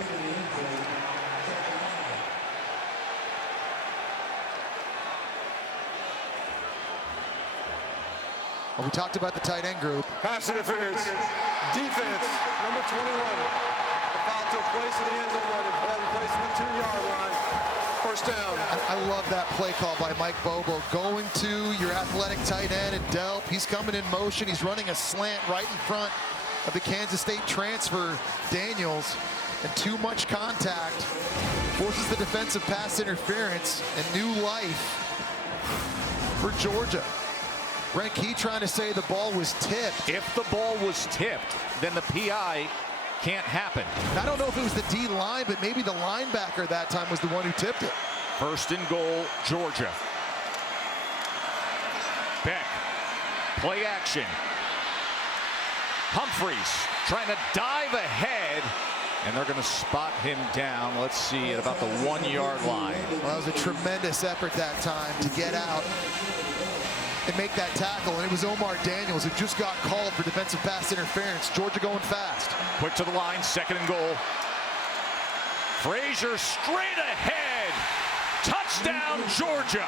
Well, we talked about the tight end group. Pass interference. Defense, number 21. The foul took place in the end zone line and ball placed in the 2-yard line. First down. I love that play call by Mike Bobo. Going to your athletic tight end and Delp. He's coming in motion. He's running a slant right in front of the Kansas State transfer, Daniels. And too much contact forces the defensive pass interference and new life for Georgia. Brent Key trying to say the ball was tipped. If the ball was tipped, then the PI can't happen. I don't know if it was the D line, but maybe the linebacker that time was the one who tipped it. First and goal, Georgia. Beck, play action. Humphreys trying to dive ahead, and they're going to spot him down, let's see, at about the 1-yard line. Well, that was a tremendous effort that time to get out and make that tackle, and it was Omar Daniels who just got called for defensive pass interference. Georgia going fast. Quick to the line, second and goal. Frazier straight ahead. Touchdown, Georgia.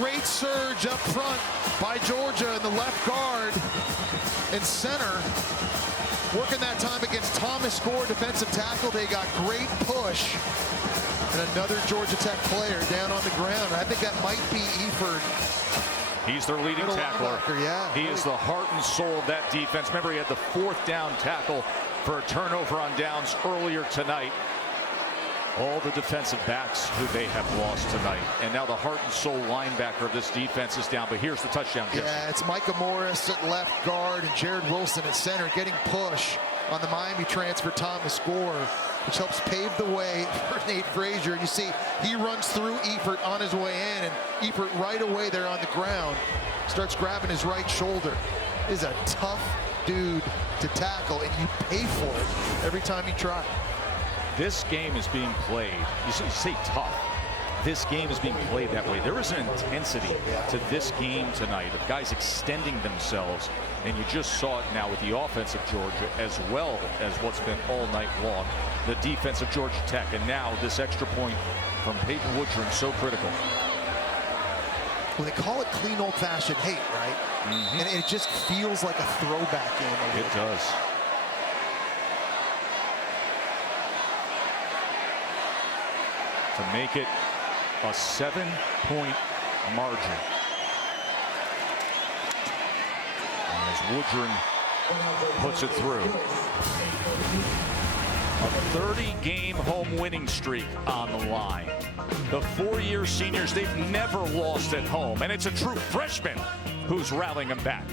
Great surge up front by Georgia in the left guard and center. Working that time against Thomas Gore, defensive tackle. They got great push. And another Georgia Tech player down on the ground. I think that might be Eford. He's their leading tackler. Yeah, he is the heart and soul of that defense. Remember, he had the 4th down tackle for a turnover on downs earlier tonight. All the defensive backs who they have lost tonight. And now the heart and soul linebacker of this defense is down. But here's the touchdown. Yeah, it's Micah Morris at left guard and Jared Wilson at center getting push on the Miami transfer Thomas Gore, which helps pave the way for Nate Frazier. You see, he runs through Eford on his way in, and Eford right away there on the ground starts grabbing his right shoulder. Is a tough dude to tackle, and you pay for it every time you try. This game is being played. You say tough. This game is being played that way. There is an intensity to this game tonight of guys extending themselves, and you just saw it now with the offense of Georgia as well as what's been all night long, the defense of Georgia Tech, and now this extra point from Peyton Woodrum, so critical. Well, they call it clean old-fashioned hate, right? Mm-hmm. And it just feels like a throwback game. It does. To make it a 7-point margin. And as Woodrum puts it through. A 30-game home winning streak on the line. The 4-year seniors, they've never lost at home. And it's a true freshman who's rallying them back.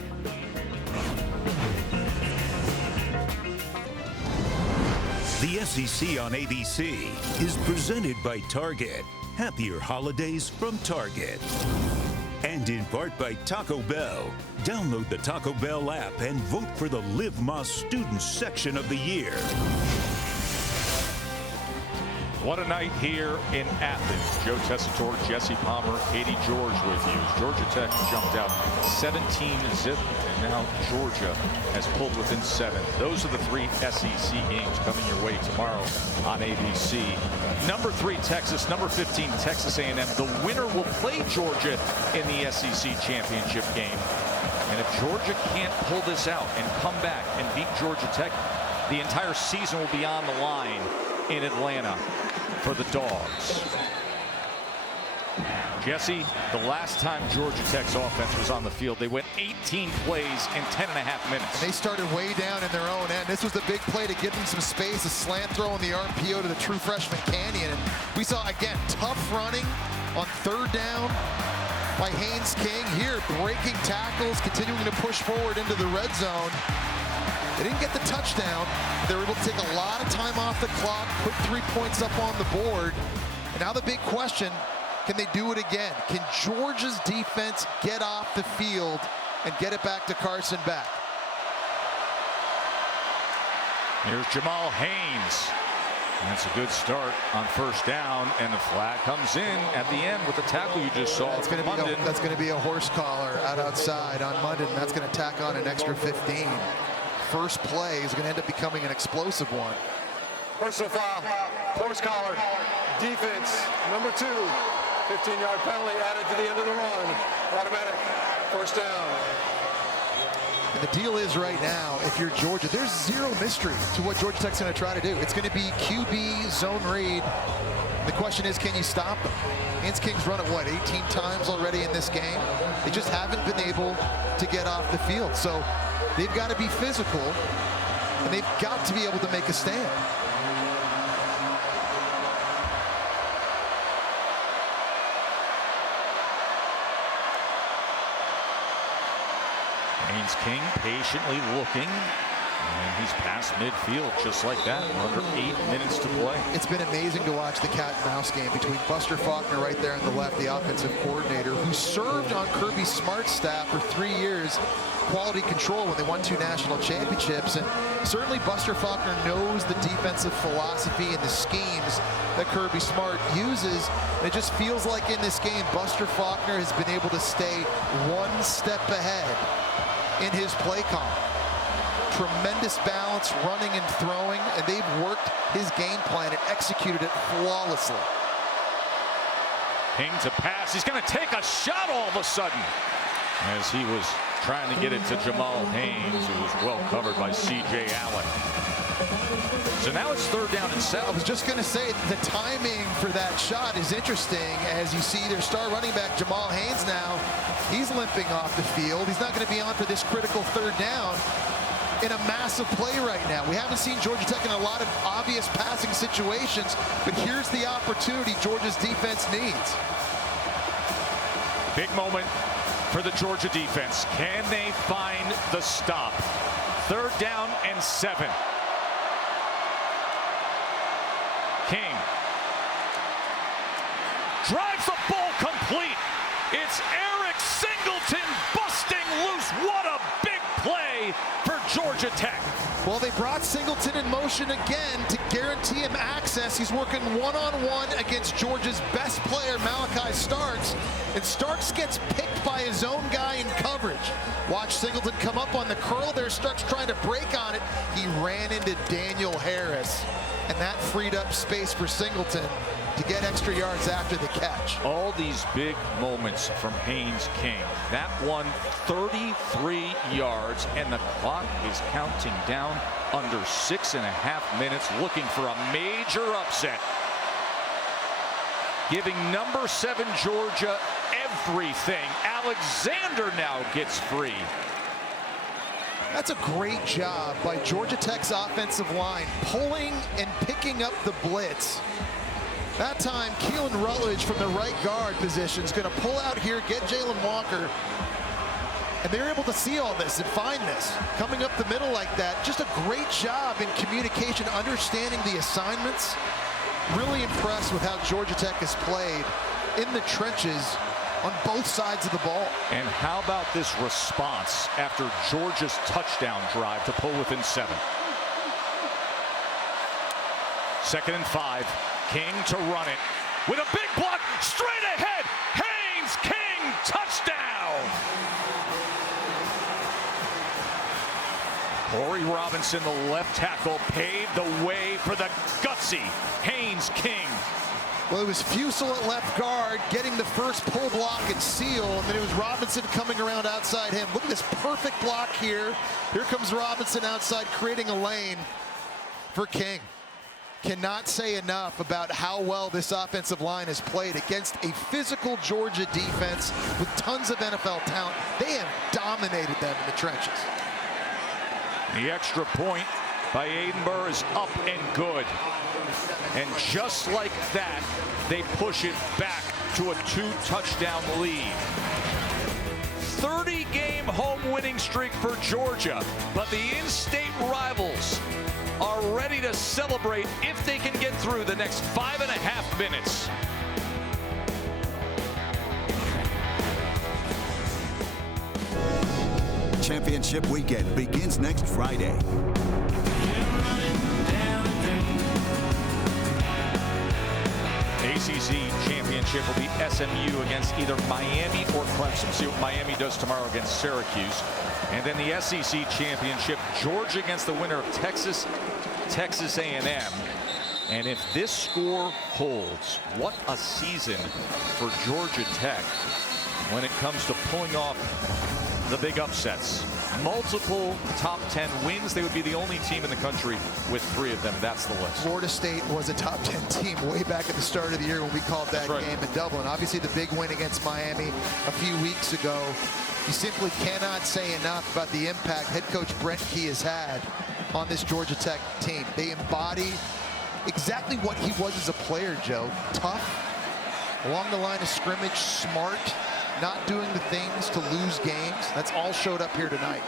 The SEC on ABC is presented by Target. Happier holidays from Target. And in part by Taco Bell. Download the Taco Bell app and vote for the Live Más Student Section of the Year. What a night here in Athens. Joe Tessitore, Jesse Palmer, Katie George with you. Georgia Tech jumped out 17-0, and now Georgia has pulled within 7. Those are the 3 SEC games coming your way tomorrow on ABC. Number 3, Texas. Number 15, Texas A&M. The winner will play Georgia in the SEC championship game. And if Georgia can't pull this out and come back and beat Georgia Tech, the entire season will be on the line in Atlanta for the Dogs. Jesse, the last time Georgia Tech's offense was on the field, they went 18 plays in 10.5 minutes. And they started way down in their own end. This was the big play to give them some space, a slant throw on the RPO to the true freshman Canyon. And we saw, again, tough running on 3rd down by Haynes King. Here, breaking tackles, continuing to push forward into the red zone. They didn't get the touchdown. They were able to take a lot of time off the clock, put 3 points up on the board. And now the big question, can they do it again? Can Georgia's defense get off the field and get it back to Carson Beck? Here's Jamal Haynes. That's a good start on 1st down, and the flag comes in at the end with the tackle you just saw. That's going to be a horse collar outside on Munden. That's going to tack on an extra 15. first play is going to end up becoming an explosive one. Personal foul, horse collar, defense, number 2, 15-yard penalty added to the end of the run. Automatic, first down. And the deal is right now, if you're Georgia, there's zero mystery to what Georgia Tech's going to try to do. It's going to be QB zone read. The question is, can you stop them? Haynes King's run it, 18 times already in this game? They just haven't been able to get off the field. So they've got to be physical, and they've got to be able to make a stand. Haynes King patiently looking, and he's past midfield just like that. Under 8 minutes to play. It's been amazing to watch the cat and mouse game between Buster Faulkner right there on the left, the offensive coordinator, who served on Kirby Smart's staff for 3 years, quality control, when they won 2 national championships. And certainly Buster Faulkner knows the defensive philosophy and the schemes that Kirby Smart uses. And it just feels like in this game, Buster Faulkner has been able to stay one step ahead in his play call. Tremendous balance, running and throwing, and they've worked his game plan and executed it flawlessly. King to pass. He's going to take a shot all of a sudden, as he was trying to get it to Jamal Haynes, who was well covered by C.J. Allen. So now it's 3rd down and 7. I was just going to say, the timing for that shot is interesting, as you see their star running back Jamal Haynes now. He's limping off the field. He's not going to be on for this critical 3rd down in a massive play right now. We haven't seen Georgia Tech in a lot of obvious passing situations, but here's the opportunity Georgia's defense needs. Big moment for the Georgia defense. Can they find the stop? 3rd down and 7. King drives the ball complete. It's Eric Singleton busting loose. What a big play for Georgia Tech. Well, they brought Singleton in motion again to guarantee him access. He's working one-on-one against Georgia's best player, Malachi Starks. And Starks gets picked by his own guy in coverage. Watch Singleton come up on the curl there. Starks trying to break on it. He ran into Daniel Harris, and that freed up space for Singleton to get extra yards after the catch. All these big moments from Haynes King. That one, 33 yards, and the clock is counting down under 6.5 minutes, looking for a major upset. Giving number 7 Georgia everything. Alexander now gets free. That's a great job by Georgia Tech's offensive line, pulling and picking up the blitz. That time, Keelan Rutledge from the right guard position is going to pull out here, get Jalen Walker. And they're able to see all this and find this. Coming up the middle like that, just a great job in communication, understanding the assignments. Really impressed with how Georgia Tech has played in the trenches on both sides of the ball. And how about this response after Georgia's touchdown drive to pull within 7? 2nd and 5. King to run it with a big block straight ahead. Haynes King, touchdown. Corey Robinson, the left tackle, paved the way for the gutsy Haynes King. Well, it was Fusel at left guard getting the first pull block and seal, and then it was Robinson coming around outside him. Look at this perfect block here. Here comes Robinson outside, creating a lane for King. Cannot say enough about how well this offensive line has played against a physical Georgia defense with tons of NFL talent. They have dominated them in the trenches. The extra point by Aiden Burr is up and good. And just like that, they push it back to a 2-touchdown lead. 30-game home winning streak for Georgia, but the in-state rivals are ready to celebrate if they can get through the next 5.5 minutes. Championship weekend begins next Friday. ACC championship will be SMU against either Miami or Clemson. See what Miami does tomorrow against Syracuse. And then the SEC championship, Georgia against the winner of Texas A&M. And if this score holds, what a season for Georgia Tech when it comes to pulling off the big upsets. Multiple top 10 wins. They would be the only team in the country with 3 of them. That's the list. Florida State was a top 10 team way back at the start of the year when we called that game in Dublin. Obviously, the big win against Miami a few weeks ago. You simply cannot say enough about the impact head coach Brent Key has had on this Georgia Tech team. They embody exactly what he was as a player, Joe. Tough, along the line of scrimmage, smart, not doing the things to lose games. That's all showed up here tonight.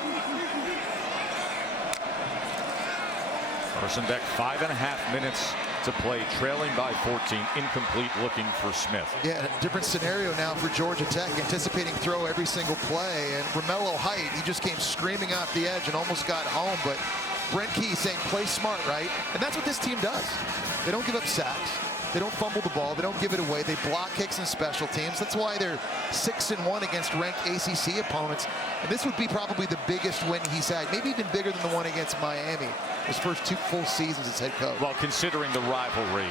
Beck, 5.5 minutes to play, trailing by 14, incomplete, looking for Smith. Yeah, a different scenario now for Georgia Tech, anticipating throw every single play. And Romello Height, he just came screaming off the edge and almost got home, but Brent Key saying play smart, right? And that's what this team does. They don't give up sacks. They don't fumble the ball. They don't give it away. They block kicks and special teams. That's why they're 6-1 against ranked ACC opponents. And this would be probably the biggest win he's had, maybe even bigger than the one against Miami, his first 2 full seasons as head coach. Well, considering the rivalry,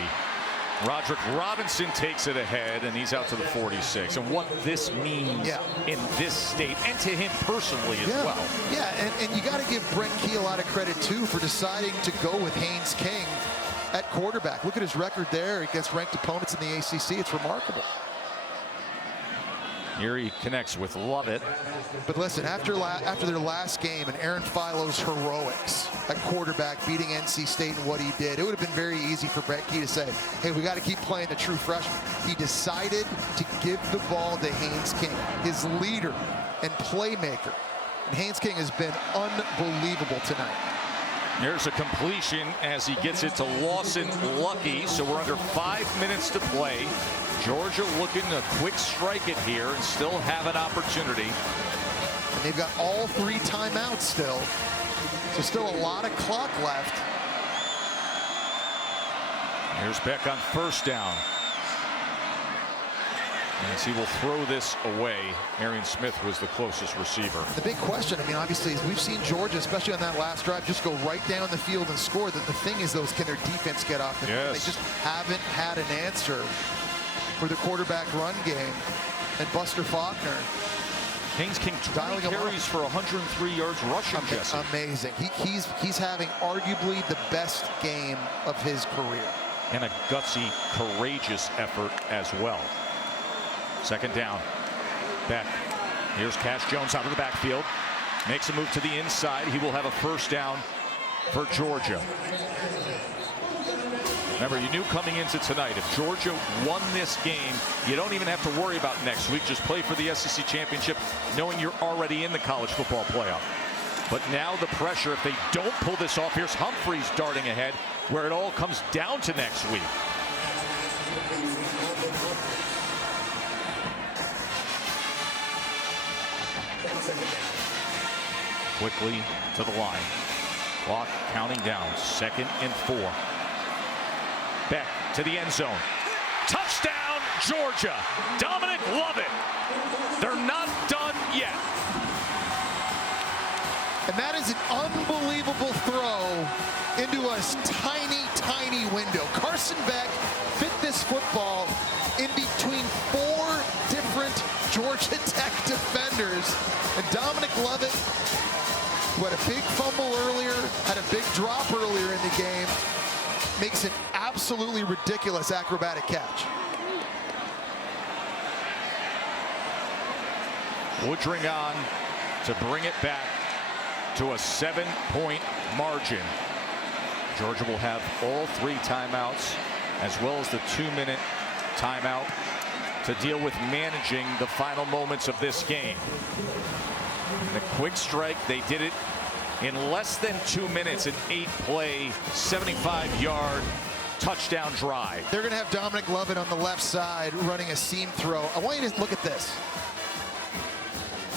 Roderick Robinson takes it ahead, and he's out to the 46. And what this means in this state, and to him personally as well. Yeah, and you got to give Brent Key a lot of credit, too, for deciding to go with Haynes King at quarterback. Look at his record there against ranked opponents in the ACC. It's remarkable. Here he connects with Lovett. But listen, after their last game and Aaron Philo's heroics at quarterback beating NC State and what he did, it would have been very easy for Brent Key to say, hey, we got to keep playing the true freshman. He decided to give the ball to Haynes King, his leader and playmaker. And Haynes King has been unbelievable tonight. Here's a completion as he gets it to Lawson Lucky. So we're under 5 minutes to play. Georgia looking to quick strike it here and still have an opportunity. And they've got all 3 timeouts still. So still a lot of clock left. Here's Beck on first down. As he will throw this away. Arian Smith was the closest receiver. The big question, I mean, obviously, is we've seen Georgia, especially on that last drive, just go right down the field and score. The thing is, can their defense get off the field? They just haven't had an answer for the quarterback run game. And Buster Faulkner. Haynes King 20 carries for 103 yards rushing, Jesse. Amazing. He's having arguably the best game of his career. And a gutsy, courageous effort as well. Second down. Beck. Here's Cash Jones out of the backfield. Makes a move to the inside. He will have a first down for Georgia. Remember, you knew coming into tonight, if Georgia won this game, you don't even have to worry about next week. Just play for the SEC championship, knowing you're already in the college football playoff. But now the pressure, if they don't pull this off, here's Humphreys darting ahead, where it all comes down to next week. Quickly to the line. Clock counting down. 2nd and 4. Beck to the end zone. Touchdown, Georgia. Dominic Lovett. They're not done yet. And that is an unbelievable throw into a tiny, tiny window. Carson Beck fit this football in between 4 different Georgia Tech defenders. And Dominic Lovett, who had a big fumble earlier, had a big drop earlier in the game, makes an absolutely ridiculous acrobatic catch. Woodring on to bring it back to a 7-point margin. Georgia will have all 3 timeouts, as well as the 2-minute timeout to deal with managing the final moments of this game. And the quick strike, they did it in less than 2 minutes, an 8-play, 75-yard touchdown drive. They're going to have Dominic Lovett on the left side running a seam throw. I want you to look at this.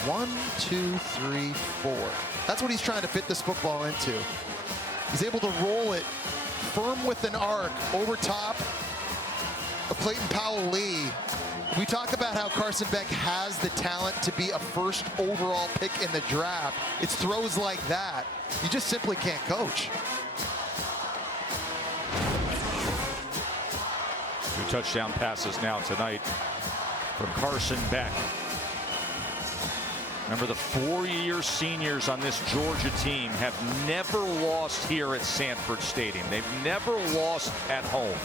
1, 2, 3, 4. That's what he's trying to fit this football into. He's able to roll it firm with an arc over top of Clayton Powell-Lee We talk about how Carson Beck has the talent to be a first overall pick in the draft. It's throws like that. You just simply can't coach. 2 touchdown passes now tonight for Carson Beck. Remember, the 4-year seniors on this Georgia team have never lost here at Sanford Stadium. They've never lost at home.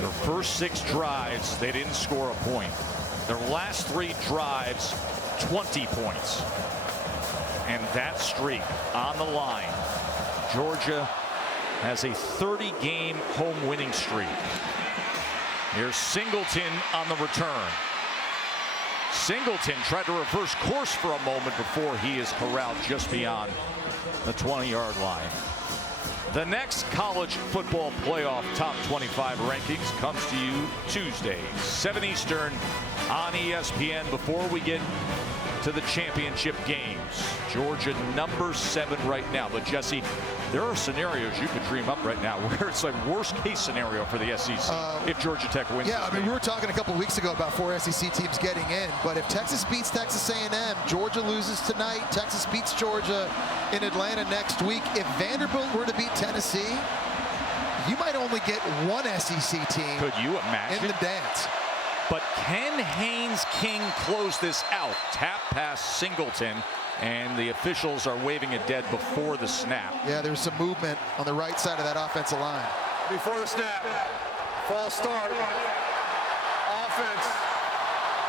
Their first 6 drives, they didn't score a point. Their last 3 drives, 20 points. And that streak on the line. Georgia has a 30-game home winning streak. Here's Singleton on the return. Singleton tried to reverse course for a moment before he is corralled just beyond the 20-yard line. The next college football playoff top 25 rankings comes to you Tuesday, 7 Eastern on ESPN. Before we get to the championship games, Georgia number 7 right now. But Jesse, there are scenarios you could dream up right now where it's like worst case scenario for the SEC if Georgia Tech wins. Yeah, I mean, we were talking a couple weeks ago about 4 SEC teams getting in, but if Texas beats Texas A&M, Georgia loses tonight, Texas beats Georgia in Atlanta next week. If Vanderbilt were to beat Tennessee, you might only get 1 SEC team. Could you imagine? In the dance. But can Haynes King close this out? Tap pass Singleton, and the officials are waving it dead before the snap. Yeah, there's some movement on the right side of that offensive line. Before the snap, false start, offense,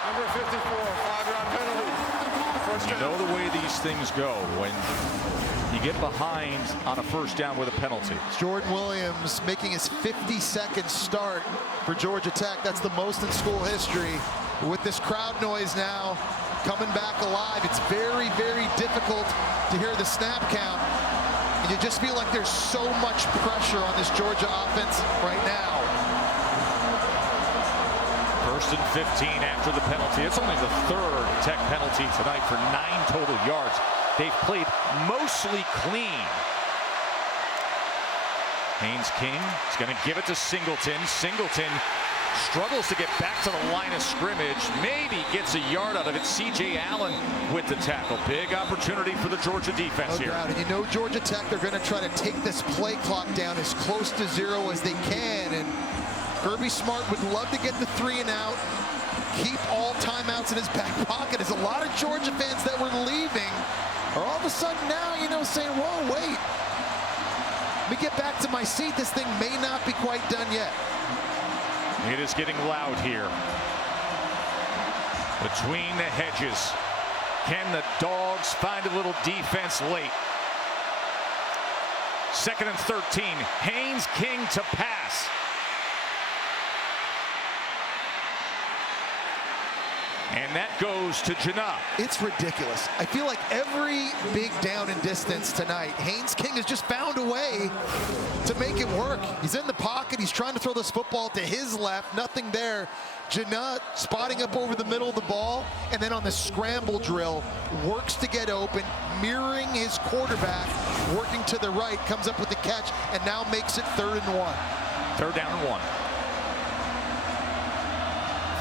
number 54, 5-yard penalty. First You down. know the way these things go when you get behind on a first down with a penalty. Jordan Williams making his 52nd start for Georgia Tech. That's the most in school history. With this crowd noise now coming back alive, it's very, very difficult to hear the snap count. And you just feel like there's so much pressure on this Georgia offense right now. First and 15 after the penalty. It's only the 3rd Tech penalty tonight for 9 total yards. They've played mostly clean. Haynes King is going to give it to Singleton. Singleton struggles to get back to the line of scrimmage. Maybe gets a yard out of it. C.J. Allen with the tackle. Big opportunity for the Georgia defense here. And you know Georgia Tech, they're going to try to take this play clock down as close to 0 as they can. And Kirby Smart would love to get the 3 and out. Keep all timeouts in his back pocket. As a lot of Georgia fans that were leaving are all of a sudden now, you know, saying, whoa, wait. Let me get back to my seat. This thing may not be quite done yet. It is getting loud here. Between the hedges. Can the Dogs find a little defense late? 2nd and 13. Haynes King to pass. And that goes to Janah. It's ridiculous. I feel like every big down and distance tonight, Haynes King has just found a way to make it work. He's in the pocket. He's trying to throw this football to his left. Nothing there. Janah spotting up over the middle of the ball, and then on the scramble drill, works to get open, mirroring his quarterback, working to the right, comes up with the catch, and now makes it 3rd and 1. 3rd down and 1.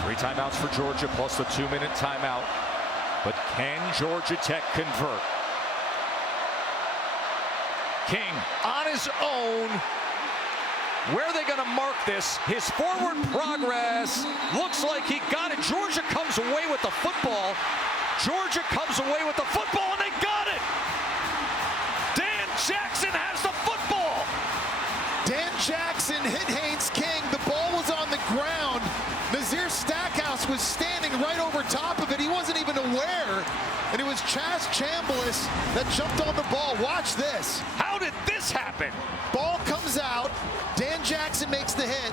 3 timeouts for Georgia plus the 2-minute timeout. But can Georgia Tech convert? King on his own. Where are they going to mark this? His forward progress looks like he got it. Georgia comes away with the football. Georgia comes away with the football, and they got it. Dan Jackson has the football. Dan Jackson hit Haynes King. The ball was on the ground. Nazir Stackhouse was standing right over top of it. He wasn't even aware. And it was Chaz Chambliss that jumped on the ball. Watch this. How did this happen? Ball comes out. Dan Jackson makes the hit.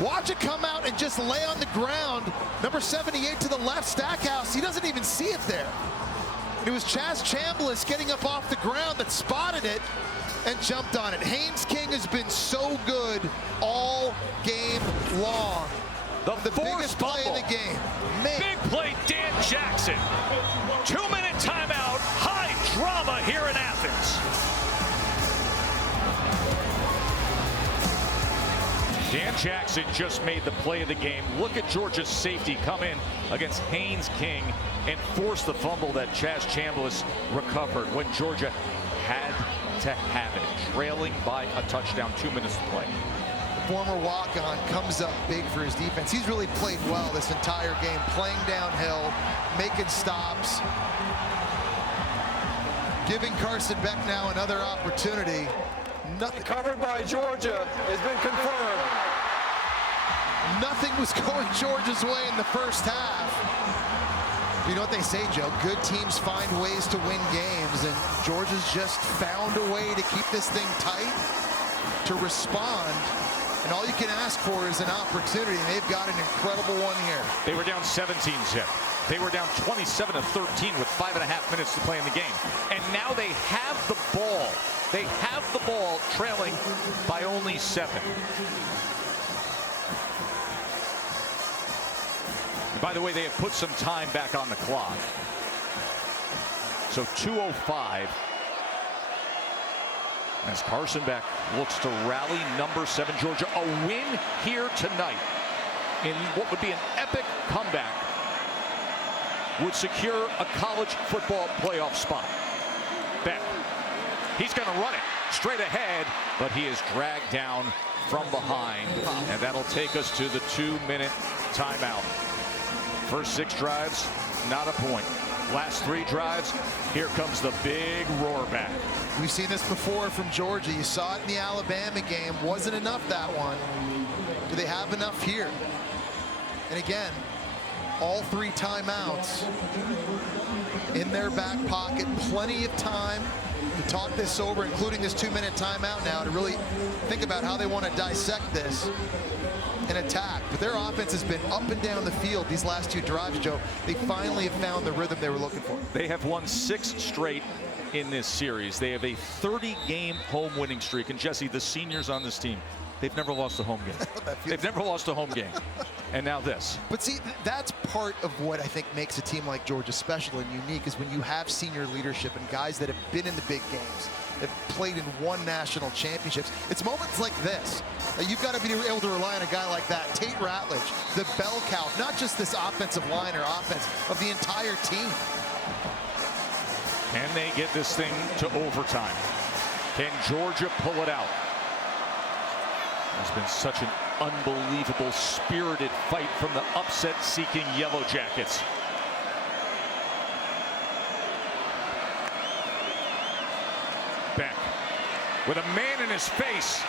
Watch it come out and just lay on the ground. Number 78 to the left, Stackhouse. He doesn't even see it there. It was Chaz Chambliss getting up off the ground that spotted it and jumped on it. Haynes King has been so good all game long. The biggest play in the game. Man. Big play, Dan Jackson. 2-minute timeout. High drama here in Athens. Jackson just made the play of the game. Look at Georgia's safety come in against Haynes King and force the fumble that Chaz Chambliss recovered when Georgia had to have it, trailing by a touchdown, 2 minutes to play. The former walk-on comes up big for his defense. He's really played well this entire game, playing downhill, making stops, giving Carson Beck now another opportunity. Nothing covered by Georgia has been confirmed. Nothing was going Georgia's way in the first half. You know what they say, Joe? Good teams find ways to win games, and Georgia's just found a way to keep this thing tight, to respond, and all you can ask for is an opportunity, and they've got an incredible one here. They were down 17-zip. They were down 27-13 with 5.5 minutes to play in the game. And now they have the ball. They have the ball, trailing by only 7. By the way, they have put some time back on the clock. So 2:05 as Carson Beck looks to rally number 7 Georgia. A win here tonight in what would be an epic comeback would secure a college football playoff spot. Beck, he's going to run it straight ahead, but he is dragged down from behind, and that'll take us to the 2-minute timeout. First 6 drives, not a point. Last 3 drives, here comes the big roar back. We've seen this before from Georgia. You saw it in the Alabama game. Wasn't enough that one. Do they have enough here? And again, all 3 timeouts in their back pocket. Plenty of time to talk this over, including this 2-minute timeout now, to really think about how they want to dissect this and attack. But their offense has been up and down the field these last 2 drives, Joe. They finally have found the rhythm they were looking for. They have won 6 straight in this series. They have a 30-game home winning streak. And Jesse, the seniors on this team, they've never lost a home game. They've never lost a home game. And now this. But see, that's part of what I think makes a team like Georgia special and unique, is when you have senior leadership and guys that have been in the big games, that played in won national championships. It's moments like this that you've got to be able to rely on a guy like that. Tate Ratledge, the bell cow, not just this offensive line or offense, of the entire team. Can they get this thing to overtime? Can Georgia pull it out? There's been such an unbelievable, spirited fight from the upset-seeking Yellow Jackets. Beck with a man in his face.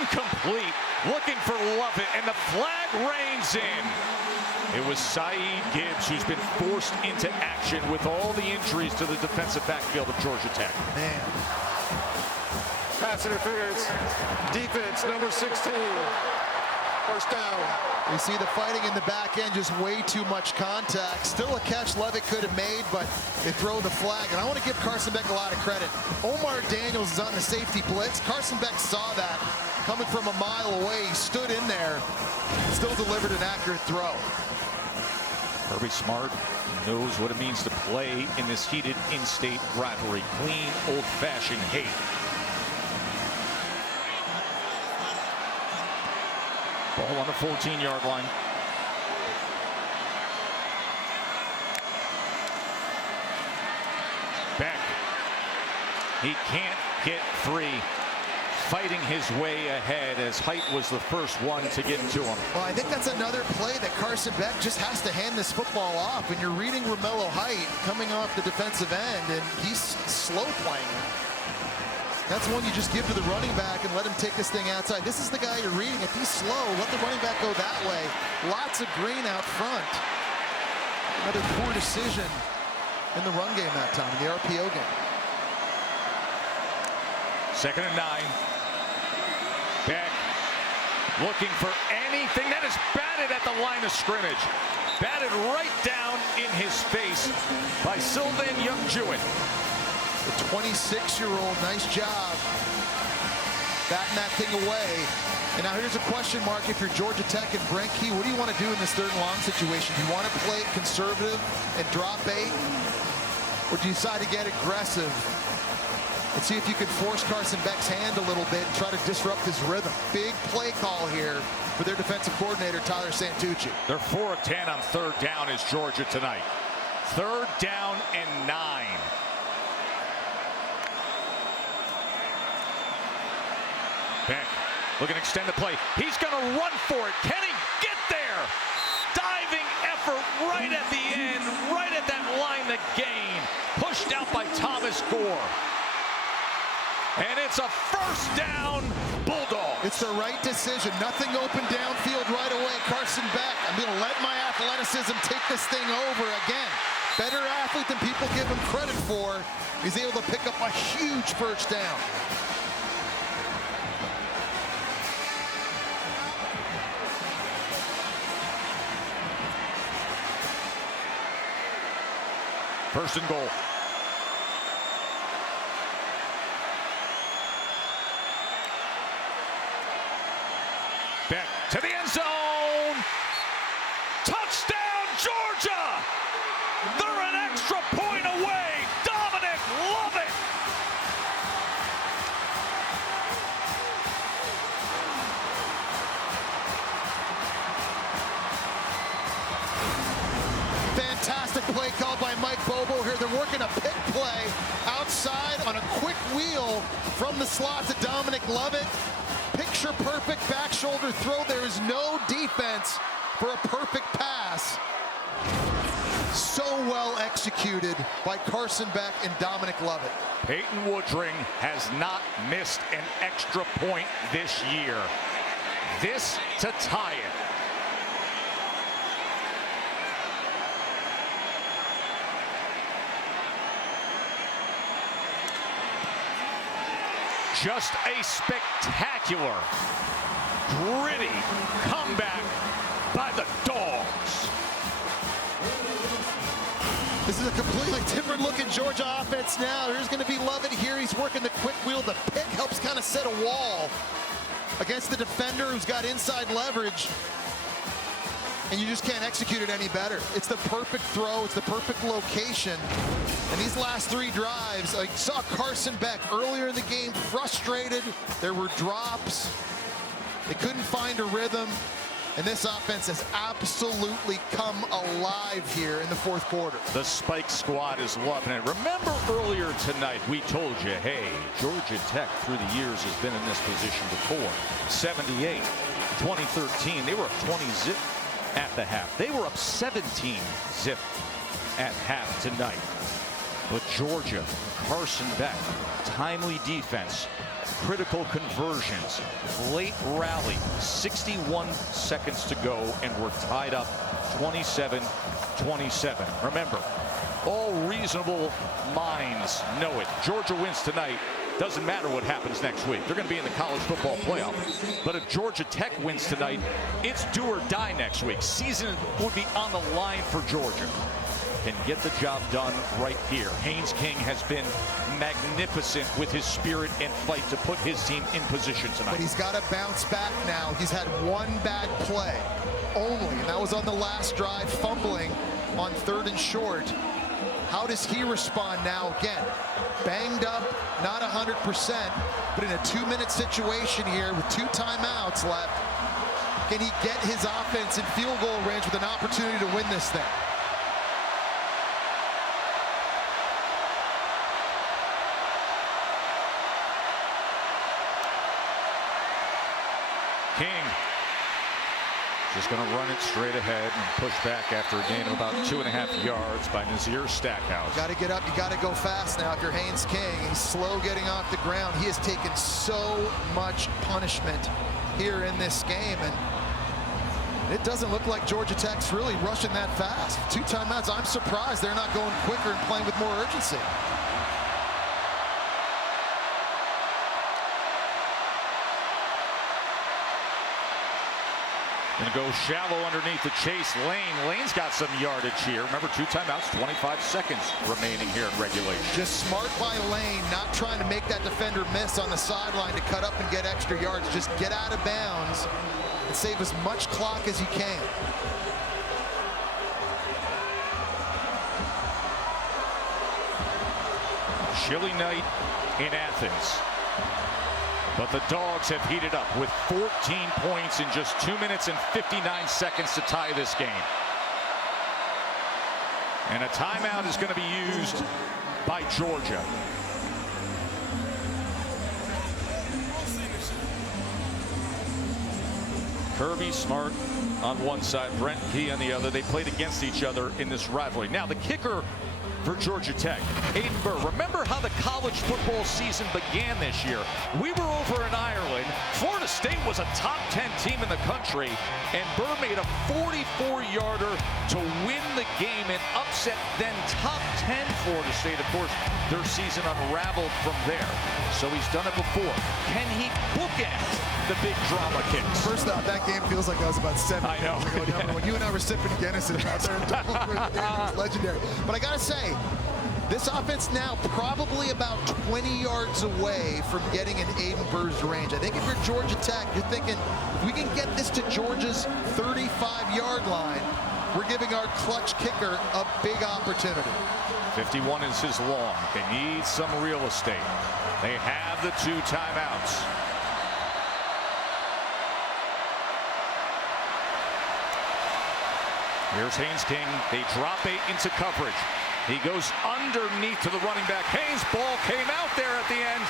Incomplete, looking for Lovett, and the flag reigns in. It was Saeed Gibbs who's been forced into action with all the injuries to the defensive backfield of Georgia Tech. Man. Pass interference. Defense, number 16. First down. We see the fighting in the back end, just way too much contact. Still a catch Levitt could have made, but they throw the flag. And I want to give Carson Beck a lot of credit. Omar Daniels is on the safety blitz. Carson Beck saw that coming from a mile away. He stood in there, still delivered an accurate throw. Kirby Smart knows what it means to play in this heated in-state rivalry. Clean, old-fashioned hate. Ball on the 14-yard line. Beck. He can't get free. Fighting his way ahead as Height was the first one to get to him. Well, I think that's another play that Carson Beck just has to hand this football off. When you're reading Romello Height coming off the defensive end, and he's slow playing. That's one you just give to the running back and let him take this thing outside. This is the guy you're reading. If he's slow, let the running back go that way. Lots of green out front. Another poor decision in the run game that time, in the RPO game. 2nd and 9. Beck looking for anything. That is batted at the line of scrimmage. Batted right down in his face by Sylvan Young-Jewett. The 26-year-old, nice job batting that thing away. And now here's a question mark if you're Georgia Tech and Brent Key. What do you want to do in this 3rd and long situation? Do you want to play conservative and drop 8? or do you decide to get aggressive and see if you can force Carson Beck's hand a little bit and try to disrupt his rhythm? Big play call here for their defensive coordinator, Tyler Santucci. They're 4 of 10 on third down is Georgia tonight. Third down and 9. Beck looking to extend the play. He's going to run for it. Can he get there? Diving effort right at the end, right at that line to gain. Pushed out by Thomas Gore. And it's a first down, Bulldogs. It's the right decision. Nothing open downfield right away. Carson Beck, I'm going to let my athleticism take this thing over again. Better athlete than people give him credit for. He's able to pick up a huge first down. First and goal. Beck to the end zone. Touchdown, Georgia! They're an extra point away. Dominic Lovett. Fantastic play called by Mike Bobo here. They're working a pick play outside on a quick wheel from the slot to Dominic Lovett. Picture perfect back shoulder throw. There is no defense for a perfect pass. So well executed by Carson Beck and Dominic Lovett. Peyton Woodring has not missed an extra point this year. This to tie it. Just a spectacular, gritty comeback by the Dogs. This is a completely different looking Georgia offense now. Here's going to be Lovett here. He's working the quick wheel. The pick helps kind of set a wall against the defender who's got inside leverage. And you just can't execute it any better. It's the perfect throw. It's the perfect location. And these last 3 drives, I saw Carson Beck earlier in the game frustrated. There were drops. They couldn't find a rhythm. And this offense has absolutely come alive here in the fourth quarter. The Spike squad is loving it. Remember earlier tonight, we told you, hey, Georgia Tech through the years has been in this position before. 78, 2013, they were up 20 zip at the half. They were up 17 zip at half tonight. But Georgia, Carson Beck, timely defense, critical conversions, late rally, 61 seconds to go, and we're tied up 27-27. Remember, all reasonable minds know it. Georgia wins tonight. Doesn't matter what happens next week. They're going to be in the college football playoff. But if Georgia Tech wins tonight, it's do or die next week. Season would be on the line for Georgia. Can get the job done right here. Haynes King has been magnificent with his spirit and fight to put his team in position tonight. But he's got to bounce back now. He's had one bad play only, and that was on the last drive, fumbling on 3rd and short. How does he respond now? Again, banged up, not 100%, but in a 2-minute situation here with 2 timeouts left, can he get his offense in field goal range with an opportunity to win this thing? King just going to run it straight ahead and push back after a gain of about 2.5 yards by Nazir Stackhouse. Got to get up. You got to go fast now if you're Haynes King. He's slow getting off the ground. He has taken so much punishment here in this game, and it doesn't look like Georgia Tech's really rushing that fast. 2 timeouts. I'm surprised they're not going quicker and playing with more urgency. Gonna go shallow underneath the chase lane. Lane's got some yardage here. Remember, 2 timeouts, 25 seconds remaining here in regulation. Just smart by Lane, not trying to make that defender miss on the sideline to cut up and get extra yards. Just get out of bounds and save as much clock as you can. chilly night in Athens. But the Dogs have heated up with 14 points in just 2 minutes and 59 seconds to tie this game. And a timeout is going to be used by Georgia. Kirby Smart on one side, Brent Key on the other. They played against each other in this rivalry. Now the kicker for Georgia Tech, Aiden Burr. Remember how the college football season began this year? We were over in Ireland. Florida State was a top 10 team in the country, and Burr made a 44-yarder to win the game and upset then top 10 Florida State. Of course, their season unraveled from there. So he's done it before. Can he bookend the big drama kicks? First off, that game feels like that was about 7 I know. years ago. When you and I were sipping Guinness out there in Dublin, it's legendary. But I gotta say, this offense now probably about 20 yards away from getting in Aiden Burr's range. I think if you're Georgia Tech, you're thinking, if we can get this to Georgia's 35-yard line, we're giving our clutch kicker a big opportunity. 51 is his long. They need some real estate. They have the 2 timeouts. Here's Haynes King. They drop 8 into coverage. He goes underneath to the running back. Haynes' ball came out there at the end.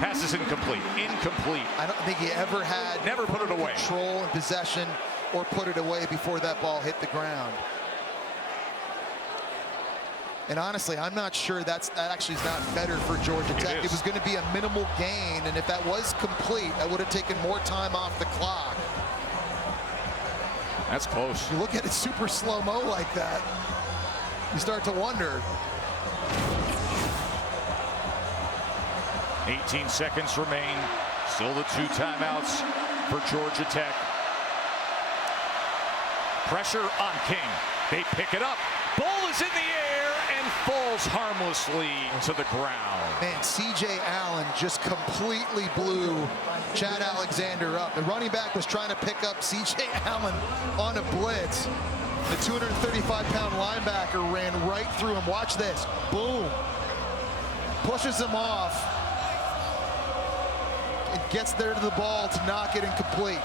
Pass is incomplete. Incomplete. I don't think he ever had never put it away. Control and possession or put it away before that ball hit the ground. And honestly, I'm not sure that actually is not better for Georgia Tech. It was going to be a minimal gain, and if that was complete, I would have taken more time off the clock. That's close. You look at it super slow-mo like that, you start to wonder. 18 seconds remain. Still the 2 timeouts for Georgia Tech. Pressure on King. They pick it up. Ball is in the air and falls harmlessly to the ground. Man, C.J. Allen just completely blew Chad Alexander up. The running back was trying to pick up C.J. Allen on a blitz. The 235-pound linebacker ran right through him. Watch this. Boom. Pushes him off. It gets there to the ball to knock it incomplete.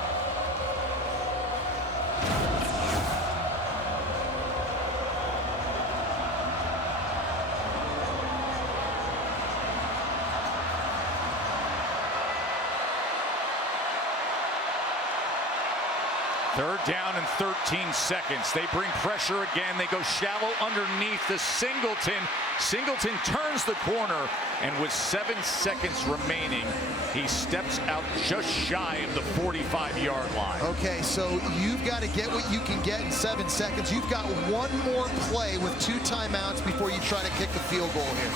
Third down and 13 seconds. They bring pressure again. They go shallow underneath to Singleton. Singleton turns the corner, and with 7 seconds remaining, he steps out just shy of the 45-yard line. Okay, so you've got to get what you can get in 7 seconds. You've got one more play with 2 timeouts before you try to kick a field goal here.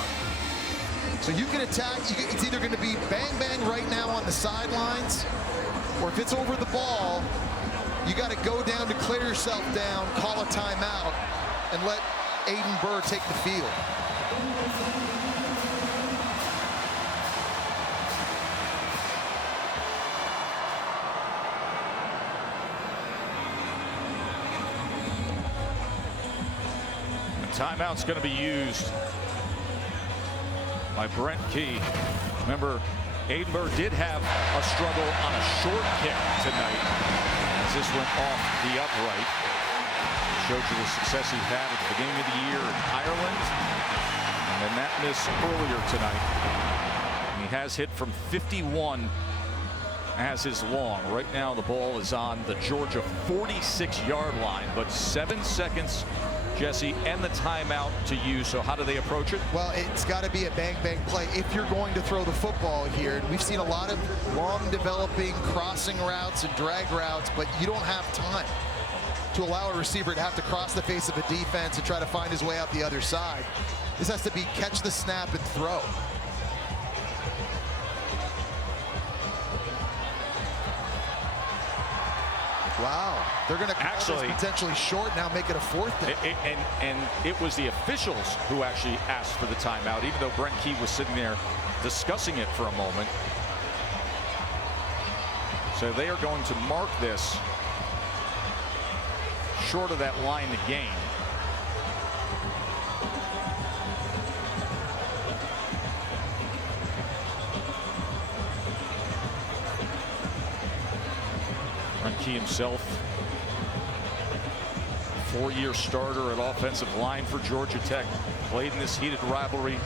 So you can attack. It's either going to be bang-bang right now on the sidelines, or if it's over the ball, you got to go down to clear yourself down, call a timeout, and let Aiden Burr take the field. The timeout's going to be used by Brent Key. Remember, Aiden Burr did have a struggle on a short kick tonight. This went off the upright. Showed you the success he had at the beginning of the year in Ireland. And then that miss earlier tonight. He has hit from 51 as his long. Right now the ball is on the Georgia 46-yard line. But 7 seconds, Jesse, and the timeout to use. So how do they approach it? Well, it's got to be a bang-bang play if you're going to throw the football here. And we've seen a lot of long developing crossing routes and drag routes, but you don't have time to allow a receiver to have to cross the face of a defense and try to find his way out the other side. This has to be catch the snap and throw. Wow, they're going to actually potentially short now, make it a 4th down. And it was the officials who actually asked for the timeout, even though Brent Key was sitting there discussing it for a moment. So they are going to mark this short of that line to gain. Key himself, 4-year starter at offensive line for Georgia Tech, played in this heated rivalry.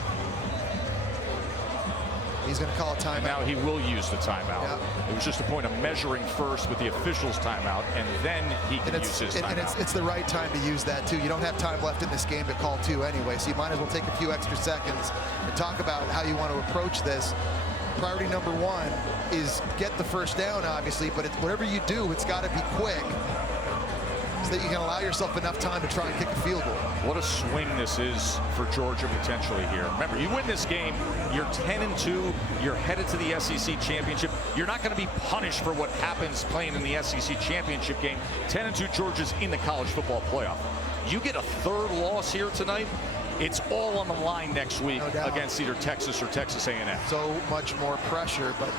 He's going to call a timeout. Now he will use the timeout. Yep. It was just a point of measuring first with the officials' timeout, and then he can use his timeout. And it's the right time to use that, too. You don't have time left in this game to call 2 anyway, so you might as well take a few extra seconds and talk about how you want to approach this. Priority number 1 is get the first down, obviously, but whatever you do, it's got to be quick so that you can allow yourself enough time to try and kick a field goal. What a swing this is for Georgia potentially here. Remember, you win this game, you're 10-2, you're headed to the SEC championship. You're not going to be punished for what happens playing in the SEC championship game. 10-2, Georgia's in the college football playoff. You get a 3rd loss here tonight, it's all on the line next week against either Texas or Texas A&M. So much more pressure, but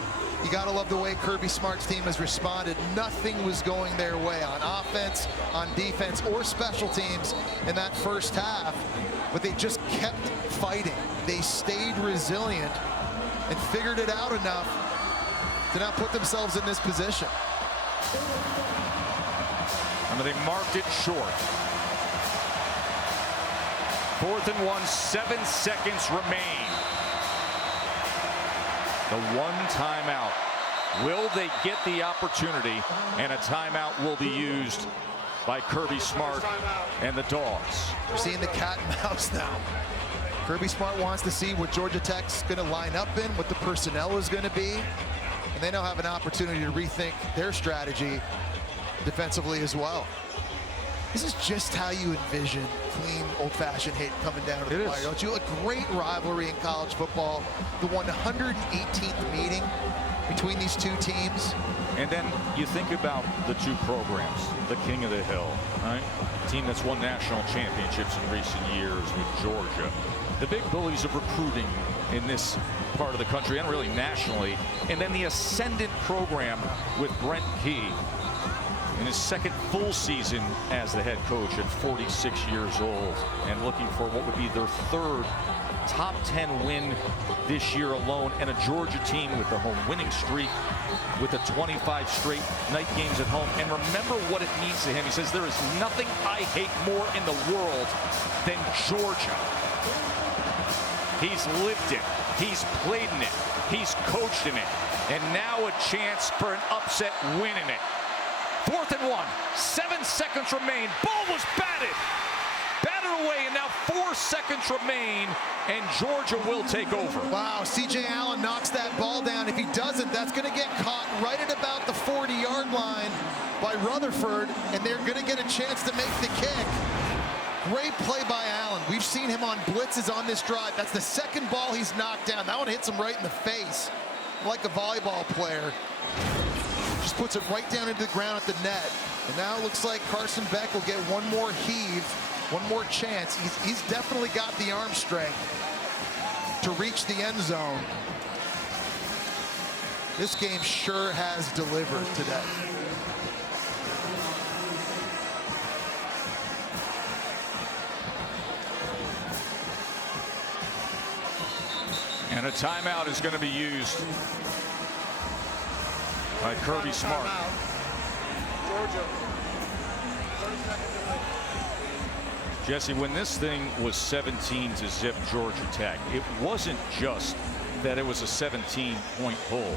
you got to love the way Kirby Smart's team has responded. Nothing was going their way on offense, on defense, or special teams in that first half, but they just kept fighting. They stayed resilient and figured it out enough to not put themselves in this position. Remember, they marked it short. 4th and 1, 7 seconds remain. The 1 timeout. Will they get the opportunity? And a timeout will be used by Kirby Smart and the Dogs. We're seeing the cat and mouse now. Kirby Smart wants to see what Georgia Tech's going to line up in, what the personnel is going to be. And they now have an opportunity to rethink their strategy defensively as well. This is just how you envision clean, old-fashioned hate coming down to the wire, don't you? A great rivalry in college football, the 118th meeting between these 2 teams. And then you think about the 2 programs, the King of the Hill, right? A team that's won national championships in recent years with Georgia. The big bullies of recruiting in this part of the country and really nationally. And then the ascendant program with Brent Key in his 2nd full season as the head coach at 46 years old, and looking for what would be their 3rd top 10 win this year alone, and a Georgia team with the home winning streak, with the 25 straight night games at home. And remember what it means to him. He says, there is nothing I hate more in the world than Georgia. He's lived it, he's played in it, he's coached in it, and now a chance for an upset win in it. 4th and 1, 7 seconds remain. Ball was batted away, and now 4 seconds remain, and Georgia will take over. Wow, C.J. Allen knocks that ball down. If he doesn't, that's going to get caught right at about the 40-yard line by Rutherford, and they're going to get a chance to make the kick. Great play by Allen. We've seen him on blitzes on this drive. That's the 2nd ball he's knocked down. That one hits him right in the face, like a volleyball player. Just puts it right down into the ground at the net. And now it looks like Carson Beck will get one more heave, one more chance. He's definitely got the arm strength to reach the end zone. This game sure has delivered today. And a timeout is going to be used by Kirby Smart. Jesse, when this thing was 17-0 Georgia Tech, it wasn't just that it was a 17-point pull.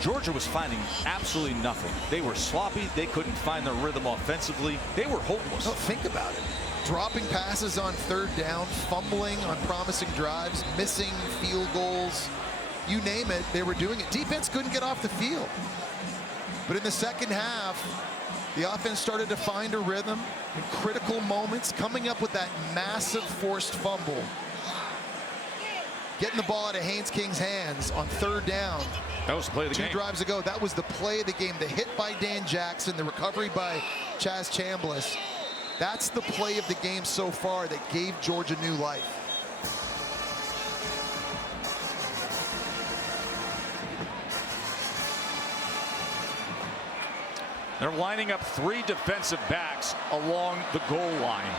Georgia was finding absolutely nothing. They were sloppy. They couldn't find their rhythm offensively. They were hopeless. No, think about it. Dropping passes on 3rd down, fumbling on promising drives, missing field goals. You name it, they were doing it. Defense couldn't get off the field. But in the 2nd half, the offense started to find a rhythm in critical moments, coming up with that massive forced fumble. Getting the ball out of Haynes King's hands on 3rd down. That was the play of the game. 2 drives ago, that was the play of the game. The hit by Dan Jackson, the recovery by Chaz Chambliss. That's the play of the game so far that gave Georgia new life. They're lining up 3 defensive backs along the goal line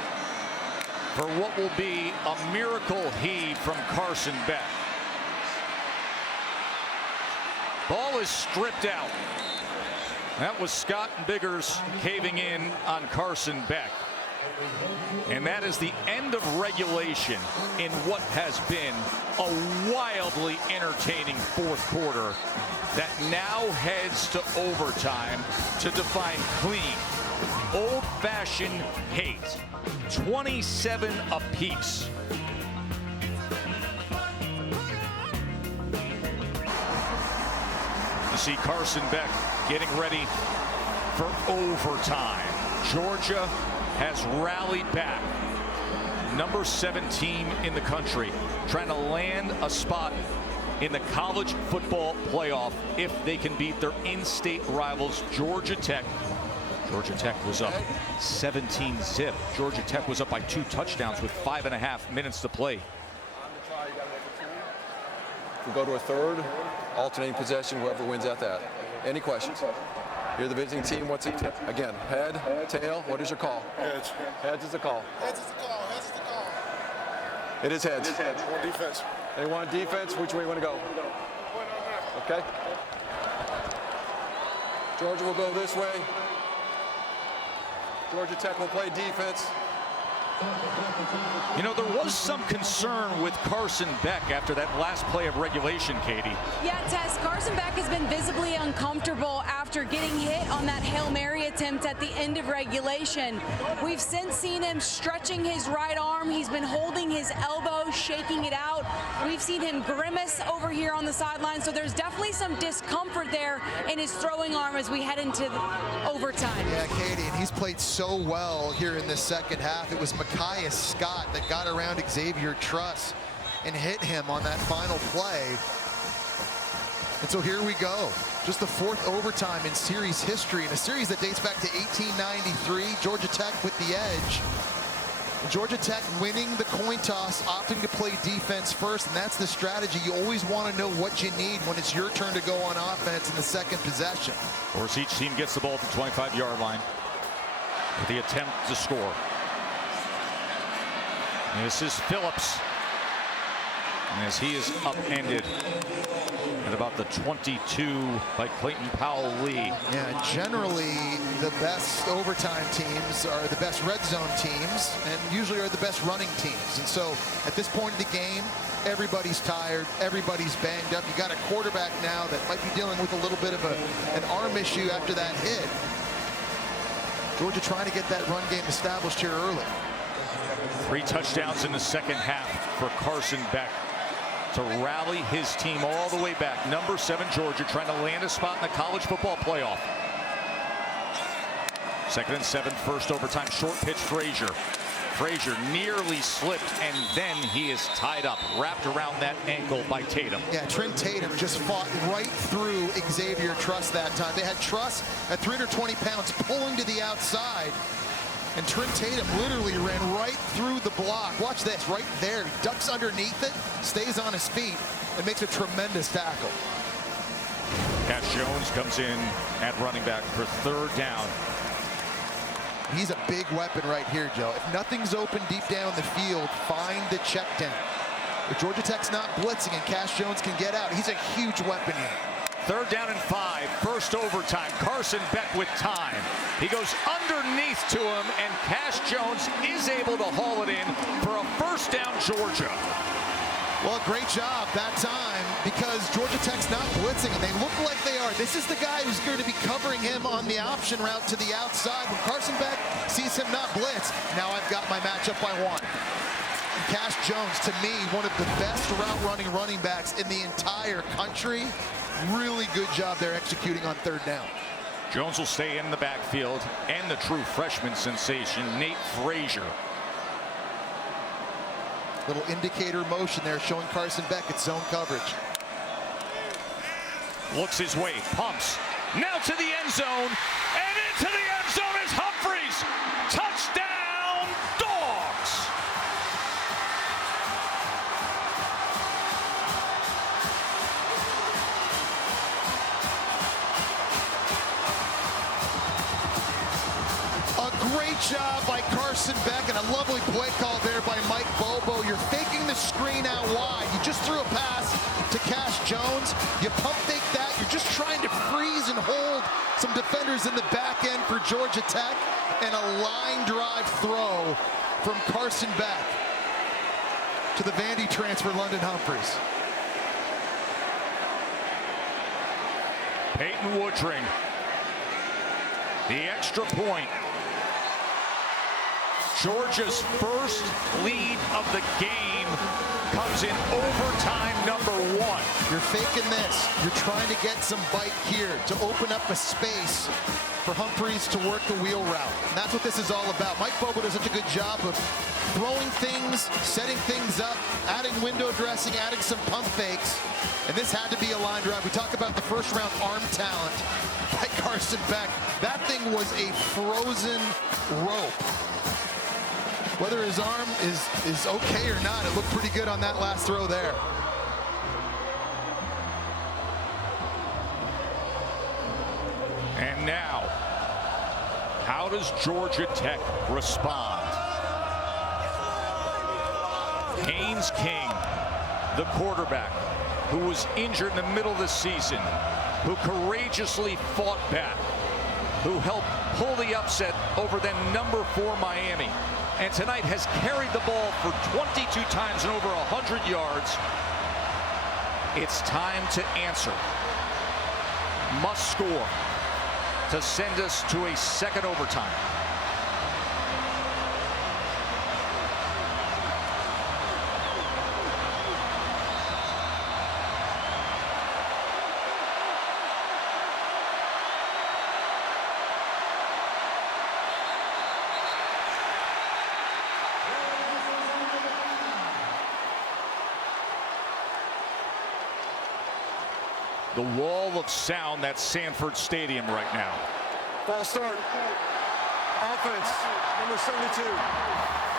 for what will be a miracle heave from Carson Beck. Ball is stripped out. That was Scott and Biggers caving in on Carson Beck. And that is the end of regulation in what has been a wildly entertaining fourth quarter that now heads to overtime to define clean, old-fashioned hate. 27 apiece. You see Carson Beck getting ready for overtime. Georgia has rallied back. Number 7 team in the country, trying to land a spot in the college football playoff if they can beat their in-state rivals, Georgia Tech. Georgia Tech was up 17-zip. Georgia Tech was up by 2 touchdowns with 5.5 minutes to play. If we go to a third, alternating possession, whoever wins at that. Any questions? You're the visiting team. What's it? Again, head, tail. What is your call? Heads. Heads is the call. Heads is the call. Heads is the call. It is heads. It is heads. On defense. They want defense. Which way you want to go? Okay. Georgia will go this way. Georgia Tech will play defense. You know, there was some concern with Carson Beck after that last play of regulation, Katie. Yeah, Tess, Carson Beck has been visibly uncomfortable after getting hit on that Hail Mary attempt at the end of regulation. We've since seen him stretching his right arm. He's been holding his elbow, shaking it out. We've seen him grimace over here on the sideline, so there's definitely some discomfort there in his throwing arm as we head into overtime. Yeah, Katie, and he's played so well here in the second half. It was Micaiah Scott that got around Xavier Truss and hit him on that final play. And so here we go. Just the 4th overtime in series history, in a series that dates back to 1893. Georgia Tech with the edge. Georgia Tech winning the coin toss, opting to play defense first, and that's the strategy. You always want to know what you need when it's your turn to go on offense in the second possession. Of course, each team gets the ball at the 25-yard line with the attempt to score. And this is Phillips, and as he is upended at about the 22 by Clayton Powell-Lee. Yeah, generally the best overtime teams are the best red zone teams and usually are the best running teams. And so at this point in the game, everybody's tired, everybody's banged up. You got a quarterback now that might be dealing with a little bit of an arm issue after that hit. Georgia trying to get that run game established here early. 3 touchdowns in the second half for Carson Beck to rally his team all the way back. Number 7 Georgia trying to land a spot in the college football playoff. 2nd and 7, first overtime, short pitch Frazier. Frazier nearly slipped, and then he is tied up, wrapped around that ankle by Tatum. Yeah, Trent Tatum just fought right through Xavier Truss that time. They had Truss at 320 pounds pulling to the outside. And Trent Tatum literally ran right through the block. Watch this, right there. He ducks underneath it, stays on his feet, and makes a tremendous tackle. Cash Jones comes in at running back for 3rd down. He's a big weapon right here, Joe. If nothing's open deep down the field, find the check down. If Georgia Tech's not blitzing and Cash Jones can get out, he's a huge weapon here. 3rd down and 5, first overtime. Carson Beck with time. He goes underneath to him, and Cash Jones is able to haul it in for a 1st down, Georgia. Well, great job that time because Georgia Tech's not blitzing, and they look like they are. This is the guy who's going to be covering him on the option route to the outside. When Carson Beck sees him not blitz, now I've got my matchup by 1. And Cash Jones, to me, one of the best route-running running backs in the entire country. Really good job there executing on 3rd down. Jones will stay in the backfield, and the true freshman sensation, Nate Frazier. Little indicator motion there showing Carson Beck its zone coverage. Looks his way, pumps, now to the end zone, and into the end zone is Humphreys. Touchdown, Dogs! Great job by Carson Beck, and a lovely play call there by Mike Bobo. You're faking the screen out wide. You just threw a pass to Cash Jones. You pump fake that. You're just trying to freeze and hold some defenders Georgia Tech, and a line drive throw from Carson Beck to the Vandy transfer, London Humphreys. Peyton Woodring, the extra point. Georgia's first lead of the game comes in overtime number 1. You're faking this. You're trying to get some bite here to open up a space for Humphreys to work the wheel route. And that's what this is all about. Mike Bobo does such a good job of throwing things, setting things up, adding window dressing, adding some pump fakes. And this had to be a line drive. We talk about the first round arm talent by Carson Beck. That thing was a frozen rope. Whether his arm is okay or not, it looked pretty good on that last throw there. And now, how does Georgia Tech respond? Haynes King, the quarterback, who was injured in the middle of the season, who courageously fought back, who helped pull the upset over then number 4 Miami, and tonight has carried the ball for 22 times and over 100 yards. It's time to answer. Must score to send us to a second overtime. The wall of sound, that's Sanford Stadium right now. False start. Offense, number 72.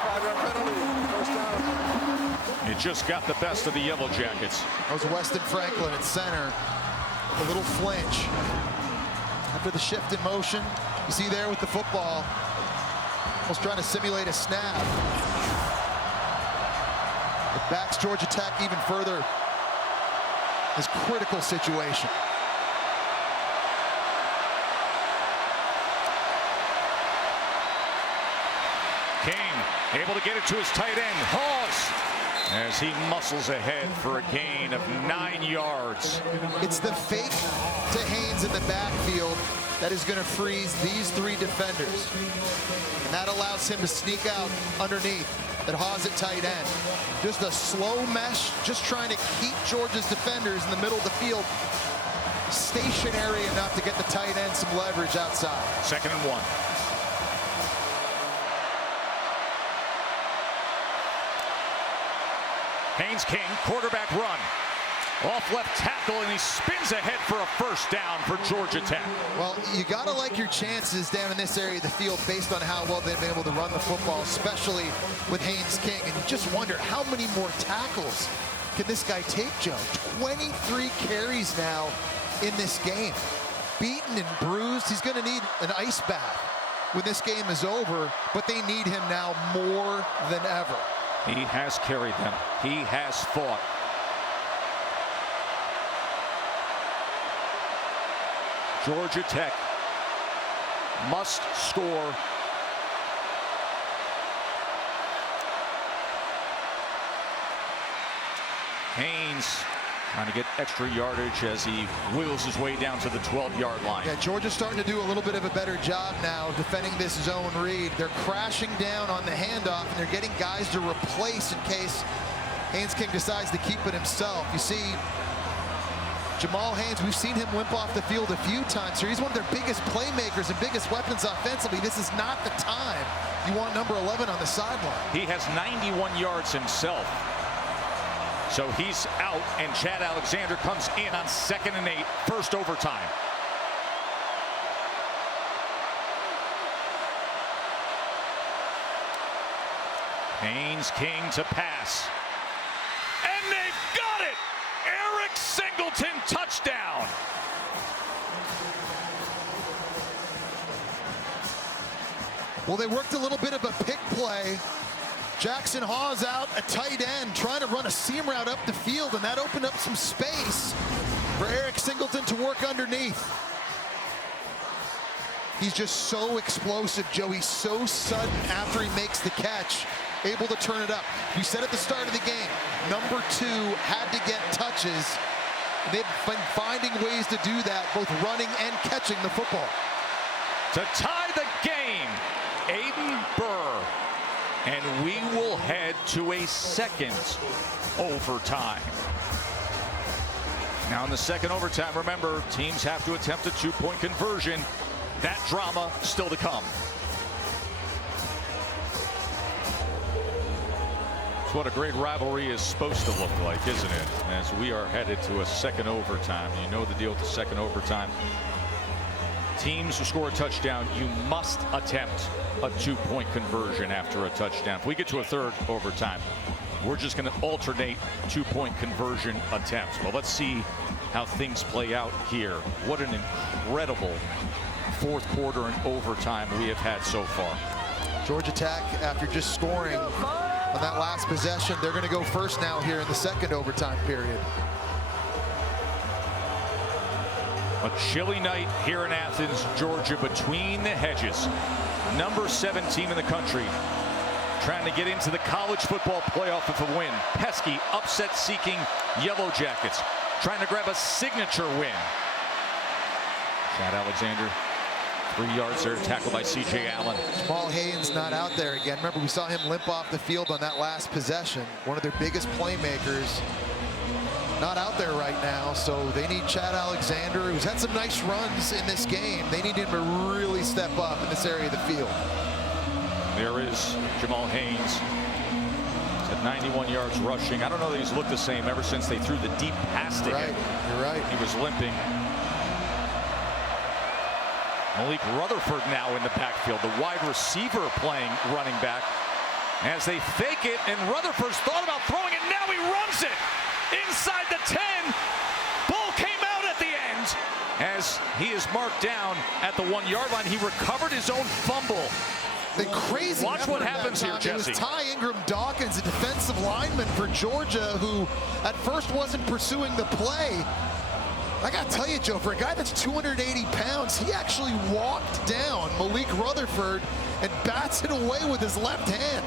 5-yard penalty. First down. It just got the best of the Yellow Jackets. That was Weston Franklin at center. A little flinch. After the shift in motion, you see there with the football, almost trying to simulate a snap. It backs Georgia Tech even further. This critical situation. King able to get it to his tight end, Hawes, as he muscles ahead for a gain of 9 yards. It's the fake to Haynes in the backfield that is going to freeze these 3 defenders. And that allows him to sneak out underneath at Hawes at tight end. Just a slow mesh, just trying to keep Georgia's defenders in the middle of the field stationary enough to get the tight end some leverage outside. 2nd and 1. Haynes King, quarterback run. Off left tackle, and he spins ahead for a first down for Georgia Tech. Well, you got to like your chances down in this area of the field based on how well they've been able to run the football, especially with Haynes King. And you just wonder how many more tackles can this guy take, Joe? 23 carries now in this game. Beaten and bruised. He's going to need an ice bath when this game is over, but they need him now more than ever. He has carried them. He has fought. Georgia Tech must score. Haynes trying to get extra yardage as he wheels his way down to the 12-yard line. Yeah, Georgia's starting to do a little bit of a better job now defending this zone read. They're crashing down on the handoff, and they're getting guys to replace in case Haynes King decides to keep it himself. You see Jamal Haynes, we've seen him limp off the field a few times here. He's one of their biggest playmakers and biggest weapons offensively. This is not the time you want number 11 on the sideline. He has 91 yards himself. So he's out, and Chad Alexander comes in on 2nd and 8, first overtime. Haynes King to pass. And they've got it! Eric Singleton, touchdown! Well, they worked a little bit of a pick play. Jackson Hawes out at tight end, trying to run a seam route up the field, and that opened up some space for Eric Singleton to work underneath. He's just so explosive, Joe. He's so sudden after he makes the catch, able to turn it up. We said at the start of the game, number 2 had to get touches. They've been finding ways to do that, both running and catching the football. To tie the game, Aiden Burr. And we will head to a second overtime. Now in the second overtime, remember, teams have to attempt a 2-point conversion. That drama still to come. It's what a great rivalry is supposed to look like, isn't it? As we are headed to a second overtime. You know the deal with the second overtime. Teams who score a touchdown, you must attempt a 2-point conversion after a touchdown. If we get to a third overtime, we're just going to alternate 2-point conversion attempts. Well, let's see how things play out here. What an incredible fourth quarter and overtime we have had so far. Georgia Tech, after just scoring on that last possession, they're going to go first now here in the second overtime period. A chilly night here in Athens, Georgia, between the hedges. Number 7 team in the country, trying to get into the college football playoff with a win. Pesky, upset-seeking Yellow Jackets, trying to grab a signature win. Chad Alexander, 3 yards there, tackled by C.J. Allen. Jamal Haynes not out there again. Remember, we saw him limp off the field on that last possession. One of their biggest playmakers. Not out there right now, so they need Chad Alexander, who's had some nice runs in this game. They need him to really step up in this area of the field. There is Jamal Haynes. He's at 91 yards rushing. I don't know that he's looked the same ever since they threw the deep pass to him. You're right. He was limping. Malik Rutherford now in the backfield, the wide receiver playing running back. As they fake it, and Rutherford's thought about throwing it, now he runs it inside the 10. Ball came out at the end as he is marked down at the 1-yard line. He recovered his own fumble. The crazy. Watch what happens here, Jesse. It was Ty Ingram Dawkins, a defensive lineman for Georgia, who at first wasn't pursuing the play. I got to tell you, Joe, for a guy that's 280 pounds, he actually walked down Malik Rutherford and bats it away with his left hand.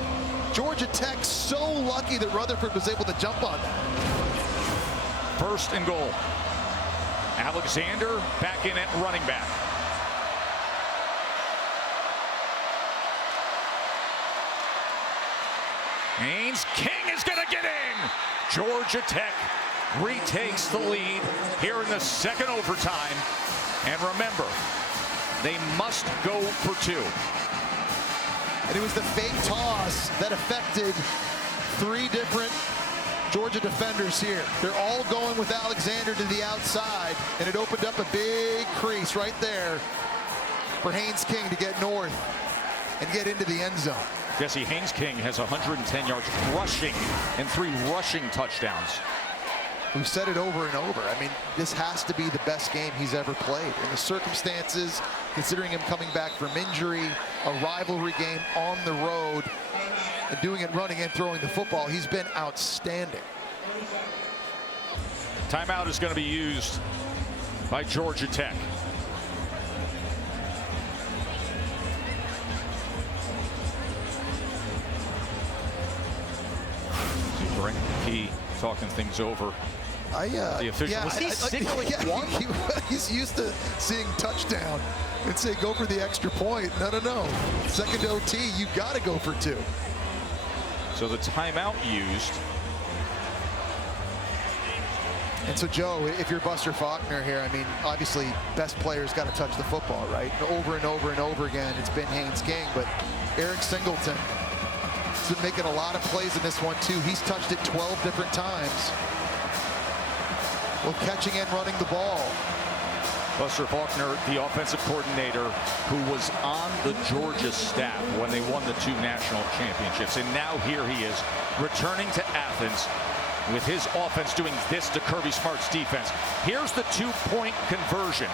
Georgia Tech so lucky that Rutherford was able to jump on that. First and goal. Alexander back in at running back. Haynes King is going to get in. Georgia Tech retakes the lead here in the second overtime. And remember, they must go for 2. And it was the fake toss that affected 3 different Georgia defenders here. They're all going with Alexander to the outside, and it opened up a big crease right there for Haynes King to get north and get into the end zone. Jesse, Haynes King has 110 yards rushing and 3 rushing touchdowns. We've said it over and over. I mean, this has to be the best game he's ever played. In the circumstances, considering him coming back from injury, a rivalry game on the road, and doing it running and throwing the football, he's been outstanding. Timeout is going to be used by Georgia Tech. Brent Key talking things over. The official. Yeah, Was he signaling one? He's used to seeing touchdown and say go for the extra point. No. Second OT, you got to go for 2. So the timeout used. And so, Joe, if you're Buster Faulkner here, I mean, obviously, best player's got to touch the football, right? Over and over and over again, it's been Haynes King, but Eric Singleton has been making a lot of plays in this one, too. He's touched it 12 different times. Well, catching and running the ball. Buster Faulkner, the offensive coordinator, who was on the Georgia staff when they won the 2 national championships. And now here he is, returning to Athens with his offense doing this to Kirby Smart's defense. Here's the 2-point conversion.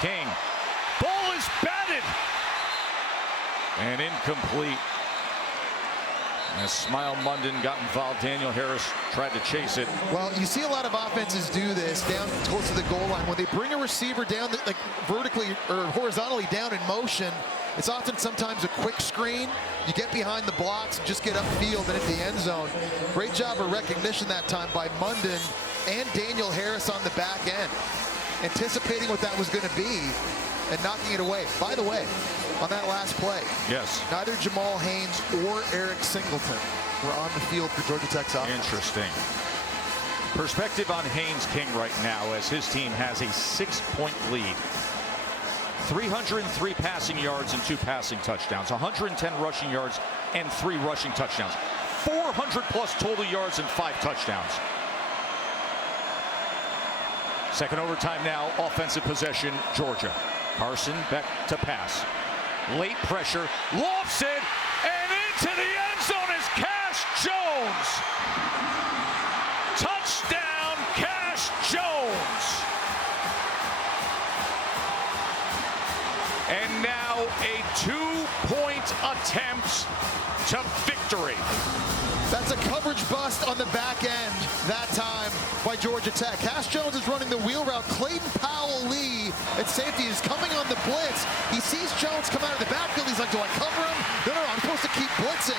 King. Ball is batted. And incomplete. As Smile Munden got involved, Daniel Harris tried to chase it. Well, you see a lot of offenses do this down close to the goal line. When they bring a receiver down, like vertically or horizontally down in motion, it's often sometimes a quick screen. You get behind the blocks and just get upfield and into the end zone. Great job of recognition that time by Munden and Daniel Harris on the back end, anticipating what that was going to be and knocking it away. By the way, on that last play, yes, neither Jamal Haynes or Eric Singleton were on the field for Georgia Tech's offense. Interesting. Perspective on Haynes King right now as his team has a 6-point lead. 303 passing yards and 2 passing touchdowns, 110 rushing yards and 3 rushing touchdowns, 400 plus total yards and 5 touchdowns. Second overtime now, offensive possession, Georgia. Carson Beck to pass. Late pressure, lofts it, and into the end zone is Cash Jones. Touchdown, Cash Jones. And now a 2-point attempt to victory. That's a coverage bust on the back end that time by Georgia Tech. Cash Jones is running the wheel route. Clayton Powell-Lee at safety is coming on the blitz. He sees Jones come out of the backfield. He's like, do I cover him? No, I'm supposed to keep blitzing.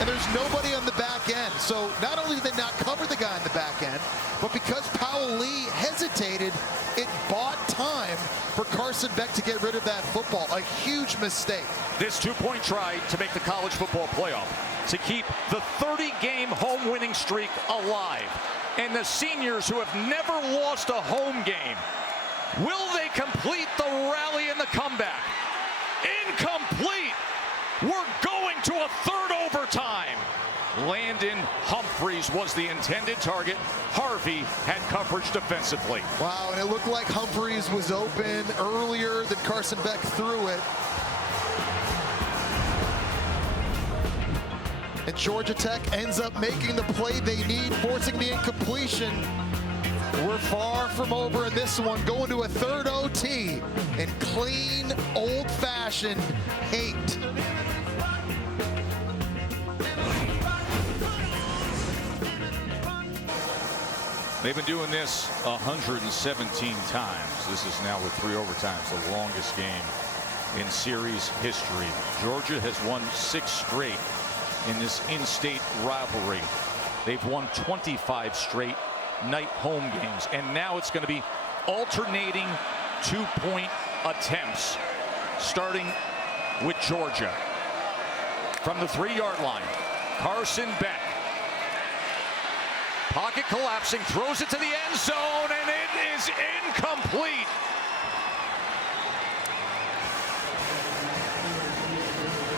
And there's nobody on the back end. So not only did they not cover the guy on the back end, but because Powell-Lee hesitated, it bought time for Carson Beck to get rid of that football. A huge mistake. This 2-point try to make the college football playoff, to keep the 30-game home winning streak alive. And the seniors who have never lost a home game, will they complete the rally and the comeback? Incomplete. We're going to a third overtime. Landon Humphreys was the intended target. Harvey had coverage defensively. Wow, and it looked like Humphreys was open earlier than Carson Beck threw it. And Georgia Tech ends up making the play they need, forcing the incompletion. We're far from over in this one, going to a third OT in clean, old-fashioned hate. They've been doing this 117 times. This is now with 3 overtimes, the longest game in series history. Georgia has won 6 straight in this in-state rivalry. They've won 25 straight night home games, and now it's going to be alternating 2-point attempts, starting with Georgia. From the 3-yard line, Carson Beck. Pocket collapsing, throws it to the end zone, and it is incomplete.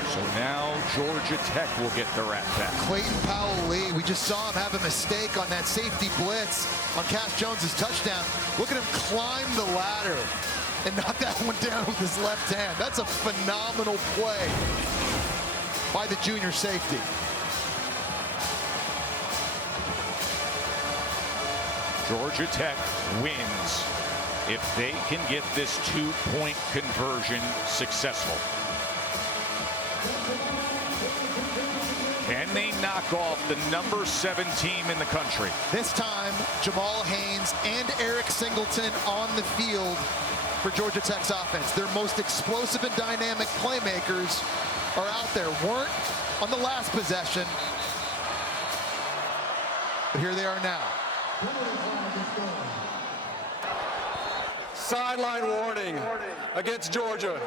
So now Georgia Tech will get their at-bat. Clayton Powell-Lee, we just saw him have a mistake on that safety blitz on Cash Jones's touchdown. Look at him climb the ladder and knock that one down with his left hand. That's a phenomenal play by the junior safety. Georgia Tech wins if they can get this 2-point conversion successful. Can they knock off the number 7 team in the country? This time, Jamal Haynes and Eric Singleton on the field for Georgia Tech's offense. Their most explosive and dynamic playmakers are out there. Weren't on the last possession, but here they are now. Sideline warning against Georgia.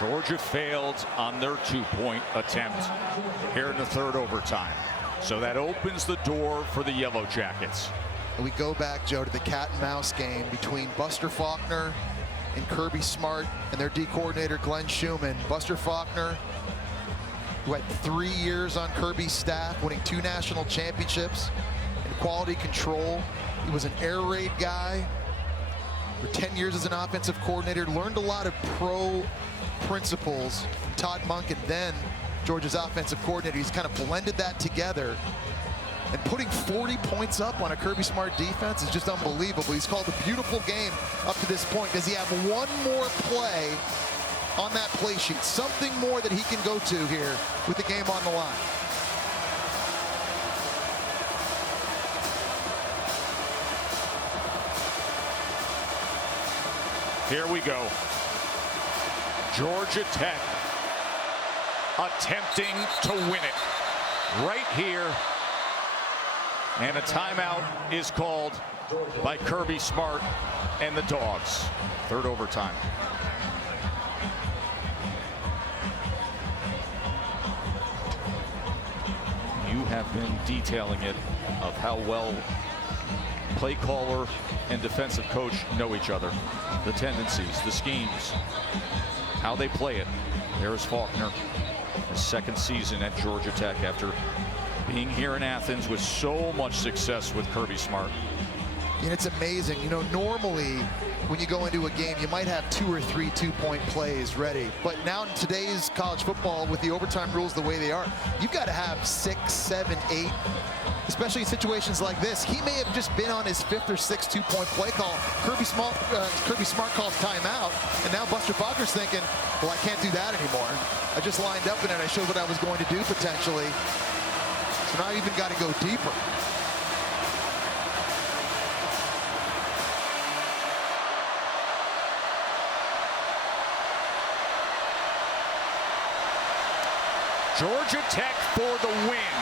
Georgia failed on their 2-point attempt here in the 3rd overtime. So that opens the door for the Yellow Jackets. And we go back, Joe, to the cat and mouse game between Buster Faulkner and Kirby Smart and their D coordinator, Glenn Schumann. Buster Faulkner, who had 3 years on Kirby's staff, winning 2 national championships in quality control. He was an air raid guy for 10 years as an offensive coordinator, learned a lot of pro principles from Todd Monk and then Georgia's offensive coordinator. He's kind of blended that together And putting 40 points up on a Kirby Smart defense is just unbelievable. He's called a beautiful game up to this point. Does he have one more play on that play sheet? Something more that he can go to here with the game on the line. Here we go. Georgia Tech attempting to win it right here. And a timeout is called by Kirby Smart and the Dogs. Third overtime. You have been detailing it of how well play caller and defensive coach know each other. The tendencies, the schemes, how they play it. There's Faulkner, his second season at Georgia Tech after being here in Athens with so much success with Kirby Smart. And it's amazing. You know, normally when you go into a game, you might have 2 or 3 two-point plays ready. But now in today's college football, with the overtime rules the way they are, you've got to have 6, 7, 8, especially in situations like this. He may have just been on his 5th or 6th two-point play call. Kirby Smart calls timeout, and now Buster Faulkner's thinking, well, I can't do that anymore. I just lined up in it. I showed what I was going to do potentially. So now I even got to go deeper. Georgia Tech for the win.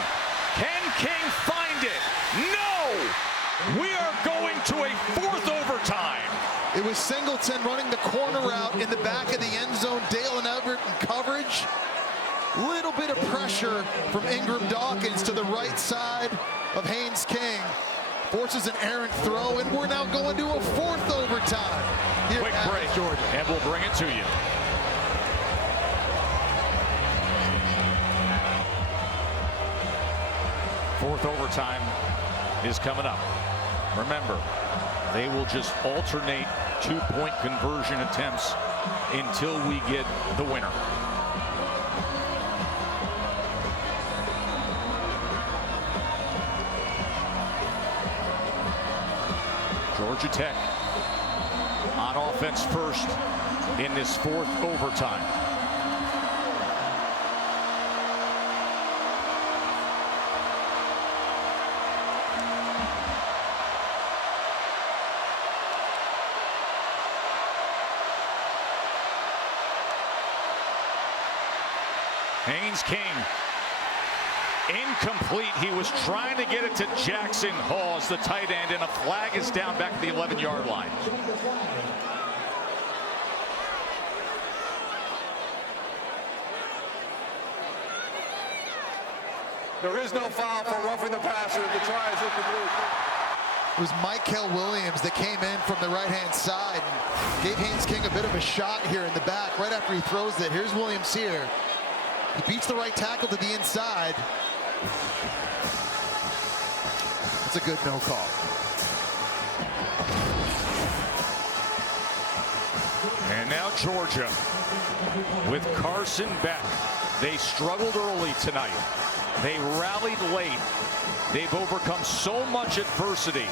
Can King find it? No! We are going to a 4th overtime. It was Singleton running the corner route in the back of the end zone. Dalen Everett in coverage. Little bit of pressure from Ingram Dawkins to the right side of Haynes King. Forces an errant throw, and we're now going to a 4th overtime here at break, Georgia. And we'll bring it to you. Fourth overtime is coming up. Remember, they will just alternate 2-point conversion attempts until we get the winner. Georgia Tech on offense first in this 4th overtime. Haynes King, incomplete. He was trying to get it to Jackson Hawes, the tight end, and a flag is down back at the 11-yard line. There is no foul for roughing the passer. The try is incomplete. It was Michael Williams that came in from the right-hand side and gave Haynes King a bit of a shot here in the back right after he throws it. Here's Williams here. He beats the right tackle to the inside. It's a good no call. And now Georgia with Carson Beck. They struggled early tonight. They rallied late. They've overcome so much adversity.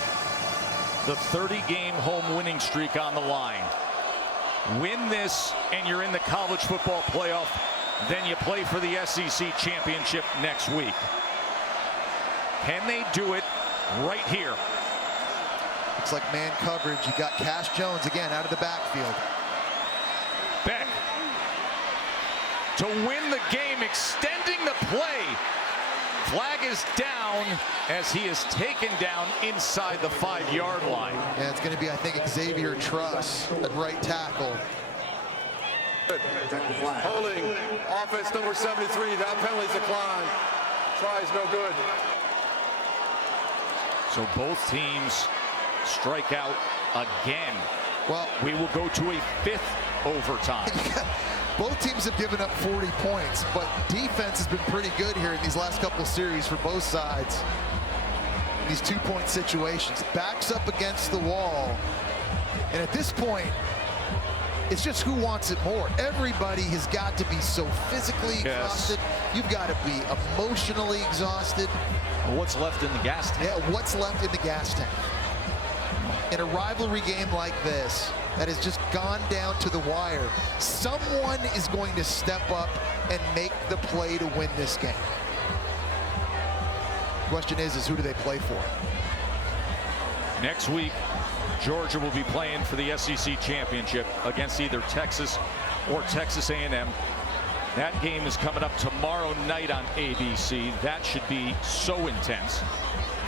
The 30-game home winning streak on the line. Win this and you're in the college football playoff. Then you play for the SEC championship next week. Can they do it right here? Looks like man coverage. You got Cash Jones again out of the backfield. Beck to win the game, extending the play. Flag is down as he is taken down inside the 5-yard line. Yeah, it's going to be, I think, Xavier Truss at right tackle. Holding offense number 73. That penalty's declined. Try is no good. So both teams strike out again. Well, we will go to a 5th overtime. Both teams have given up 40 points, but defense has been pretty good here in these last couple of series for both sides. These 2-point situations. Backs up against the wall. And at this point, it's just who wants it more. Everybody has got to be so physically exhausted. You've got to be emotionally exhausted. What's left in the gas tank? Yeah, what's left in the gas tank? In a rivalry game like this that has just gone down to the wire, someone is going to step up and make the play to win this game. Question is who do they play for? Next week, Georgia will be playing for the SEC championship against either Texas or Texas A&M. That game is coming up tomorrow night on ABC. That should be so intense.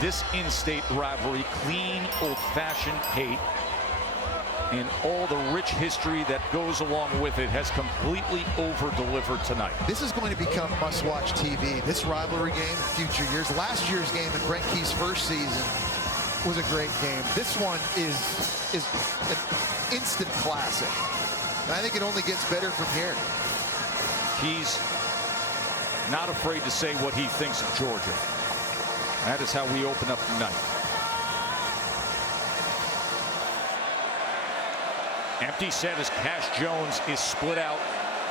This in-state rivalry, clean, old-fashioned hate, and all the rich history that goes along with it has completely over-delivered tonight. This is going to become must-watch TV. This rivalry game, future years. Last year's game in Brent Key's first season was a great game. This one is an instant classic. And I think it only gets better from here. He's not afraid to say what he thinks of Georgia. That is how we open up the night. Empty set as Cash Jones is split out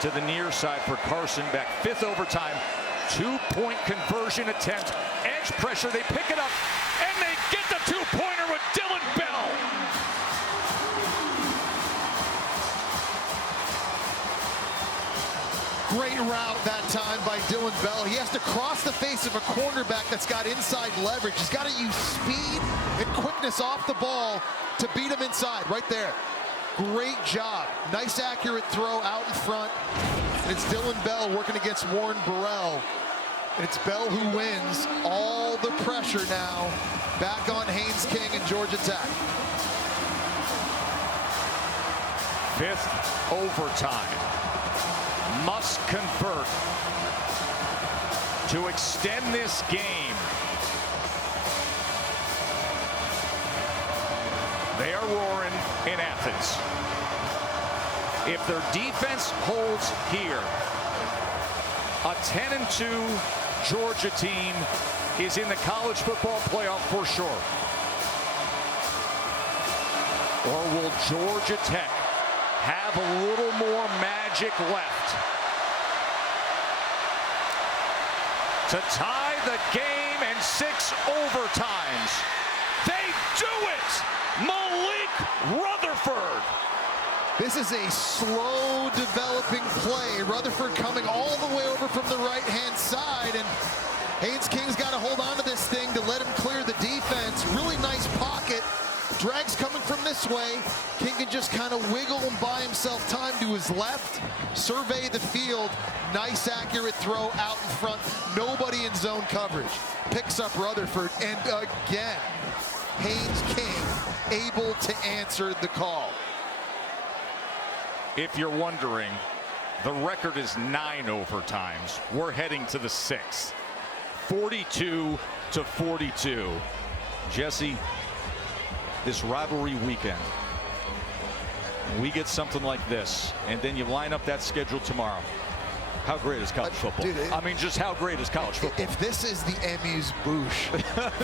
to the near side for Carson. Back 5th overtime. 2-point conversion attempt. Edge pressure. They pick it up and they get the 2-pointer with Dylan Bell. Great route that time by Dylan Bell. He has to cross the face of a cornerback that's got inside leverage. He's got to use speed and quickness off the ball to beat him inside right there. Great job. Nice accurate throw out in front. And it's Dylan Bell working against Warren Burrell. And it's Bell who wins. All the pressure now back on Haynes King and Georgia Tech. 5th overtime. Must convert to extend this game. They are roaring in Athens. If their defense holds here, a 10-2 Georgia team is in the college football playoff for sure. Or will Georgia Tech have a little more magic left to tie the game in 6 overtimes? They do it! Malik Rutherford. This is a slow developing play. Rutherford coming all the way over from the right-hand side, and Haynes King's got to hold on to this thing to let him clear the defense. Really nice pocket. Drag's coming from this way. King can just kind of wiggle and buy himself time to his left. Survey the field. Nice accurate throw out in front. Nobody in zone coverage. Picks up Rutherford, and again, Haynes King able to answer the call. If you're wondering, the record is 9 overtimes. We're heading to the 6th. 42-42. Jesse, this rivalry weekend, we get something like this, and then you line up that schedule tomorrow. How great is college football? Dude, I mean, just how great is college football? If this is the Emu's boosh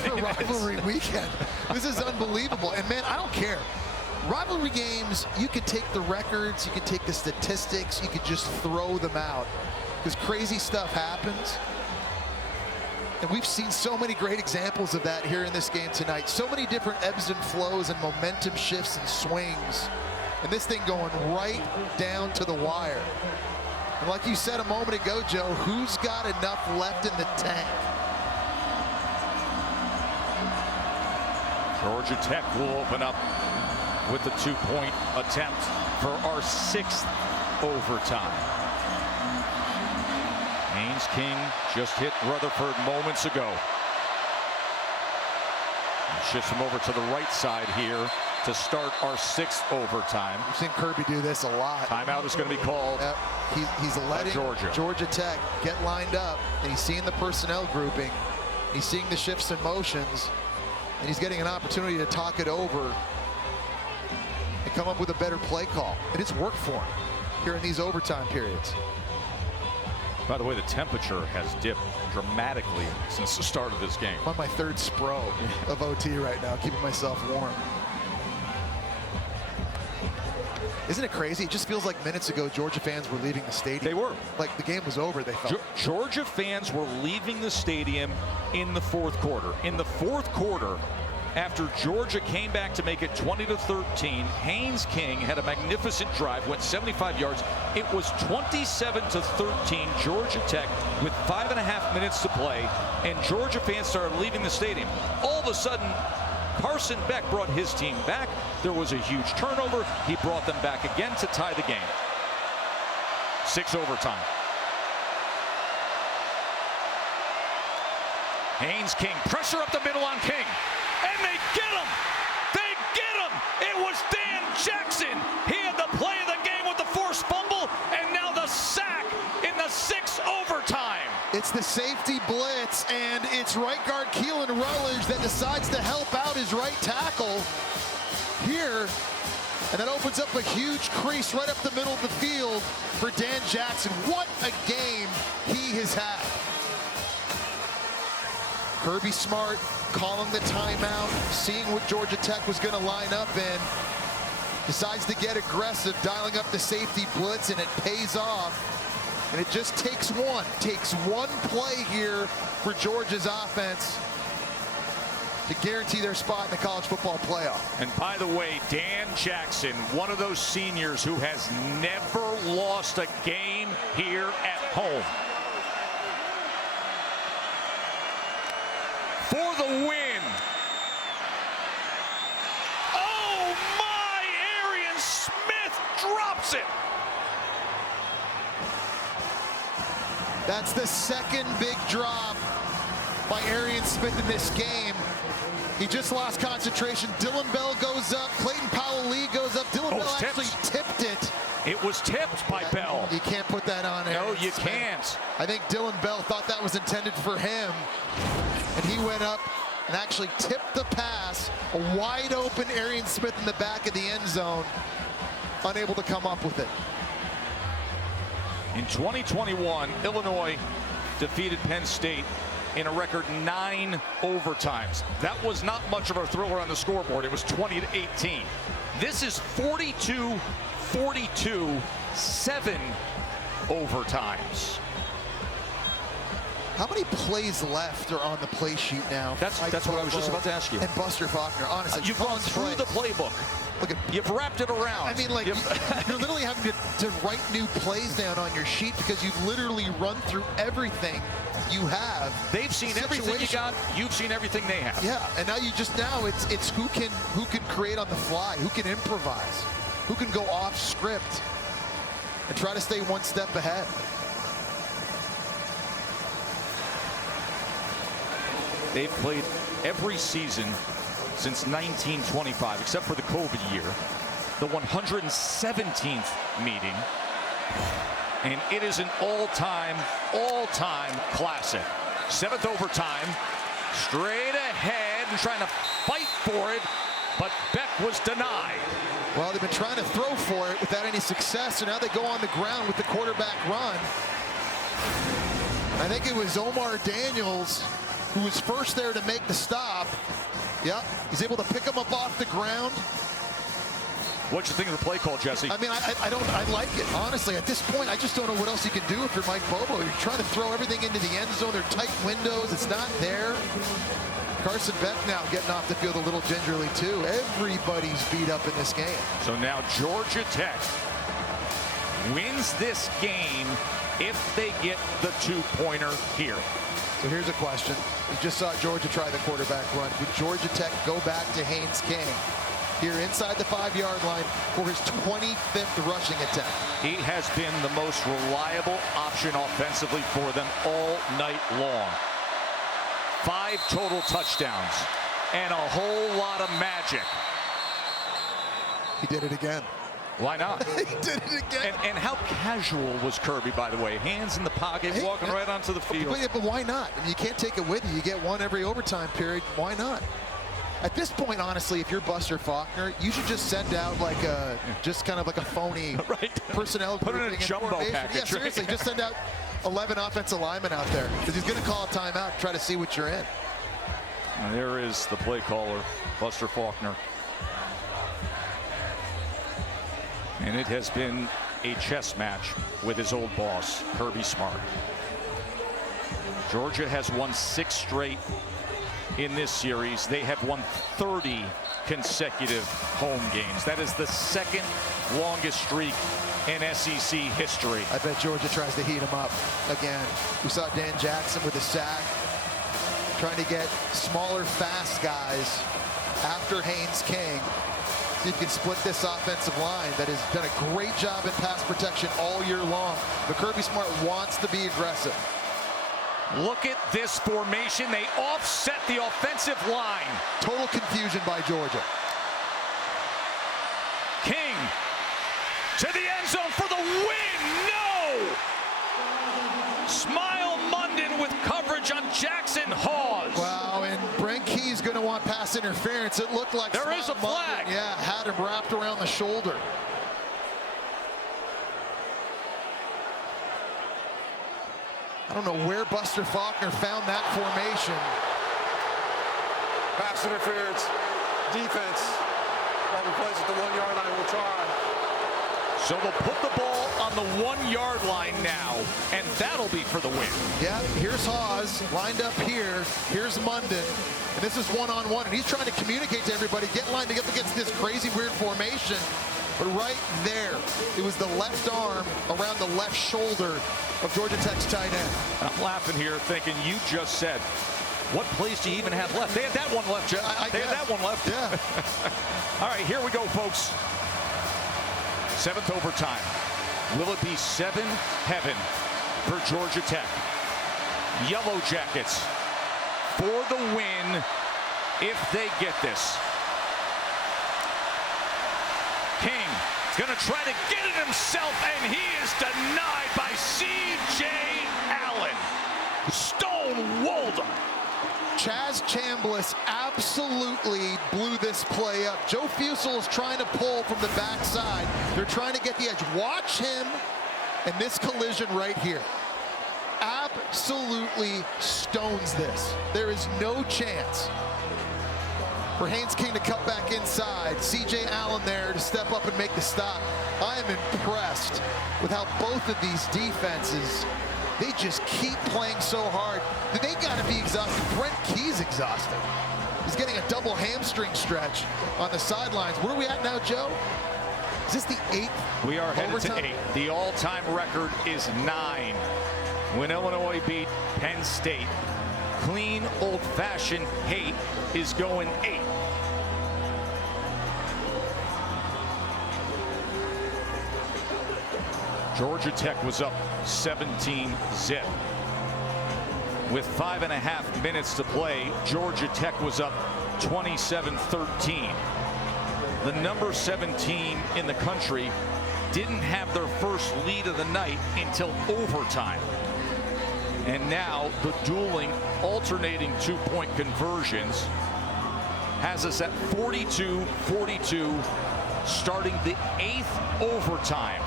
for rivalry weekend, this is unbelievable. And man, I don't care. Rivalry games, you could take the records, you could take the statistics, you could just throw them out because crazy stuff happens. And we've seen so many great examples of that here in this game tonight. So many different ebbs and flows and momentum shifts and swings. And this thing going right down to the wire. And like you said a moment ago, Joe, who's got enough left in the tank? Georgia Tech will open up with the 2-point attempt for our 6th overtime. Haynes King just hit Rutherford moments ago. Shifts him over to the right side here to start our 6th overtime. We've seen Kirby do this a lot. Timeout is going to be called. He's letting Georgia Tech get lined up, and he's seeing the personnel grouping. He's seeing the shifts and motions, and he's getting an opportunity to talk it over and come up with a better play call. And it's worked for him here in these overtime periods. By the way, the temperature has dipped dramatically since the start of this game. I'm on my 3rd spro of OT right now, keeping myself warm. Isn't it crazy? It just feels like minutes ago Georgia fans were leaving the stadium. They were. Like the game was over, they felt. Georgia fans were leaving the stadium in the fourth quarter. In the fourth quarter, after Georgia came back to make it 20-13, Haynes King had a magnificent drive, went 75 yards. It was 27-13 Georgia Tech with 5.5 minutes to play, and Georgia fans started leaving the stadium. All of a sudden, Carson Beck brought his team back. There was a huge turnover. He brought them back again to tie the game. 6 overtime. Haynes King, pressure up the middle on King. And they get him! They get him! It was Dan Jackson! He had the play of the game with the forced fumble, and now the sack in the 6th overtime. It's the safety blitz, and it's right guard Keelan Rutledge that decides to help out his right tackle here. And that opens up a huge crease right up the middle of the field for Dan Jackson. What a game he has had. Kirby Smart calling the timeout, seeing what Georgia Tech was going to line up in. Decides to get aggressive, dialing up the safety blitz, and it pays off. And it just takes one play here for Georgia's offense to guarantee their spot in the college football playoff. And by the way, Dan Jackson, one of those seniors who has never lost a game here at home. For the win. Oh my, Arian Smith drops it. That's the second big drop by Arian Smith in this game. He just lost concentration. Dylan Bell goes up. Clayton Powell-Lee goes up. Dylan Bell actually tipped it. It was tipped by Bell. You can't put that on Arian No, you Smith. can't. I think Dylan Bell thought that was intended for him. And he went up and actually tipped the pass. A wide open Arian Smith in the back of the end zone. Unable to come up with it. In 2021, Illinois defeated Penn State in a record 9 overtimes. That was not much of a thriller on the scoreboard. It was 20-18. This is 42-42, 7 overtimes. How many plays left are on the play sheet now? That's what I was just about to ask you. And Buster Faulkner, honestly. You've gone through the playbook. Look at, you've wrapped it around. I mean, like, you're literally having to write new plays down on your sheet because you've literally run through everything you have. They've seen everything you got. You've seen everything they have. Yeah, and now it's who can create on the fly, who can improvise, who can go off script and try to stay one step ahead. They've played every season since 1925, except for the COVID year, the 117th meeting, and it is an all-time classic. 7th overtime, straight ahead and trying to fight for it, but Beck was denied. Well, they've been trying to throw for it without any success, so now they go on the ground with the quarterback run. I think it was Omar Daniels who was first there to make the stop. Yep, he's able to pick him up off the ground. What'd you think of the play call, Jesse? I mean, I like it. Honestly, at this point, I just don't know what else you can do if you're Mike Bobo. You're trying to throw everything into the end zone. They're tight windows. It's not there. Carson Beck now getting off the field a little gingerly, too. Everybody's beat up in this game. So now Georgia Tech wins this game if they get the 2-pointer here. So here's a question. We just saw Georgia try the quarterback run. Would Georgia Tech go back to Haynes King here inside the 5-yard line for his 25th rushing attack? He has been the most reliable option offensively for them all night long. 5 total touchdowns and a whole lot of magic. He did it again. Why not? He did it again. And how casual was Kirby, by the way? Hands in the pocket, walking right onto the field. But why not? I mean, you can't take it with you. You get one every overtime period. Why not? At this point, honestly, if you're Buster Faulkner, you should just send out like a, just kind of like a phony personnel. Put it in a jumbo package. Yeah, seriously, just send out 11 offensive linemen out there because he's going to call a timeout, try to see what you're in. And there is the play caller, Buster Faulkner. And it has been a chess match with his old boss, Kirby Smart. Georgia has won 6 straight in this series. They have won 30 consecutive home games. That is the second longest streak in SEC history. I bet Georgia tries to heat him up again. We saw Dan Jackson with a sack, trying to get smaller, fast guys after Haynes King. See if you can split this offensive line that has done a great job in pass protection all year long. But Kirby Smart wants to be aggressive. Look at this formation. They offset the offensive line. Total confusion by Georgia. King to the end zone for the win. No! Smile Munden with coverage on Jackson Hawes. Wow, and Brent Key's going to want pass interference. It looked like there is a flag. Munden, yeah, had him wrapped around the shoulder. I don't know where Buster Faulkner found that formation. Pass interference. Defense. Probably plays at the 1-yard line. Will try. So they'll put the ball on the 1-yard line now, and that'll be for the win. Yeah, here's Hawes lined up here. Here's Munden, and this is one-on-one, and he's trying to communicate to everybody, get lined up against this crazy, weird formation. But right there, it was the left arm around the left shoulder of Georgia Tech's tight end. I'm laughing here thinking you just said, what plays do you even have left? They had that one left, Jeff. They had that one left. Yeah. All right, here we go, folks. 7th overtime. Will it be 7 heaven for Georgia Tech? Yellow Jackets for the win if they get this. King is going to try to get it himself, and he is denied by C.J. Allen. Stone-walled him. Chaz Chambliss absolutely blew this play up. Joe Fusel is trying to pull from the backside. They're trying to get the edge. Watch him in this collision right here. Absolutely stones this. There is no chance for Haynes King to cut back inside. C.J. Allen there to step up and make the stop. I am impressed with how both of these defenses, they just keep playing so hard. They got to be exhausted. Brent Key's exhausted. He's getting a double hamstring stretch on the sidelines. Where are we at now, Joe? Is this the 8th? We are headed overtime? to 8. The all-time record is 9. When Illinois beat Penn State, clean, old-fashioned hate is going 8. Georgia Tech was up 17-zip. With 5.5 minutes to play, Georgia Tech was up 27-13. The number 7 team in the country didn't have their first lead of the night until overtime. And now the dueling, alternating 2-point conversions has us at 42-42, starting the 8th overtime.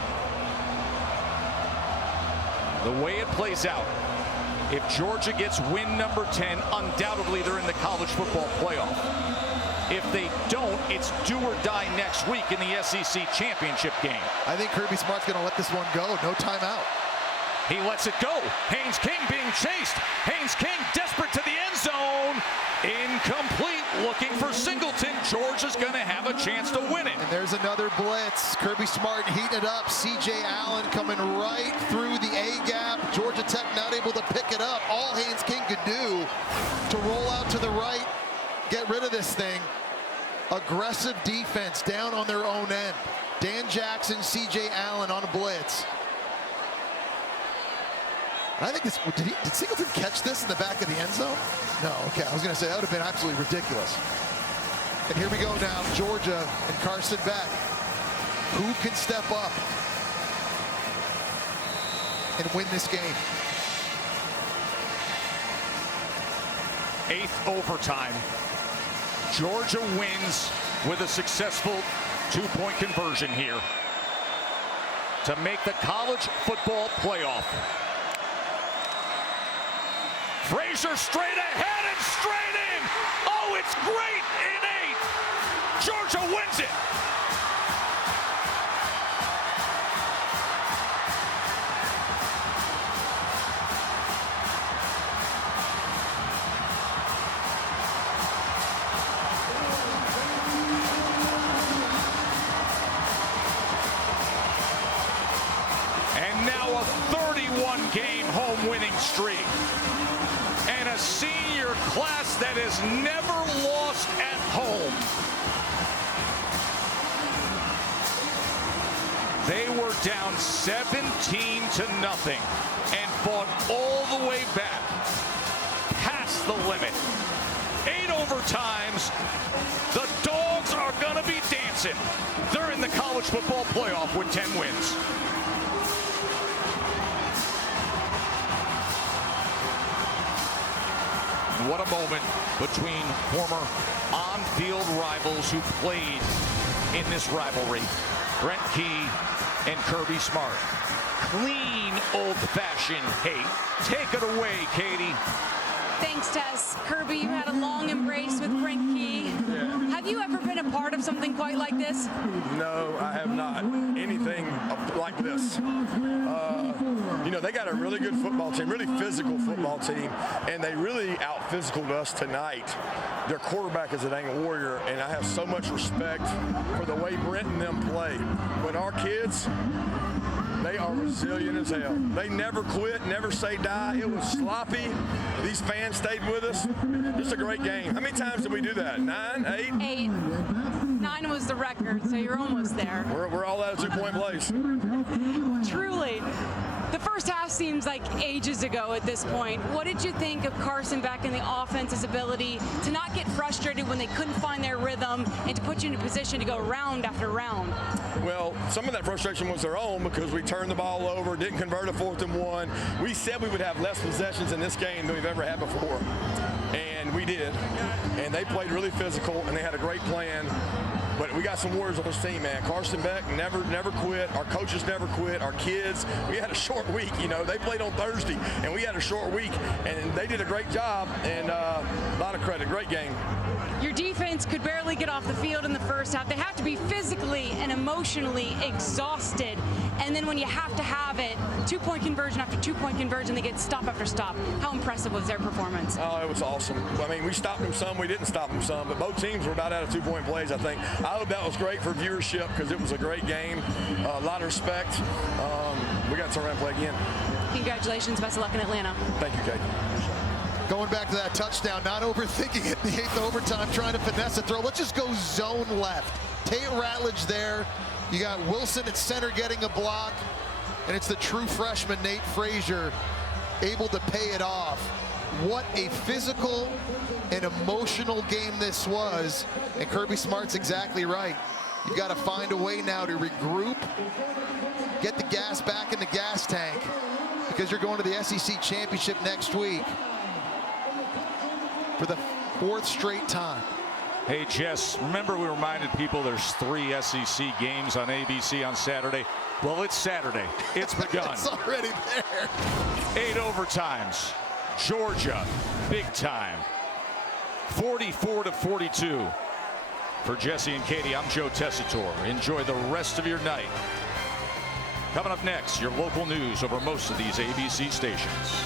The way it plays out, if Georgia gets win number 10, undoubtedly they're in the college football playoff. If they don't, it's do or die next week in the SEC championship game. I think Kirby Smart's going to let this one go. No timeout. He lets it go. Haynes King being chased. Haynes King desperate to the end zone. Incomplete, looking for Singleton. Georgia's going to have a chance to win it. And there's another blitz. Kirby Smart heating it up. C.J. Allen coming right through the A-gap. Georgia Tech not able to pick it up. All Haynes King could do to roll out to the right, get rid of this thing. Aggressive defense down on their own end. Dan Jackson, C.J. Allen on a blitz. I think this, did Singleton catch this in the back of the end zone? No, okay, I was gonna say that would have been absolutely ridiculous. And here we go now, Georgia and Carson Beck. Who can step up and win this game? 8th overtime. Georgia wins with a successful 2-point conversion here to make the college football playoff. Frazier straight ahead and straight in. Oh, it's great in 8. Georgia wins it. And now a 31-game home winning streak. And a senior class that has never lost at home. They were down 17-0 and fought all the way back, past the limit. 8 overtimes. The Dogs are going to be dancing. They're in the college football playoff with 10 wins. What a moment between former on-field rivals who played in this rivalry. Brent Key and Kirby Smart. Clean, old-fashioned hate. Take it away, Katie. Thanks, Tess. Kirby, you had a long embrace with Brent Key. Yeah. Have you ever been a part of something quite like this? No, I have not. Anything like this. You know, they got a really good football team, really physical football team, and they really out-physicaled us tonight. Their quarterback is a dang warrior, and I have so much respect for the way Brent and them play. But our kids, they are resilient as hell. They never quit, never say die. It was sloppy. These fans stayed with us. It's a great game. How many times did we do that? 9, 8? 8. 9 was the record, so you're almost there. We're all at a 2-point place. Truly. The first half seems like ages ago at this point. What did you think of Carson Beck and the offense's ability to not get frustrated when they couldn't find their rhythm and to put you in a position to go round after round? Well, some of that frustration was their own because we turned the ball over, didn't convert a 4th and 1. We said we would have less possessions in this game than we've ever had before. And we did. And they played really physical, and they had a great plan. But we got some warriors on this team, man. Carson Beck never quit. Our coaches never quit. Our kids, we had a short week, you know. They played on Thursday, and we had a short week, and they did a great job, and a lot of credit. Great game. Your defense could barely get off the field in the first half. They have to be physically and emotionally exhausted. And then when you have to have it, 2-point conversion after 2-point conversion, they get stop after stop. How impressive was their performance? Oh, it was awesome. I mean, we stopped them some, we didn't stop them some, but both teams were about out of 2-point plays, I think. I hope that was great for viewership because it was a great game. A lot of respect. We got to turn around and play again. Congratulations. Best of luck in Atlanta. Thank you, Kate. Going back to that touchdown, not overthinking it in the 8th overtime, trying to finesse a throw. Let's just go zone left. Tate Ratledge there. You got Wilson at center getting a block. And it's the true freshman, Nate Frazier, able to pay it off. What a physical and emotional game this was. And Kirby Smart's exactly right. You've got to find a way now to regroup, get the gas back in the gas tank, because you're going to the SEC championship next week for the 4th straight time. Hey, Jess, remember we reminded people there's 3 SEC games on ABC on Saturday? Well, it's Saturday. It's begun. It's already there. 8 overtimes. Georgia, big time. 44-42. For Jesse and Katie, I'm Joe Tessitore. Enjoy the rest of your night. Coming up next, your local news over most of these ABC stations.